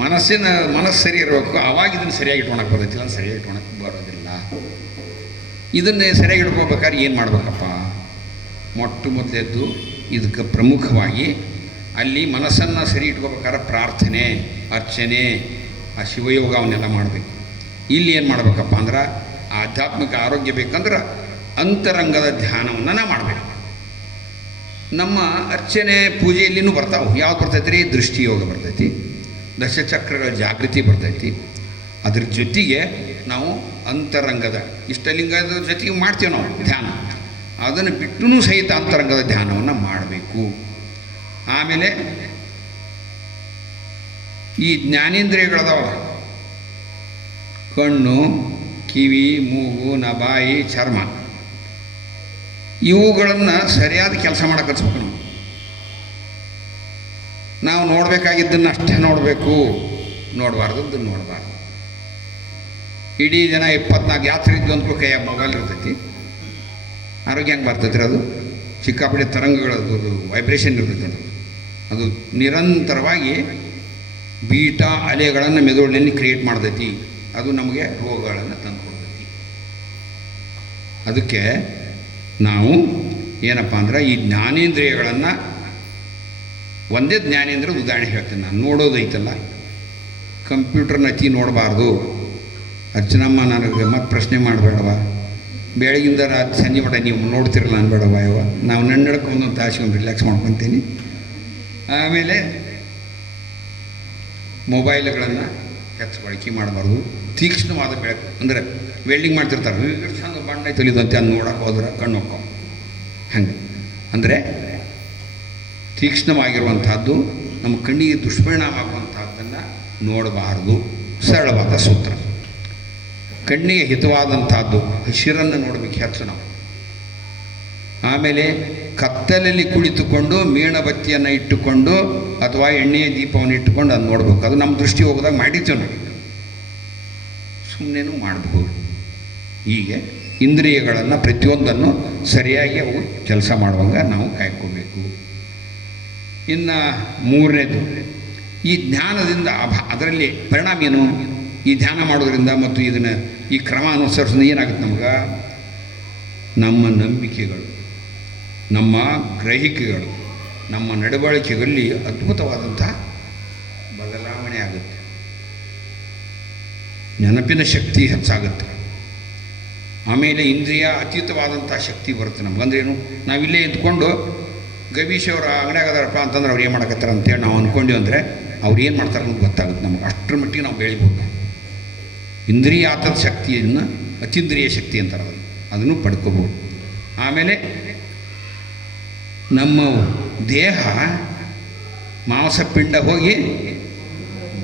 ಮನಸ್ಸು ಸರಿ ಇರಬೇಕು. ಆವಾಗ ಇದನ್ನು ಸರಿಯಾಗಿ ಇಟ್ಕೊಳಕ್ಕೆ ಬರ್ತೈತಿ, ಇಲ್ಲ ಸರಿಯಾಗಿ ಇಟ್ಕೊಳಕ್ಕೆ ಬರೋದಿಲ್ಲ. ಇದನ್ನು ಸರಿಯಾಗಿ ಇಟ್ಕೋಬೇಕಾದ್ರೆ ಏನು ಮಾಡಬೇಕಪ್ಪ? ಮೊಟ್ಟ ಮೊದಲೆದ್ದು ಇದಕ್ಕೆ ಪ್ರಮುಖವಾಗಿ ಅಲ್ಲಿ ಮನಸ್ಸನ್ನು ಸರಿ ಇಟ್ಕೋಬೇಕಾದ್ರೆ ಪ್ರಾರ್ಥನೆ, ಅರ್ಚನೆ, ಆ ಶಿವಯೋಗ ಅವನ್ನೆಲ್ಲ ಮಾಡಬೇಕು. ಇಲ್ಲಿ ಏನು ಮಾಡಬೇಕಪ್ಪ ಅಂದ್ರೆ ಆಧ್ಯಾತ್ಮಿಕ ಆರೋಗ್ಯ ಬೇಕಂದ್ರೆ ಅಂತರಂಗದ ಧ್ಯಾನವನ್ನು ನಾವು ಮಾಡಬೇಕು. ನಮ್ಮ ಅರ್ಚನೆ ಪೂಜೆಯಲ್ಲಿನೂ ಬರ್ತಾವೆ. ಯಾವ್ದು ಬರ್ತೈತಿ ರೀ? ದೃಷ್ಟಿಯೋಗ ಬರ್ತೈತಿ, ದಶಚಕ್ರಗಳ ಜಾಗೃತಿ ಬರ್ತೈತಿ. ಅದ್ರ ಜೊತೆಗೆ ನಾವು ಅಂತರಂಗದ ಇಷ್ಟಲಿಂಗದ ಜೊತೆಗೆ ಮಾಡ್ತೀವಿ ನಾವು ಧ್ಯಾನ. ಅದನ್ನು ಬಿಟ್ಟೂ ಸಹಿತ ಅಂತರಂಗದ ಧ್ಯಾನವನ್ನು ಮಾಡಬೇಕು. ಆಮೇಲೆ ಈ ಜ್ಞಾನೇಂದ್ರಿಯಗಳದಾವ, ಕಣ್ಣು, ಕಿವಿ, ಮೂಗು, ಬಾಯಿ, ಚರ್ಮ, ಇವುಗಳನ್ನು ಸರಿಯಾದ ಕೆಲಸ ಮಾಡಕ್ಕೆ ಹಚ್ಬೇಕು. ನಾವು ನೋಡಬೇಕಾಗಿದ್ದನ್ನು ಅಷ್ಟೇ ನೋಡಬೇಕು, ನೋಡಬಾರ್ದದ್ದು ನೋಡಬಾರ್ದು. ಇಡೀ ದಿನ 24 ಯಾತ್ರೆ ಇದ್ದು ಅಂದ್ಕೋ ಕೈಯ ಮೊಬೈಲ್ ಇರ್ತೈತಿ. ಆರೋಗ್ಯ ಹೆಂಗೆ ಬರ್ತೈತಿ ರೀ? ಅದು ಸಿಕ್ಕಾಪಟ್ಟೆ ತರಂಗಗಳದ್ದು ವೈಬ್ರೇಷನ್ ಇರ್ತೈತಿ. ಅದು ನಿರಂತರವಾಗಿ ಬೀಟಾ ಅಲೆಗಳನ್ನು ಮೆದುಳಿನಲ್ಲಿ ಕ್ರಿಯೇಟ್ ಮಾಡ್ತೈತಿ. ಅದು ನಮಗೆ ರೋಗಗಳನ್ನು ತಂದುಕೊಡ್ತೈತಿ. ಅದಕ್ಕೆ ನಾವು ಏನಪ್ಪ ಅಂದ್ರೆ ಈ ಜ್ಞಾನೇಂದ್ರಿಯಗಳನ್ನು, ಒಂದೇ ಜ್ಞಾನೇಂದ್ರದ ಉದಾಹರಣೆ ಹೇಳ್ತೇನೆ ನಾನು. ನೋಡೋದೈತಲ್ಲ, ಕಂಪ್ಯೂಟರ್ನ ಅತಿ ನೋಡಬಾರ್ದು. ಅರ್ಚನಮ್ಮ ನನಗೆ ಮತ್ತೆ ಪ್ರಶ್ನೆ ಮಾಡಬೇಡವ, ಬೆಳಗಿಂದ ರಾತ್ರಿ ಸಂಜೆ ಮಟ್ಟ ನೀವು ನೋಡ್ತಿರಲ್ಲ ಅನ್ಬೇಡವ. ಇವ ನಾವು ನಡ್ಕೊಂಡು ಒಂದೊಂದು ತಾಸಿಗೆ ರಿಲ್ಯಾಕ್ಸ್ ಮಾಡ್ಕೊತೀನಿ. ಆಮೇಲೆ ಮೊಬೈಲ್ಗಳನ್ನು ಹೆಚ್ಚು ಬಳಕೆ ಮಾಡಬಾರ್ದು. ತೀಕ್ಷ್ಣವಾದ ಬೆಳಕು ಅಂದರೆ ವೆಲ್ಡಿಂಗ್ ಮಾಡ್ತಿರ್ತಾರೆ, ಚಂದ ಬಣ್ಣ ತೊಲಿದಂತೆ ಅದು ನೋಡೋಕೆ ಹೋದ್ರೆ ಕಣ್ಣು ಹೋಕ್ಕೋ. ಹಂಗೆ ಅಂದರೆ ತೀಕ್ಷ್ಣವಾಗಿರುವಂಥದ್ದು, ನಮ್ಮ ಕಣ್ಣಿಗೆ ದುಷ್ಪರಿಣಾಮ ಆಗುವಂಥದ್ದನ್ನು ನೋಡಬಾರ್ದು. ಸರಳವಾದ ಸೂತ್ರ. ಕಣ್ಣಿಗೆ ಹಿತವಾದಂಥದ್ದು ಹಸಿರನ್ನು ನೋಡಬೇಕು ಹೆಚ್ಚು ನಾವು. ಆಮೇಲೆ ಕತ್ತಲಲ್ಲಿ ಕುಳಿತುಕೊಂಡು ಮೇಣಬತ್ತಿಯನ್ನು ಇಟ್ಟುಕೊಂಡು ಅಥವಾ ಎಣ್ಣೆಯ ದೀಪವನ್ನು ಇಟ್ಟುಕೊಂಡು ಅದು ನೋಡ್ಬೇಕು. ಅದು ನಮ್ಮ ದೃಷ್ಟಿ ಹೋಗೋದಾಗ ಮಾಡಿದ್ದೀವಿ ನಾವು, ಸುಮ್ಮನೆನೂ ಮಾಡಬಹುದು. ಹೀಗೆ ಇಂದ್ರಿಯಗಳನ್ನು ಪ್ರತಿಯೊಂದನ್ನು ಸರಿಯಾಗಿ ಅವು ಕೆಲಸ ಮಾಡುವಂಗೆ ನಾವು ಕಾಯ್ಕೋಬೇಕು. ಇನ್ನು 3ನೇದು ಈ ಜ್ಞಾನದಿಂದ ಅದರಲ್ಲಿ ಪರಿಣಾಮ ಏನು? ಈ ಧ್ಯಾನ ಮಾಡೋದ್ರಿಂದ ಮತ್ತು ಇದನ್ನು ಈ ಕ್ರಮ ಅನುಸರಿಸೋದು ಏನಾಗುತ್ತೆ ನಮ್ಗೆ? ನಮ್ಮ ನಂಬಿಕೆಗಳು, ನಮ್ಮ ಗ್ರಹಿಕೆಗಳು, ನಮ್ಮ ನಡವಳಿಕೆಗಳಲ್ಲಿ ಅದ್ಭುತವಾದಂಥ ಬದಲಾವಣೆ ಆಗುತ್ತೆ. ನೆನಪಿನ ಶಕ್ತಿ ಹೆಚ್ಚಾಗುತ್ತೆ. ಆಮೇಲೆ ಇಂದ್ರಿಯ ಅತೀತವಾದಂಥ ಶಕ್ತಿ ಬರುತ್ತೆ ನಮ್ಗೆ. ಅಂದ್ರೇನು? ನಾವಿಲ್ಲೇ ಇದ್ಕೊಂಡು ಗವೀಶ್ ಅವರ ಅಂಗಡಿಯಾಗ ಅದಾರಪ್ಪ ಅಂತಂದ್ರೆ ಅವ್ರು ಏನು ಮಾಡಕತ್ತಾರ ಅಂತೇಳಿ ನಾವು ಅಂದ್ಕೊಂಡ್ವಿ ಅಂದರೆ ಅವ್ರು ಏನು ಮಾಡ್ತಾರೆ ಅಂತ ಗೊತ್ತಾಗುತ್ತೆ ನಮಗೆ. ಅಷ್ಟರ ಮಟ್ಟಿಗೆ ನಾವು ಬೆಳಿಬೋದು. ಇಂದ್ರಿಯಾತದ ಶಕ್ತಿಯನ್ನು ಅತೀಂದ್ರಿಯ ಶಕ್ತಿ ಅಂತಾರೆ, ಅದನ್ನು ಪಡ್ಕೋಬೋದು. ಆಮೇಲೆ ನಮ್ಮ ದೇಹ ಮಾಂಸಪಿಂಡ ಹೋಗಿ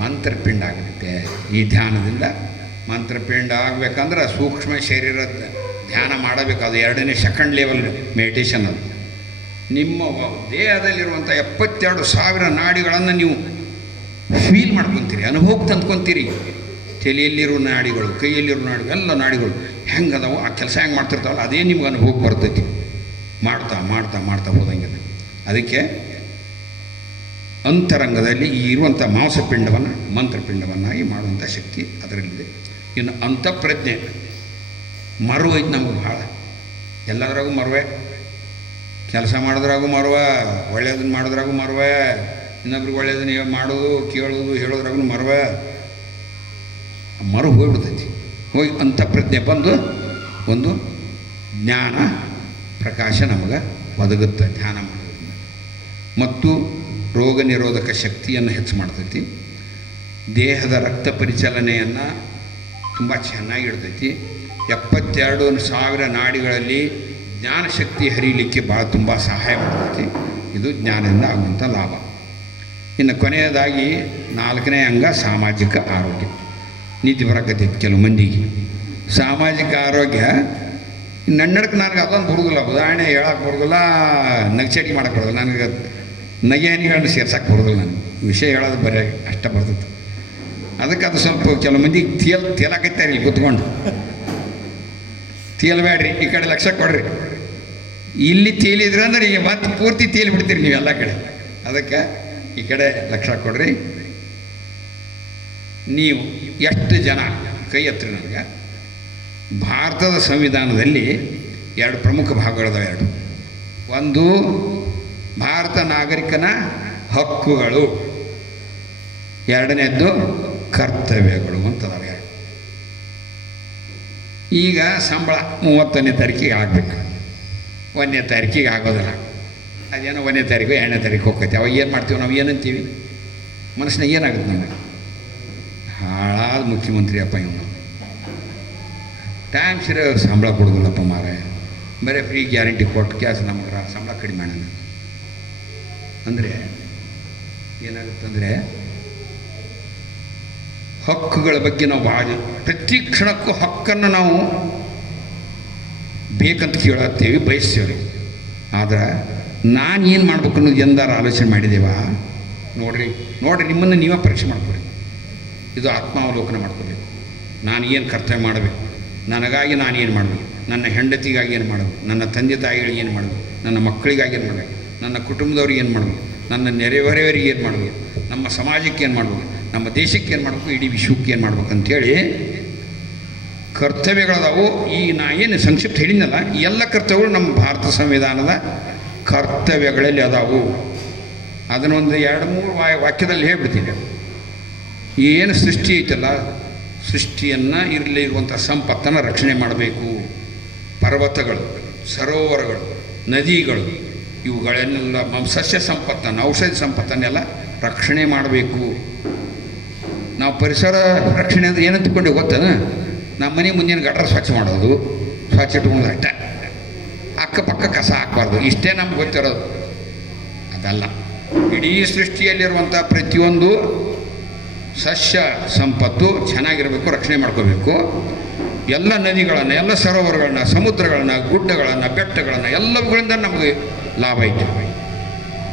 ಮಂತ್ರಪಿಂಡ ಆಗುತ್ತೆ. ಈ ಧ್ಯಾನದಿಂದ ಮಂತ್ರಪಿಂಡ ಆಗಬೇಕಂದ್ರೆ ಸೂಕ್ಷ್ಮ ಶರೀರದ ಧ್ಯಾನ ಮಾಡಬೇಕು. ಅದು 2ನೇ ಸೆಕೆಂಡ್ ಲೆವೆಲ್ ಮೆಡಿಟೇಷನ್. ಅದು ನಿಮ್ಮ ದೇಹದಲ್ಲಿರುವಂಥ 72,000 ನಾಡಿಗಳನ್ನು ನೀವು ಫೀಲ್ ಮಾಡ್ಕೊತೀರಿ, ಅನುಭವಕ್ಕೆ ತಂದ್ಕೊತೀರಿ. ತಲೆಯಲ್ಲಿರೋ ನಾಡಿಗಳು, ಕೈಯಲ್ಲಿರೋ ನಾಡಿಗಳು, ಎಲ್ಲ ನಾಡಿಗಳು ಹೆಂಗದಾವು, ಆ ಕೆಲಸ ಹೆಂಗೆ ಮಾಡ್ತಿರ್ತಾವಲ್ಲ, ಅದೇ ನಿಮ್ಗೆ ಅನುಭವಕ್ಕೆ ಬರ್ತೈತಿ. ಮಾಡ್ತಾ ಮಾಡ್ತಾ ಮಾಡ್ತಾ ಹೋದಂಗೆ. ಅದಕ್ಕೆ ಅಂತರಂಗದಲ್ಲಿ ಇರುವಂಥ ಮಾಂಸಪಿಂಡವನ್ನು ಮಂತ್ರಪಿಂಡವನ್ನಾಗಿ ಮಾಡುವಂಥ ಶಕ್ತಿ ಅದರಲ್ಲಿದೆ. ಇನ್ನು ಅಂತಃಪ್ರಜ್ಞೆ ಮರು ಐತೆ ನಮ್ಗೆ ಭಾಳ. ಎಲ್ಲದ್ರಾಗೂ ಮರುವೆ, ಕೆಲಸ ಮಾಡಿದ್ರಾಗೂ ಮರುವೆ, ಒಳ್ಳೇದನ್ನ ಮಾಡಿದ್ರಾಗೂ ಮರುವೆ, ಇನ್ನೊಬ್ರಿಗೆ ಒಳ್ಳೇದನ್ನ ಮಾಡೋದು ಕೇಳೋದು ಹೇಳೋದ್ರಾಗೂ ಮರುವೆ. ಮರು ಹೋಗ್ಬಿಡ್ತೈತಿ. ಹೋಗಿ ಅಂತಃಪ್ರಜ್ಞೆ ಬಂದು ಒಂದು ಜ್ಞಾನ ಪ್ರಕಾಶ ನಮಗೆ ಒದಗುತ್ತೆ ಧ್ಯಾನ ಮಾಡೋದ್ರಿಂದ. ಮತ್ತು ರೋಗ ನಿರೋಧಕ ಶಕ್ತಿಯನ್ನು ಹೆಚ್ಚು ಮಾಡ್ತೈತಿ. ದೇಹದ ರಕ್ತ ಪರಿಚಲನೆಯನ್ನು ತುಂಬ ಚೆನ್ನಾಗಿ ಇಡ್ತೈತಿ. 72,000 ನಾಡಿಗಳಲ್ಲಿ ಜ್ಞಾನಶಕ್ತಿ ಹರಿಯಲಿಕ್ಕೆ ಭಾಳ ತುಂಬ ಸಹಾಯ ಮಾಡ್ತೈತಿ. ಇದು ಜ್ಞಾನದಿಂದ ಆಗುವಂಥ ಲಾಭ. ಇನ್ನು ಕೊನೆಯದಾಗಿ 4ನೇ ಅಂಗ ಸಾಮಾಜಿಕ ಆರೋಗ್ಯ. ನೀತಿ ಬರಕತ್ತೈತಿ ಕೆಲವು ಮಂದಿಗೆ. ಸಾಮಾಜಿಕ ಆರೋಗ್ಯ ನನ್ನಡಕ್ಕೆ ನನಗೆ ಅದೊಂದು ಬರೋದಿಲ್ಲ, ಉದಾಹರಣೆ ಹೇಳಕ್ಕೆ ಬರೋದಿಲ್ಲ, ನಗಚೇಟಿ ಮಾಡೋಕ್ಕೆ ಬರೋದಿಲ್ಲ, ನನಗೆ ನಗೆಹನಿಗಳನ್ನ ಸೇರ್ಸಕ್ಕೆ ಬರೋದಿಲ್ಲ. ನನಗೆ ವಿಷಯ ಹೇಳೋದು ಬರೀ ಅಷ್ಟೇ ಬರ್ತೈತೆ. ಅದಕ್ಕೆ ಅದು ಸ್ವಲ್ಪ ಕೆಲವು ಮಂದಿಗೆ ತೇಲಾಕೈತಾರೆ ಇಲ್ಲಿ ಕೂತ್ಕೊಂಡು. ತೇಲ್ಬೇಡ್ರಿ, ಈ ಕಡೆ ಲಕ್ಷ ಕೊಡ್ರಿ. ಇಲ್ಲಿ ತೇಲಿದ್ರೆ ಅಂದ್ರೆ ಈಗ ಮತ್ತೆ ಪೂರ್ತಿ ತೇಲಿ ಬಿಡ್ತೀರಿ ನೀವು ಎಲ್ಲ ಕಡೆ. ಅದಕ್ಕೆ ಈ ಕಡೆ ಲಕ್ಷ ಕೊಡ್ರಿ. ನೀವು ಎಷ್ಟು ಜನ ಕೈ ಎತ್ತರಿ ನನಗೆ. ಭಾರತದ ಸಂವಿಧಾನದಲ್ಲಿ 2 ಪ್ರಮುಖ ಭಾಗಗಳಿದಾವೆ. 2. ಒಂದು ಭಾರತ ನಾಗರಿಕನ ಹಕ್ಕುಗಳು, 2ನೇದ್ದು ಕರ್ತವ್ಯಗಳು ಅಂತದಾವೆ. ಈಗ ಸಂಬಳ 30ನೇ ತಾರೀಕಿಗೆ ಆಗಬೇಕು. 1ನೇ ತಾರೀಕಿಗೆ ಆಗೋದಿಲ್ಲ. ಅದೇನೋ 1ನೇ ತಾರೀಕು 2ನೇ ತಾರೀಕು ಹೋಗ್ತೈತೆ. ಅವಾಗ ಏನು ಮಾಡ್ತೀವಿ ನಾವು? ಏನಂತೀವಿ ಮನಸ್ಸಿನಾಗ? ಏನಾಗುತ್ತೆ ನಮಗೆ? ಹಾಳಾದ ಮುಖ್ಯಮಂತ್ರಿ ಅಪ್ಪ ಇವನು, ಟೈಮ್ ಸರಿ ಸಂಬಳ ಕೊಡೋದಿಲ್ಲಪ್ಪ ಮಾರೆ, ಬರೀ ಫ್ರೀ ಗ್ಯಾರಂಟಿ ಕೊಟ್ಟು ಕ್ಯಾಸ್ ನಮ್ಗೆ ಸಂಬಳ ಕಡಿಮೆ ಮಾಡೋಣ ಅಂದರೆ ಏನಾಗುತ್ತಂದರೆ, ಹಕ್ಕುಗಳ ಬಗ್ಗೆ ನಾವು ಭಾಳ ಪ್ರತಿ ಕ್ಷಣಕ್ಕೂ ಹಕ್ಕನ್ನು ನಾವು ಬೇಕಂತ ಕೇಳತ್ತೇವೆ, ಬಯಸ್ತೇವೆ. ಆದ್ರೆ ನಾನು ಏನು ಮಾಡ್ಬೇಕು ಅನ್ನೋದು ಎಂದಾರು ಆಲೋಚನೆ ಮಾಡಿದ್ದೇವಾ? ನೋಡ್ರಿ ನಿಮ್ಮನ್ನು ನೀವೇ ಪರೀಕ್ಷೆ ಮಾಡ್ಕೊಡಿ. ಇದು ಆತ್ಮಾವಲೋಕನ ಮಾಡ್ಕೋಬೇಕು. ನಾನು ಏನು ಕರ್ತವ್ಯ ಮಾಡಬೇಕು, ನನಗಾಗಿ ನಾನು ಏನು ಮಾಡಬೇಕು, ನನ್ನ ಹೆಂಡತಿಗಾಗಿ ಏನು ಮಾಡಬೇಕು, ನನ್ನ ತಂದೆ ತಾಯಿಗಳಿಗೆ ಏನು ಮಾಡಬೇಕು, ನನ್ನ ಮಕ್ಕಳಿಗಾಗಿ ಏನು ಮಾಡಬೇಕು, ನನ್ನ ಕುಟುಂಬದವ್ರಿಗೆ ಏನು ಮಾಡಬೇಕು, ನನ್ನ ನೆರೆಹೊರೆಯವರಿಗೆ ಏನು ಮಾಡಬೇಕು, ನಮ್ಮ ಸಮಾಜಕ್ಕೆ ಏನು ಮಾಡಬೇಕು, ನಮ್ಮ ದೇಶಕ್ಕೆ ಏನು ಮಾಡಬೇಕು, ಇಡೀ ವಿಶ್ವಕ್ಕೆ ಏನು ಮಾಡ್ಬೇಕು ಅಂಥೇಳಿ ಕರ್ತವ್ಯಗಳದಾವು. ಈ ನಾ ಏನು ಸಂಕ್ಷಿಪ್ತ ಹೇಳಿದ್ನಲ್ಲ, ಈ ಎಲ್ಲ ಕರ್ತವ್ಯಗಳು ನಮ್ಮ ಭಾರತ ಸಂವಿಧಾನದ ಕರ್ತವ್ಯಗಳಲ್ಲಿ ಅದಾವು. ಅದನ್ನೊಂದು 2-3 ವಾಕ್ಯದಲ್ಲಿ ಹೇಳ್ಬಿಡ್ತೀನಿ. ಏನು ಸೃಷ್ಟಿ ಐತಲ್ಲ, ಸೃಷ್ಟಿಯನ್ನು ಇರುವಂಥ ಸಂಪತ್ತನ್ನು ರಕ್ಷಣೆ ಮಾಡಬೇಕು. ಪರ್ವತಗಳು, ಸರೋವರಗಳು, ನದಿಗಳು, ಇವುಗಳನ್ನೆಲ್ಲ ಸಸ್ಯ ಸಂಪತ್ತನ್ನು, ಔಷಧಿ ಸಂಪತ್ತನ್ನೆಲ್ಲ ರಕ್ಷಣೆ ಮಾಡಬೇಕು. ನಾವು ಪರಿಸರ ರಕ್ಷಣೆ ಅಂದರೆ ಏನಂತ ತಿಳ್ಕೊಂಡು ಗೊತ್ತೇನ? ನಮ್ಮ ಮನೆ ಮುಂದಿನ ಗಟರ ಸ್ವಚ್ಛ ಮಾಡೋದು, ಸ್ವಚ್ಛ ಇಟ್ಕೊಂಡು ಅಷ್ಟೇ, ಅಕ್ಕಪಕ್ಕ ಕಸ ಹಾಕಬಾರ್ದು, ಇಷ್ಟೇ ನಮ್ಗೆ ಗೊತ್ತಿರೋದು. ಅದಲ್ಲ, ಇಡೀ ಸೃಷ್ಟಿಯಲ್ಲಿರುವಂಥ ಪ್ರತಿಯೊಂದು ಸಸ್ಯ ಸಂಪತ್ತು ಚೆನ್ನಾಗಿರಬೇಕು, ರಕ್ಷಣೆ ಮಾಡ್ಕೋಬೇಕು. ಎಲ್ಲ ನದಿಗಳನ್ನು, ಎಲ್ಲ ಸರೋವರಗಳನ್ನ, ಸಮುದ್ರಗಳನ್ನು, ಗುಡ್ಡಗಳನ್ನು, ಬೆಟ್ಟಗಳನ್ನು, ಎಲ್ಲವುಗಳಿಂದ ನಮಗೆ ಲಾಭ ಐತೆ.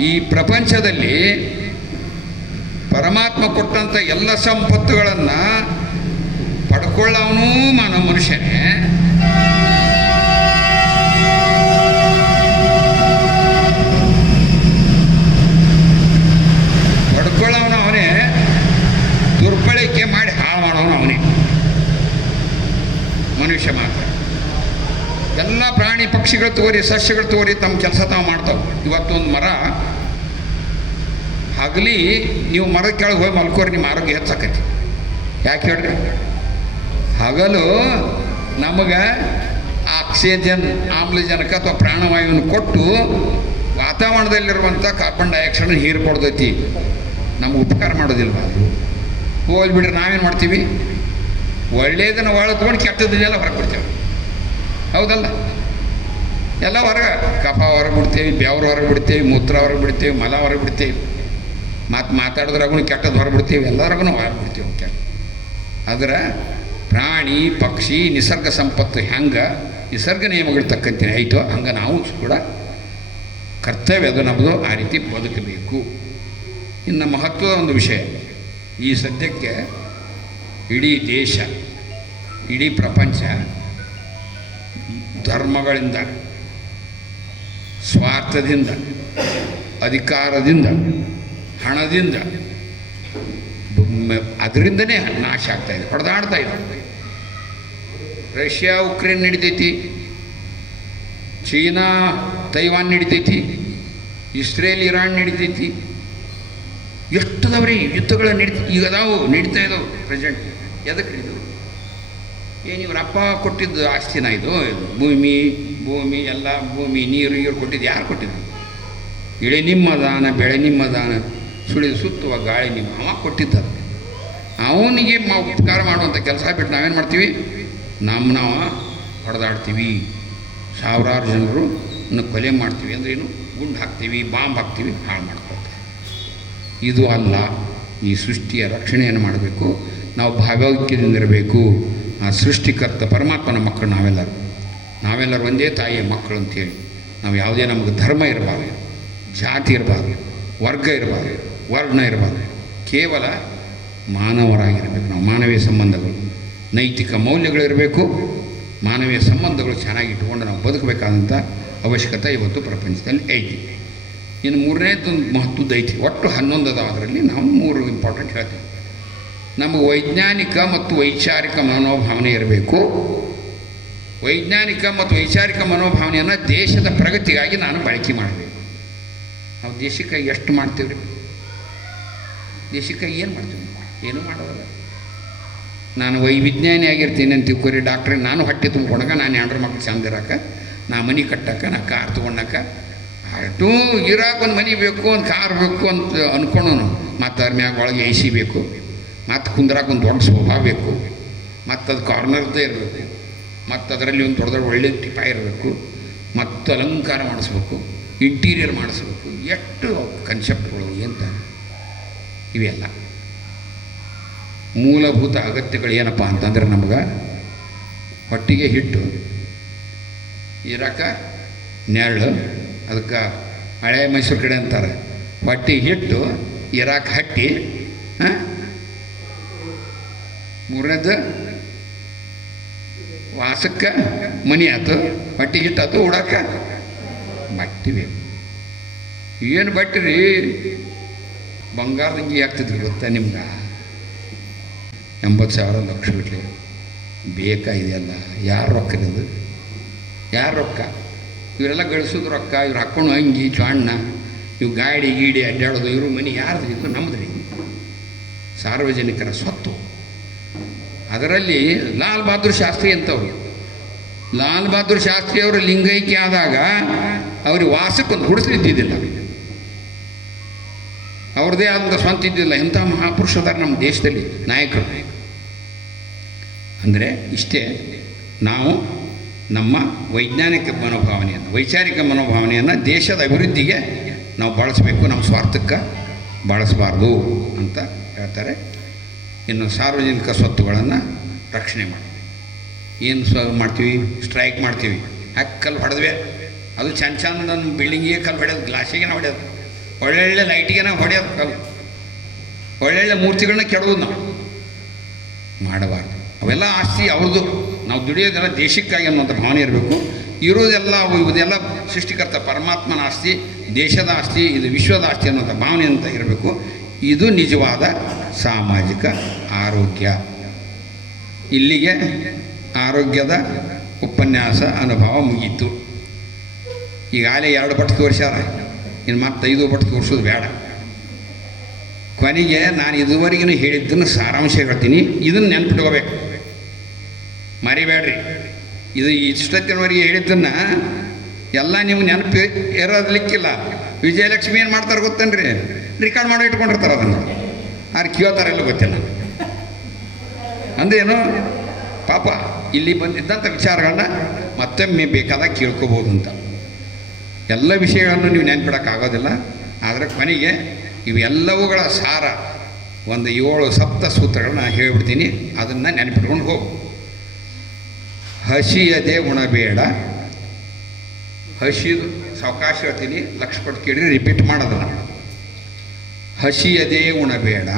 ಈ ಪ್ರಪಂಚದಲ್ಲಿ ಪರಮಾತ್ಮ ಕೊಟ್ಟಂಥ ಎಲ್ಲ ಸಂಪತ್ತುಗಳನ್ನು ಪಡ್ಕೊಳ್ಳೋನು ಮನುಷ್ಯನೇ. ಪಡ್ಕೊಳ್ಳೋನು ಅವನೇ, ದುರ್ಬಳಕೆ ಮಾಡಿ ಹಾಳು ಮಾಡೋನು ಅವನೇ, ಮನುಷ್ಯ ಮಾತ್ರ. ಎಲ್ಲ ಪ್ರಾಣಿ ಪಕ್ಷಿಗಳು ತೋರಿ, ಸಸ್ಯಗಳು ತೋರಿ ತಮ್ಮ ಕೆಲಸ ತಾವು ಮಾಡ್ತಾವೆ. ಇವತ್ತೊಂದು ಮರ ಹಗಲಿ ನೀವು ಮರದ ಕೆಳಗೆ ಹೋಗಿ ಮಲ್ಕೋರಿ, ನಿಮ್ಮ ಆರೋಗ್ಯ ಹೆಚ್ಚಾಕೈತಿ. ಯಾಕೆ ಹೇಳ್ರಿ? ಹಗಲು ನಮಗೆ ಆಕ್ಸಿಜನ್, ಆಮ್ಲಜನಕ ಅಥವಾ ಪ್ರಾಣವಾಯುವನ್ನು ಕೊಟ್ಟು ವಾತಾವರಣದಲ್ಲಿರುವಂಥ ಕಾರ್ಬನ್ ಡೈಆಕ್ಸೈಡನ್ನು ಹೀರಿಕೊಡ್ತೈತಿ, ನಮ್ಗೆ ಉಪಕಾರ ಮಾಡೋದಿಲ್ವ? ಅದು ಹೋಗ್ಬಿಟ್ರೆ ನಾವೇನು ಮಾಡ್ತೀವಿ? ಒಳ್ಳೆಯದನ್ನು ಒಳಗೆ ತೊಗೊಂಡು ಕೆಟ್ಟದನ್ನೆಲ್ಲ ಹೊರಗೆ ಬಿಡ್ತೇವೆ. ಹೌದಲ್ಲ? ಎಲ್ಲ ಹೊರಗೆ, ಕಫ ಹೊರಗೆ ಬಿಡ್ತೇವೆ, ಬೆವರು ಹೊರಗೆ ಬಿಡ್ತೇವೆ, ಮೂತ್ರ ಹೊರಗೆ ಬಿಡ್ತೇವೆ, ಮಲ ಹೊರಗೆ ಬಿಡ್ತೇವೆ, ಮಾತಾಡೋದ್ರಾಗೂ ಕೆಟ್ಟದ್ದು ಹೊರಬಿಡ್ತೀವಿ, ಎಲ್ಲರಿಗೂ ಹೊರಬಿಡ್ತೀವಿ ಕೆಟ್ಟ. ಆದರೆ ಪ್ರಾಣಿ ಪಕ್ಷಿ ನಿಸರ್ಗ ಸಂಪತ್ತು ಹೆಂಗೆ ನಿಸರ್ಗ ನಿಯಮಗಳು ತಕ್ಕಂತೆ ಆಯಿತು, ಹಂಗೆ ನಾವು ಕೂಡ ಕರ್ತವ್ಯ ಅದು ನಮ್ಮದು, ಆ ರೀತಿ ಬದುಕಬೇಕು. ಇನ್ನು ಮಹತ್ವದ ಒಂದು ವಿಷಯ, ಈ ಸದ್ಯಕ್ಕೆ ಇಡೀ ದೇಶ, ಇಡೀ ಪ್ರಪಂಚ ಧರ್ಮಗಳಿಂದ, ಸ್ವಾರ್ಥದಿಂದ, ಅಧಿಕಾರದಿಂದ, ಹಣದಿಂದ, ಅದರಿಂದನೇ ನಾಶ ಆಗ್ತಾಯಿದೆ, ಹೊಡೆದಾಡ್ತಾ ಇದೆ. ರಷ್ಯಾ ಉಕ್ರೇನ್ ನಡಿತೈತಿ, ಚೀನಾ ತೈವಾನ್ ನಡಿತೈತಿ, ಇಸ್ರೇಲ್ ಇರಾನ್ ನಡಿತೈತಿ. ಎಷ್ಟದವ್ರಿ ಯುದ್ಧಗಳು ಈಗ ಅದಾವು, ನಡೀತಾ ಇದಾವೆ ಪ್ರೆಸೆಂಟ್. ಎದಕ್ಕೆ ಇದು? ಏನು ಇವ್ರ ಅಪ್ಪ ಕೊಟ್ಟಿದ್ದು ಆಸ್ತಿನ ಇದು? ಭೂಮಿ ಎಲ್ಲ ಭೂಮಿ ನೀರು ಕೊಟ್ಟಿದ್ದು ಯಾರು ಕೊಟ್ಟಿದ್ದು? ಇಳೆ ನಿಮ್ಮ ದಾನ, ಬೆಳೆ ನಿಮ್ಮ ದಾನ, ಸುಳಿದು ಸುತ್ತುವ ಗಾಳಿ ನಿಮ್ಮ, ಅವ ಕೊಟ್ಟಿದ್ದ. ಅವನಿಗೆ ಉಪಕಾರ ಮಾಡುವಂಥ ಕೆಲಸ ಬಿಟ್ಟು ನಾವೇನು ಮಾಡ್ತೀವಿ? ನಾವು ಹೊಡೆದಾಡ್ತೀವಿ, ಸಾವಿರಾರು ಜನರು ಕೊಲೆ ಮಾಡ್ತೀವಿ. ಅಂದ್ರೇನು? ಗುಂಡು ಹಾಕ್ತೀವಿ, ಬಾಂಬ್ ಹಾಕ್ತೀವಿ, ಹಾಳು ಮಾಡ್ಕೊಳ್ತೀವಿ. ಇದು ಅಲ್ಲ. ಈ ಸೃಷ್ಟಿಯ ರಕ್ಷಣೆಯನ್ನು ಮಾಡಬೇಕು. ನಾವು ಭಾವೈಕ್ಯದಿಂದಿರಬೇಕು. ಆ ಸೃಷ್ಟಿಕರ್ತ ಪರಮಾತ್ಮನ ಮಕ್ಕಳು ನಾವೆಲ್ಲರೂ ಒಂದೇ ತಾಯಿಯ ಮಕ್ಕಳು ಅಂತೇಳಿ ನಾವು ಯಾವುದೇ ನಮಗೆ ಧರ್ಮ ಇರಬಾರ್ದು, ಜಾತಿ ಇರಬಾರ್ದು, ವರ್ಗ ಇರಬಾರ್ದು, ವರ್ಣ ಇರಬಾರ್ದು. ಕೇವಲ ಮಾನವರಾಗಿರಬೇಕು. ನಾವು ಮಾನವೀಯ ಸಂಬಂಧಗಳು, ನೈತಿಕ ಮೌಲ್ಯಗಳಿರಬೇಕು. ಮಾನವೀಯ ಸಂಬಂಧಗಳು ಚೆನ್ನಾಗಿ ಇಟ್ಕೊಂಡು ನಾವು ಬದುಕಬೇಕಾದಂಥ ಅವಶ್ಯಕತೆ ಇವತ್ತು ಪ್ರಪಂಚದಲ್ಲಿ ಐತಿ. ಇನ್ನು ಮೂರನೇದು ಮಹತ್ವದ್ದು ಐತಿ. ಒಟ್ಟು 11 ಅದಾವ. ಅದರಲ್ಲಿ ನಾವು 3 ಇಂಪಾರ್ಟೆಂಟ್ ಹೇಳ್ತೀವಿ. ನಮಗೆ ವೈಜ್ಞಾನಿಕ ಮತ್ತು ವೈಚಾರಿಕ ಮನೋಭಾವನೆ ಇರಬೇಕು. ವೈಜ್ಞಾನಿಕ ಮತ್ತು ವೈಚಾರಿಕ ಮನೋಭಾವನೆಯನ್ನು ದೇಶದ ಪ್ರಗತಿಗಾಗಿ ನಾನು ಬಳಕೆ ಮಾಡಬೇಕು. ನಾವು ದೇಶಕ್ಕಾಗಿ ಎಷ್ಟು ಮಾಡ್ತೀವಿ ರೀ? ದೇಶಕ್ಕಾಗಿ ಏನು ಮಾಡ್ತೀವಿ? ಏನೂ ಮಾಡೋದಲ್ಲ. ನಾನು ವಿಜ್ಞಾನಿ ಆಗಿರ್ತೀನಿ ಅಂತ ತಿಳ್ಕೊರಿ, ಡಾಕ್ಟ್ರಿಗೆ ನಾನು ಹೊಟ್ಟೆ ತುಂಬ್ಕೊಂಡಾಗ, ನಾನು 2 ಮಕ್ಳು ಚಂದ ಇರೋಕೆ, ನಾ ಮನೆ ಕಟ್ಟಕ್ಕೆ, ನಾ ಕಾರ್ ತೊಗೊಂಡಾಕ, ಅಷ್ಟು ಇರಾಕ ಒಂದು ಮನೆ ಬೇಕು, ಒಂದು ಕಾರ್ ಬೇಕು ಅಂತ ಅಂದ್ಕೊಂಡನು. ಮತ್ತು ಅದ್ರ ಮ್ಯಾಗ ಒಳಗೆ AC ಬೇಕು, ಮತ್ತು ಕುಂದ್ರಾಕ ಒಂದು ದೊಡ್ಡ ಸೋಫಾ ಬೇಕು, ಮತ್ತು ಅದು ಕಾರ್ನರ್ದೇ ಇರಬೇಕು, ಮತ್ತು ಅದರಲ್ಲಿ ಒಂದು ದೊಡ್ಡ ಒಳ್ಳೆ ಟಿಪ ಇರಬೇಕು, ಮತ್ತು ಅಲಂಕಾರ ಮಾಡಿಸ್ಬೇಕು, ಇಂಟೀರಿಯರ್ ಮಾಡಿಸ್ಬೇಕು. ಎಷ್ಟು ಕನ್ಸೆಪ್ಟ್ಗಳು ಅಂತ ಇವೆಲ್ಲ ಮೂಲಭೂತ ಅಗತ್ಯಗಳು ಏನಪ್ಪ ಅಂತಂದ್ರೆ ನಮ್ಗೆ ಹೊಟ್ಟಿಗೆ ಹಿಟ್ಟು, ಇರಾಕ ನೆರಳು, ಅದಕ್ಕೆ ಹಳೆ ಮೈಸೂರು ಕಡೆ ಅಂತಾರೆ ಹೊಟ್ಟಿಗೆ ಹಿಟ್ಟು, ಇರಾಕ ಹಟ್ಟಿ, ಮೂರನೇದು ವಾಸಕ್ಕೆ ಮನಿ ಆಯ್ತು, ಹೊಟ್ಟಿಗೆ ಹಿಟ್ಟು ಆಯ್ತು, ಉಡಾಕ ಬಟ್ಟೆ ಬೇಕು. ಏನು ಬಟ್ಟೆ ರೀ? ಬಂಗಾರದಂಗಿ ಆಗ್ತಿದ್ರು ಗೊತ್ತಾ ನಿಮ್ಗೆ? 80,000 ಲಕ್ಷ ಬಿಟ್ಲಿ ಬೇಕಾಗಿದೆಯಲ್ಲ. ಯಾರು ರೊಕ್ಕ ಇರೋದು? ಯಾರು ರೊಕ್ಕ? ಇವರೆಲ್ಲ ಗಳಿಸೋದು ರೊಕ್ಕ. ಇವ್ರು ಹಾಕ್ಕೊಂಡು ಅಂಗಿ ಚಾಣ್ಣ, ಇವು ಗಾಡಿ ಗೀಡಿ ಅಡ್ಡಾಡೋದು, ಇವರು ಮನೆ ಯಾರ್ದು? ಇದು ನಮ್ಮದ್ರಿ, ಸಾರ್ವಜನಿಕರ ಸ್ವತ್ತು. ಅದರಲ್ಲಿ ಲಾಲ್ ಬಹದ್ದೂರ್ ಶಾಸ್ತ್ರಿ ಅಂತವ್ರು. ಲಾಲ್ ಬಹದ್ದೂರ್ ಶಾಸ್ತ್ರಿ ಅವರು ಲಿಂಗೈಕ್ಯ ಆದಾಗ ಅವ್ರಿಗೆ ವಾಸಕ್ಕೊಂದು ಹುಡಿಸ್ಲಿದ್ದಿದ್ದಿಲ್ಲ, ಅವ್ರದ್ದೇ ಆದಂಥ ಸ್ವಂತ ಇದ್ದಿಲ್ಲ. ಇಂಥ ಮಹಾಪುರುಷದಾರ ನಮ್ಮ ದೇಶದಲ್ಲಿ ನಾಯಕರು. ಅಂದರೆ ಇಷ್ಟೇ, ನಾವು ನಮ್ಮ ವೈಜ್ಞಾನಿಕ ಮನೋಭಾವನೆಯನ್ನು, ವೈಚಾರಿಕ ಮನೋಭಾವನೆಯನ್ನು ದೇಶದ ಅಭಿವೃದ್ಧಿಗೆ ನಾವು ಬಳಸಬೇಕು, ನಮ್ಮ ಸ್ವಾರ್ಥಕ್ಕೆ ಬಳಸಬಾರ್ದು ಅಂತ ಹೇಳ್ತಾರೆ. ಇನ್ನು ಸಾರ್ವಜನಿಕ ಸ್ವತ್ತುಗಳನ್ನು ರಕ್ಷಣೆ ಮಾಡಿ ಏನು ಮಾಡ್ತೀವಿ? ಸ್ಟ್ರೈಕ್ ಮಾಡ್ತೀವಿ. ಕಲ್ಲು ಹೊಡೆದ್ವಿ, ಅದು ಚಂದ ನನ್ನ ಬಿಲ್ಡಿಂಗಿಗೆ ಕಲ್ಲು ಹೊಡೆಯೋದು, ಗ್ಲಾಸಿಗೆ ಹೊಡೆಯೋದು, ಒಳ್ಳೊಳ್ಳೆ ಲೈಟಿಗೆ ಹೊಡೆಯೋದು ಕಲ್ಲು, ಒಳ್ಳೊಳ್ಳೆ ಮೂರ್ತಿಗಳನ್ನ ಕೆಡೋದು ನಾವು ಮಾಡಬಾರ್ದು. ಅವೆಲ್ಲ ಆಸ್ತಿ ಅವ್ರದ್ದು. ನಾವು ದುಡಿಯೋದೆಲ್ಲ ದೇಶಕ್ಕಾಗಿ ಅನ್ನೋಂಥ ಭಾವನೆ ಇರಬೇಕು. ಇರೋದೆಲ್ಲ ಇದೆಲ್ಲ ಸೃಷ್ಟಿಕರ್ತ ಪರಮಾತ್ಮನ ಆಸ್ತಿ, ದೇಶದ ಆಸ್ತಿ, ಇದು ವಿಶ್ವದ ಆಸ್ತಿ ಅನ್ನೋಂಥ ಭಾವನೆ ಅಂತ ಇರಬೇಕು. ಇದು ನಿಜವಾದ ಸಾಮಾಜಿಕ ಆರೋಗ್ಯ. ಇಲ್ಲಿಗೆ ಆರೋಗ್ಯದ ಉಪನ್ಯಾಸ ಅನುಭವ ಮುಗೀತು. ಈಗಾಗಲೇ 2 ಪಟ್ಟು ತೋರಿಸ್ಯಾರ, ಇನ್ನು ಮತ್ತೆ 5 ಪಟ್ಟು ತೋರಿಸೋದು ಬೇಡ. ಕೊನೆಗೆ ನಾನು ಇದುವರೆಗೂ ಹೇಳಿದ್ದನ್ನು ಸಾರಾಂಶ ಹೇಳ್ತೀನಿ. ಇದನ್ನು ನೆನ್ಪಿಟ್ಕೋಬೇಕು, ಮರಿಬೇಡ್ರಿ. ಇದು ಇಷ್ಟೊತ್ತಿನವರೆಗೆ ಹೇಳಿದ್ದನ್ನು ಎಲ್ಲ ನಿಮ್ಗೆ ನೆನಪು ಇರೋದಲಿಕ್ಕಿಲ್ಲ. ವಿಜಯಲಕ್ಷ್ಮಿ ಏನು ಮಾಡ್ತಾರೆ ಗೊತ್ತೇನ್ರಿ? ರೆಕಾರ್ಡ್ ಮಾಡಿ ಇಟ್ಕೊಂಡಿರ್ತಾರೆ ಅದನ್ನು. ಆರು ಕೇಳ್ತಾರೆಲ್ಲ ಗೊತ್ತಿಲ್ಲ. ಅಂದೇನು ಪಾಪ ಇಲ್ಲಿ ಬಂದಿದ್ದಂಥ ವಿಚಾರಗಳನ್ನ ಮತ್ತೊಮ್ಮೆ ಬೇಕಾದಾಗ ಕೇಳ್ಕೋಬೋದು ಅಂತ. ಎಲ್ಲ ವಿಷಯಗಳನ್ನು ನೀವು ನೆನ್ಪಿಡೋಕ್ಕಾಗೋದಿಲ್ಲ. ಆದರೆ ಕೊನೆಗೆ ಇವೆಲ್ಲವುಗಳ ಸಾರ ಒಂದು 7 ಸಪ್ತ ಸೂತ್ರಗಳನ್ನ ಹೇಳಿಬಿಡ್ತೀನಿ. ಅದನ್ನು ನೆನಪಿಟ್ಕೊಂಡು ಹೋಗು. ಹಸಿಯದೆ ಉಣಬೇಡ. ಹಸಿದು ಸಾವಕಾಶ ಹೇಳ್ತೀನಿ, ಲಕ್ಷ ಕೊಟ್ಟು ಕೇಳಿ ರಿಪೀಟ್ ಮಾಡೋದಲ್ಲ. ಹಸಿಯದೆ ಉಣಬೇಡ,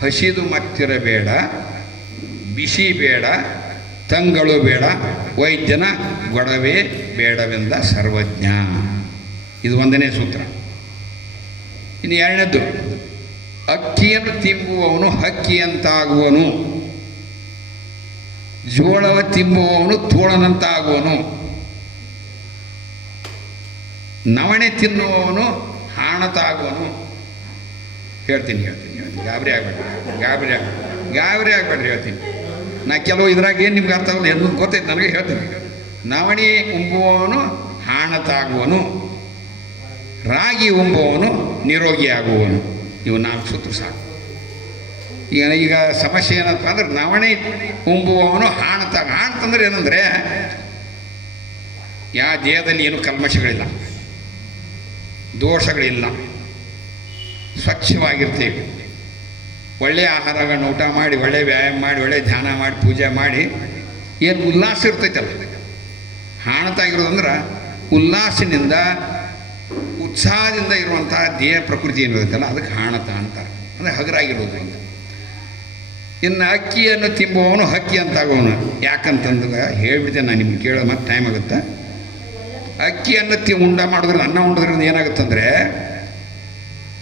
ಹಸಿದು ಮತ್ತಿರಬೇಡ, ಬಿಸಿ ಬೇಡ, ತಂಗಳು ಬೇಡ, ವೈದ್ಯನ ಗೊಡವೆ ಬೇಡವೆಂದ ಸರ್ವಜ್ಞ. ಇದು 1ನೇ ಸೂತ್ರ. ಇನ್ನು 2ನೇದ್ದು, ಅಕ್ಕಿಯನ್ನು ತಿಂಬುವವನು ಹಕ್ಕಿಯಂತಾಗುವನು. ಜೋಳವ ತಿಂಬುವವನು ತೋಳನಂತ ಆಗುವನು, ನವಣೆ ತಿನ್ನುವವನು ಹಾಣತ ಆಗುವನು. ಹೇಳ್ತೀನಿ ಗಾಬರಿ ಆಗ್ಬೇಡ್ರಿ ಹೇಳ್ತೀನಿ. ನಾ ಕೆಲವು ಇದ್ರಾಗ ಏನು ನಿಮ್ಗೆ ಅರ್ಥ ಆಗಲ್ಲ, ಏನು ಗೊತ್ತೈತೆ ನನಗೆ, ಹೇಳ್ತೀನಿ. ನವಣೆ ಉಂಬುವವನು ಹಾಣತ ಆಗುವನು, ರಾಗಿ ಉಂಬುವವನು ನಿರೋಗಿ ಆಗುವನು. ಇವು 4 ಸೂತ್ರ ಸಾಕು. ಈಗ ಸಮಸ್ಯೆ ಏನಪ್ಪ ಅಂದ್ರೆ, ನವಣೆ ಉಂಬುವವನು ಹಾಣತಂದ್ರೆ ಏನಂದರೆ, ಯಾವ ದೇಹದಲ್ಲಿ ಏನು ಕಲ್ಮಶಗಳಿಲ್ಲ, ದೋಷಗಳಿಲ್ಲ, ಸ್ವಚ್ಛವಾಗಿರ್ತೇವೆ. ಒಳ್ಳೆಯ ಆಹಾರಗಳನ್ನ ಊಟ ಮಾಡಿ, ಒಳ್ಳೆ ವ್ಯಾಯಾಮ ಮಾಡಿ, ಒಳ್ಳೆ ಧ್ಯಾನ ಮಾಡಿ, ಪೂಜೆ ಮಾಡಿ, ಏನು ಉಲ್ಲಾಸ ಇರ್ತೈತಲ್ಲ. ಹಾಣತಾಗಿರೋದಂದ್ರೆ ಉಲ್ಲಾಸದಿಂದ ಉತ್ಸಾಹದಿಂದ ಇರುವಂಥ ದೇಹ ಪ್ರಕೃತಿ ಏನಿರುತ್ತಲ್ಲ ಅದಕ್ಕೆ ಹಾಣತ ಅಂತಾರೆ. ಅಂದರೆ ಹಗರಾಗಿರೋದು ಅಂತ. ಇನ್ನು ಅಕ್ಕಿಯನ್ನು ತಿಂಬುವವನು ಹಕ್ಕಿ ಅಂತಾಗುವನು. ಯಾಕಂತಂದ್ರೆ ಹೇಳ್ಬಿಡ್ತೇನೆ ನಾನು, ನಿಮ್ಗೆ ಕೇಳೋ ಮತ್ತೆ ಟೈಮ್ ಆಗುತ್ತೆ. ಅಕ್ಕಿಯನ್ನು ಉಂಡ ಮಾಡೋದ್ರಿಂದ, ಅನ್ನ ಉಂಡೋದ್ರಿಂದ ಏನಾಗುತ್ತಂದರೆ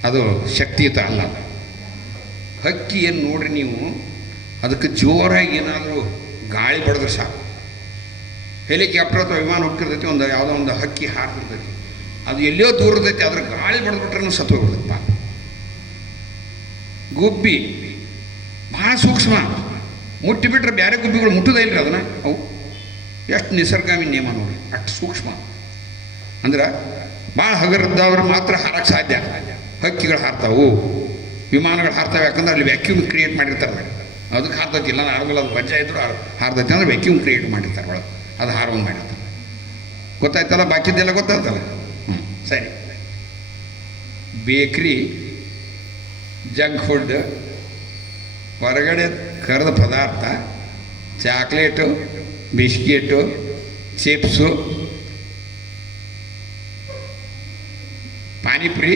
ಅದು ಶಕ್ತಿಯುತ ಅಲ್ಲ. ಹಕ್ಕಿಯನ್ನು ನೋಡ್ರಿ ನೀವು, ಅದಕ್ಕೆ ಜೋರಾಗಿ ಏನಾದರೂ ಗಾಳಿ ಬಡಿದ್ರೆ ಸಾಕು, ಹೆಲಿಕಾಪ್ಟರ್ ಅಥವಾ ವಿಮಾನ ಹೋಗ್ತಿರ್ತೈತಿ, ಯಾವುದೋ ಒಂದು ಹಕ್ಕಿ ಹಾಕಿರ್ತೈತಿ, ಅದು ಎಲ್ಲೋ ದೂರ ಇರ್ತೈತಿ, ಅದ್ರ ಗಾಳಿ ಬಡಿದ್ಬಿಟ್ರೆ ಸತ್ತೋಗ್ಬಿಡ್ತೈತಿ. ಗುಬ್ಬಿ ಭಾಳ ಸೂಕ್ಷ್ಮ, ಮುಟ್ಟಿಬಿಟ್ರೆ ಬೇರೆ ಗುಬ್ಬಿಗಳು ಮುಟ್ಟೋದೇ ಇಲ್ಲರಿ ಅದನ್ನು. ಅವು ಎಷ್ಟು ನಿಸರ್ಗಾಮಿ ನಿಯಮ ನೋಡಿ, ಅಷ್ಟು ಸೂಕ್ಷ್ಮ. ಅಂದ್ರೆ ಭಾಳ ಹಗರದವ್ರು ಮಾತ್ರ ಹಾರಕ್ಕೆ ಸಾಧ್ಯ. ಹಕ್ಕಿಗಳು ಹಾರ್ತಾವು, ವಿಮಾನಗಳು ಹಾರ್ತಾವೆ. ಯಾಕಂದ್ರೆ ಅಲ್ಲಿ ವ್ಯಾಕ್ಯೂಮ್ ಕ್ರಿಯೇಟ್ ಮಾಡಿರ್ತಾರೆ, ಅದಕ್ಕೆ ಹಾರ್ತೈತಿ. ಇಲ್ಲ ಆರೋಗ್ಯ ಅದು ವಜ್ಜ ಇದ್ರು ಹಾರ್ತೈತಿ ಅಂದ್ರೆ ವ್ಯಾಕ್ಯೂಮ್ ಕ್ರಿಯೇಟ್ ಮಾಡಿರ್ತಾರೆ ಒಳಗೆ, ಅದು ಹಾರೋಂಗೆ ಮಾಡಿರ್ತಾರೆ. ಗೊತ್ತಾಯ್ತಲ್ಲ, ಬಾಕಿದ್ದೆಲ್ಲ ಗೊತ್ತಾಯ್ತಲ್ಲ. ಸರಿ. ಬೇಕ್ರಿ, ಜಂಕ್ ಫುಡ್, ಹೊರಗಡೆ ಕರೆದ ಪದಾರ್ಥ, chocolate, biscuit, chips, panipuri,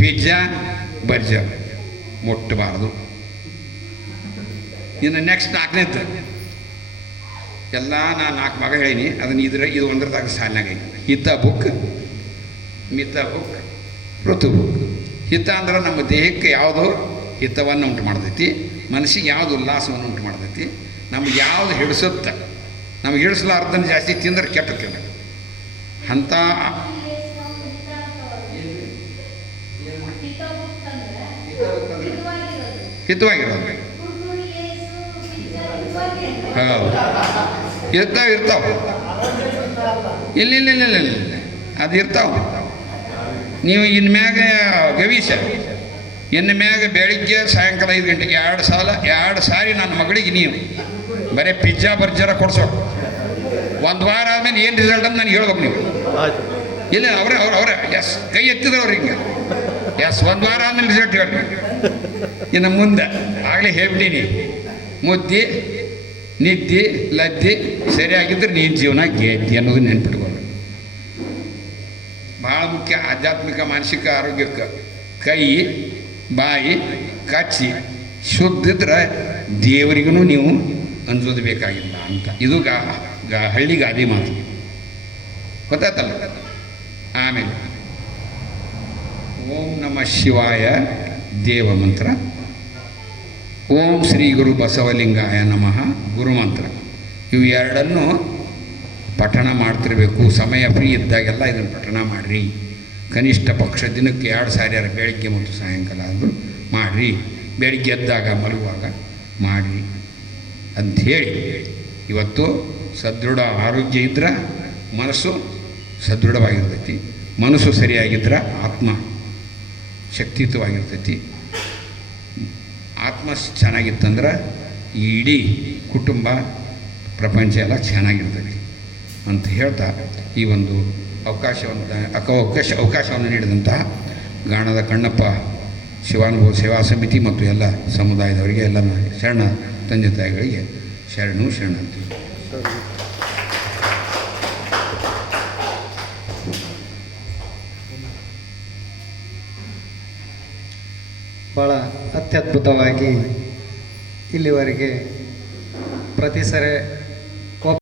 pizza, burger ಮುಟ್ಟಬಾರ್ದು. ಇನ್ನು ನೆಕ್ಸ್ಟ್ 4ನೇದ್ದು ಎಲ್ಲ ನಾನು 4 ಭಾಗ ಹೇಳೀನಿ. ಅದನ್ನು ಇದು ಒಂದರದಾಗ ಸಾಲಿನಾಗ ಐತಿ. ಹಿತ ಬುಕ್, ಮಿತ ಬುಕ್, ಋತು ಬುಕ್. ಹಿತ ಅಂದ್ರೆ ನಮ್ಮ ದೇಹಕ್ಕೆ ಯಾವುದು ಹಿತವನ್ನು ಉಂಟು ಮಾಡ್ತೈತಿ, ಮನಸ್ಸಿಗೆ ಯಾವುದು ಉಲ್ಲಾಸವನ್ನು ಉಂಟು ಮಾಡ್ತೈತಿ, ನಮ್ಗೆ ಯಾವುದು ಹಿಡಿಸುತ್ತೆ. ನಮ್ಗೆ ಹಿಡಿಸಲಾರ್ದನ್ನು ಜಾಸ್ತಿ ತಿಂದ್ರೆ ಕೆಟ್ಟಕ್ಕೆ ಅಂಥ ಹಿತವಾಗಿರೋದು. ಹೌದು, ಇರ್ತಾವೆ. ಇಲ್ಲ ಅದು ಇರ್ತಾವೆ. ನೀವು ಇನ್ನು ಮ್ಯಾಗ ಗವೀಶ, ಇನ್ನು ಮ್ಯಾಗ ಬೆಳಿಗ್ಗೆ ಸಾಯಂಕಾಲ 5 ಗಂಟೆಗೆ 2 ಸಾರಿ ನನ್ನ ಮಗಳಿಗೆ ನೀವು ಬರೀ ಪಿಜ್ಜಾ ಬರ್ಜರ ಕೊಡ್ಸೋಕು. 1 ವಾರ ಆದಮೇಲೆ ಏನು ರಿಸಲ್ಟ್ ಅಂತ ನನಗೆ ಹೇಳ್ಬೇಕು ನೀವು. ಇಲ್ಲ ಅವರೇ ಎಸ್ ಕೈ ಎತ್ತಿದ್ರು ಅವ್ರಿಗೆ ಹಿಂಗೆ ಎಸ್ 1 ವಾರ ಆದಮೇಲೆ ರಿಸಲ್ಟ್ ಹೇಳ್ರಿ. ಇನ್ನು ಮುಂದೆ ಆಗಲೇ ಹೇಳ್ಬಿಟ್ಟೀನಿ, ಮುದ್ದೆ ನಿದ್ದೆ ಲದ್ದೆ ಸರಿಯಾಗಿದ್ದರೆ ನೀನು ಜೀವನ ಗೆದ್ದಿ ಅನ್ನೋದು ನೆನ್ಪಿಟ್ಕೊಳ್ಳಿ. ಭಾಳ ಮುಖ್ಯ. ಆಧ್ಯಾತ್ಮಿಕ ಮಾನಸಿಕ ಆರೋಗ್ಯಕ್ಕೆ ಕೈ ಬಾಯಿ ಕಚ್ಚಿ ಶುದ್ಧಿದ್ರೆ ದೇವರಿಗೂ ನೀವು ಅನ್ಸೋದು ಬೇಕಾಗಿಲ್ಲ ಅಂತ. ಇದು ಹಳ್ಳಿ ಗಾದಿ ಮಾತು, ಗೊತ್ತಾಯ್ತಲ್ಲ. ಆಮೇಲೆ ಓಂ ನಮಃ ಶಿವಾಯ ದೇವ ಮಂತ್ರ, ಓಂ ಶ್ರೀ ಗುರು ಬಸವಲಿಂಗಾಯ ನಮಃ ಗುರುಮಂತ್ರ. ಇವು ಎರಡನ್ನು ಪಠಣ ಮಾಡ್ತಿರ್ಬೇಕು. ಸಮಯ ಫ್ರೀ ಇದ್ದಾಗೆಲ್ಲ ಇದನ್ನು ಪಠಣ ಮಾಡಿರಿ. ಕನಿಷ್ಠ ಪಕ್ಷ ದಿನಕ್ಕೆ 2 ಸಾರಿ ಬೆಳಗ್ಗೆ ಮತ್ತು ಸಾಯಂಕಾಲ ಆದರೂ ಮಾಡಿರಿ. ಬೆಳಿಗ್ಗೆ ಎದ್ದಾಗ ಮಲಗುವಾಗ ಮಾಡಿರಿ ಅಂಥೇಳಿ, ಇವತ್ತು ಸದೃಢ ಆರೋಗ್ಯ ಇದ್ರೆ ಮನಸ್ಸು ಸದೃಢವಾಗಿರ್ತೈತಿ. ಮನಸ್ಸು ಸರಿಯಾಗಿದ್ರೆ ಆತ್ಮ ಶಕ್ತಿಯುತವಾಗಿರ್ತೈತಿ. ಆತ್ಮ ಚೆನ್ನಾಗಿತ್ತಂದ್ರೆ ಇಡೀ ಕುಟುಂಬ ಪ್ರಪಂಚ ಎಲ್ಲ ಚೆನ್ನಾಗಿರ್ತೈತಿ ಅಂತ ಹೇಳ್ತಾ, ಈ ಒಂದು ಅವಕಾಶವನ್ನು ನೀಡಿದಂತಹ ಗಾಣದ ಕಣ್ಣಪ್ಪ ಶಿವಾನುಭವ ಸೇವಾ ಸಮಿತಿ ಮತ್ತು ಎಲ್ಲ ಸಮುದಾಯದವರಿಗೆ, ಎಲ್ಲ ಶರಣ ತಂದೆ ತಾಯಿಗಳಿಗೆ ಶರಣಂತೀವಿ. ಭಾಳ ಅತ್ಯದ್ಭುತವಾಗಿ ಇಲ್ಲಿವರೆಗೆ ಪ್ರತಿ ಸರಿ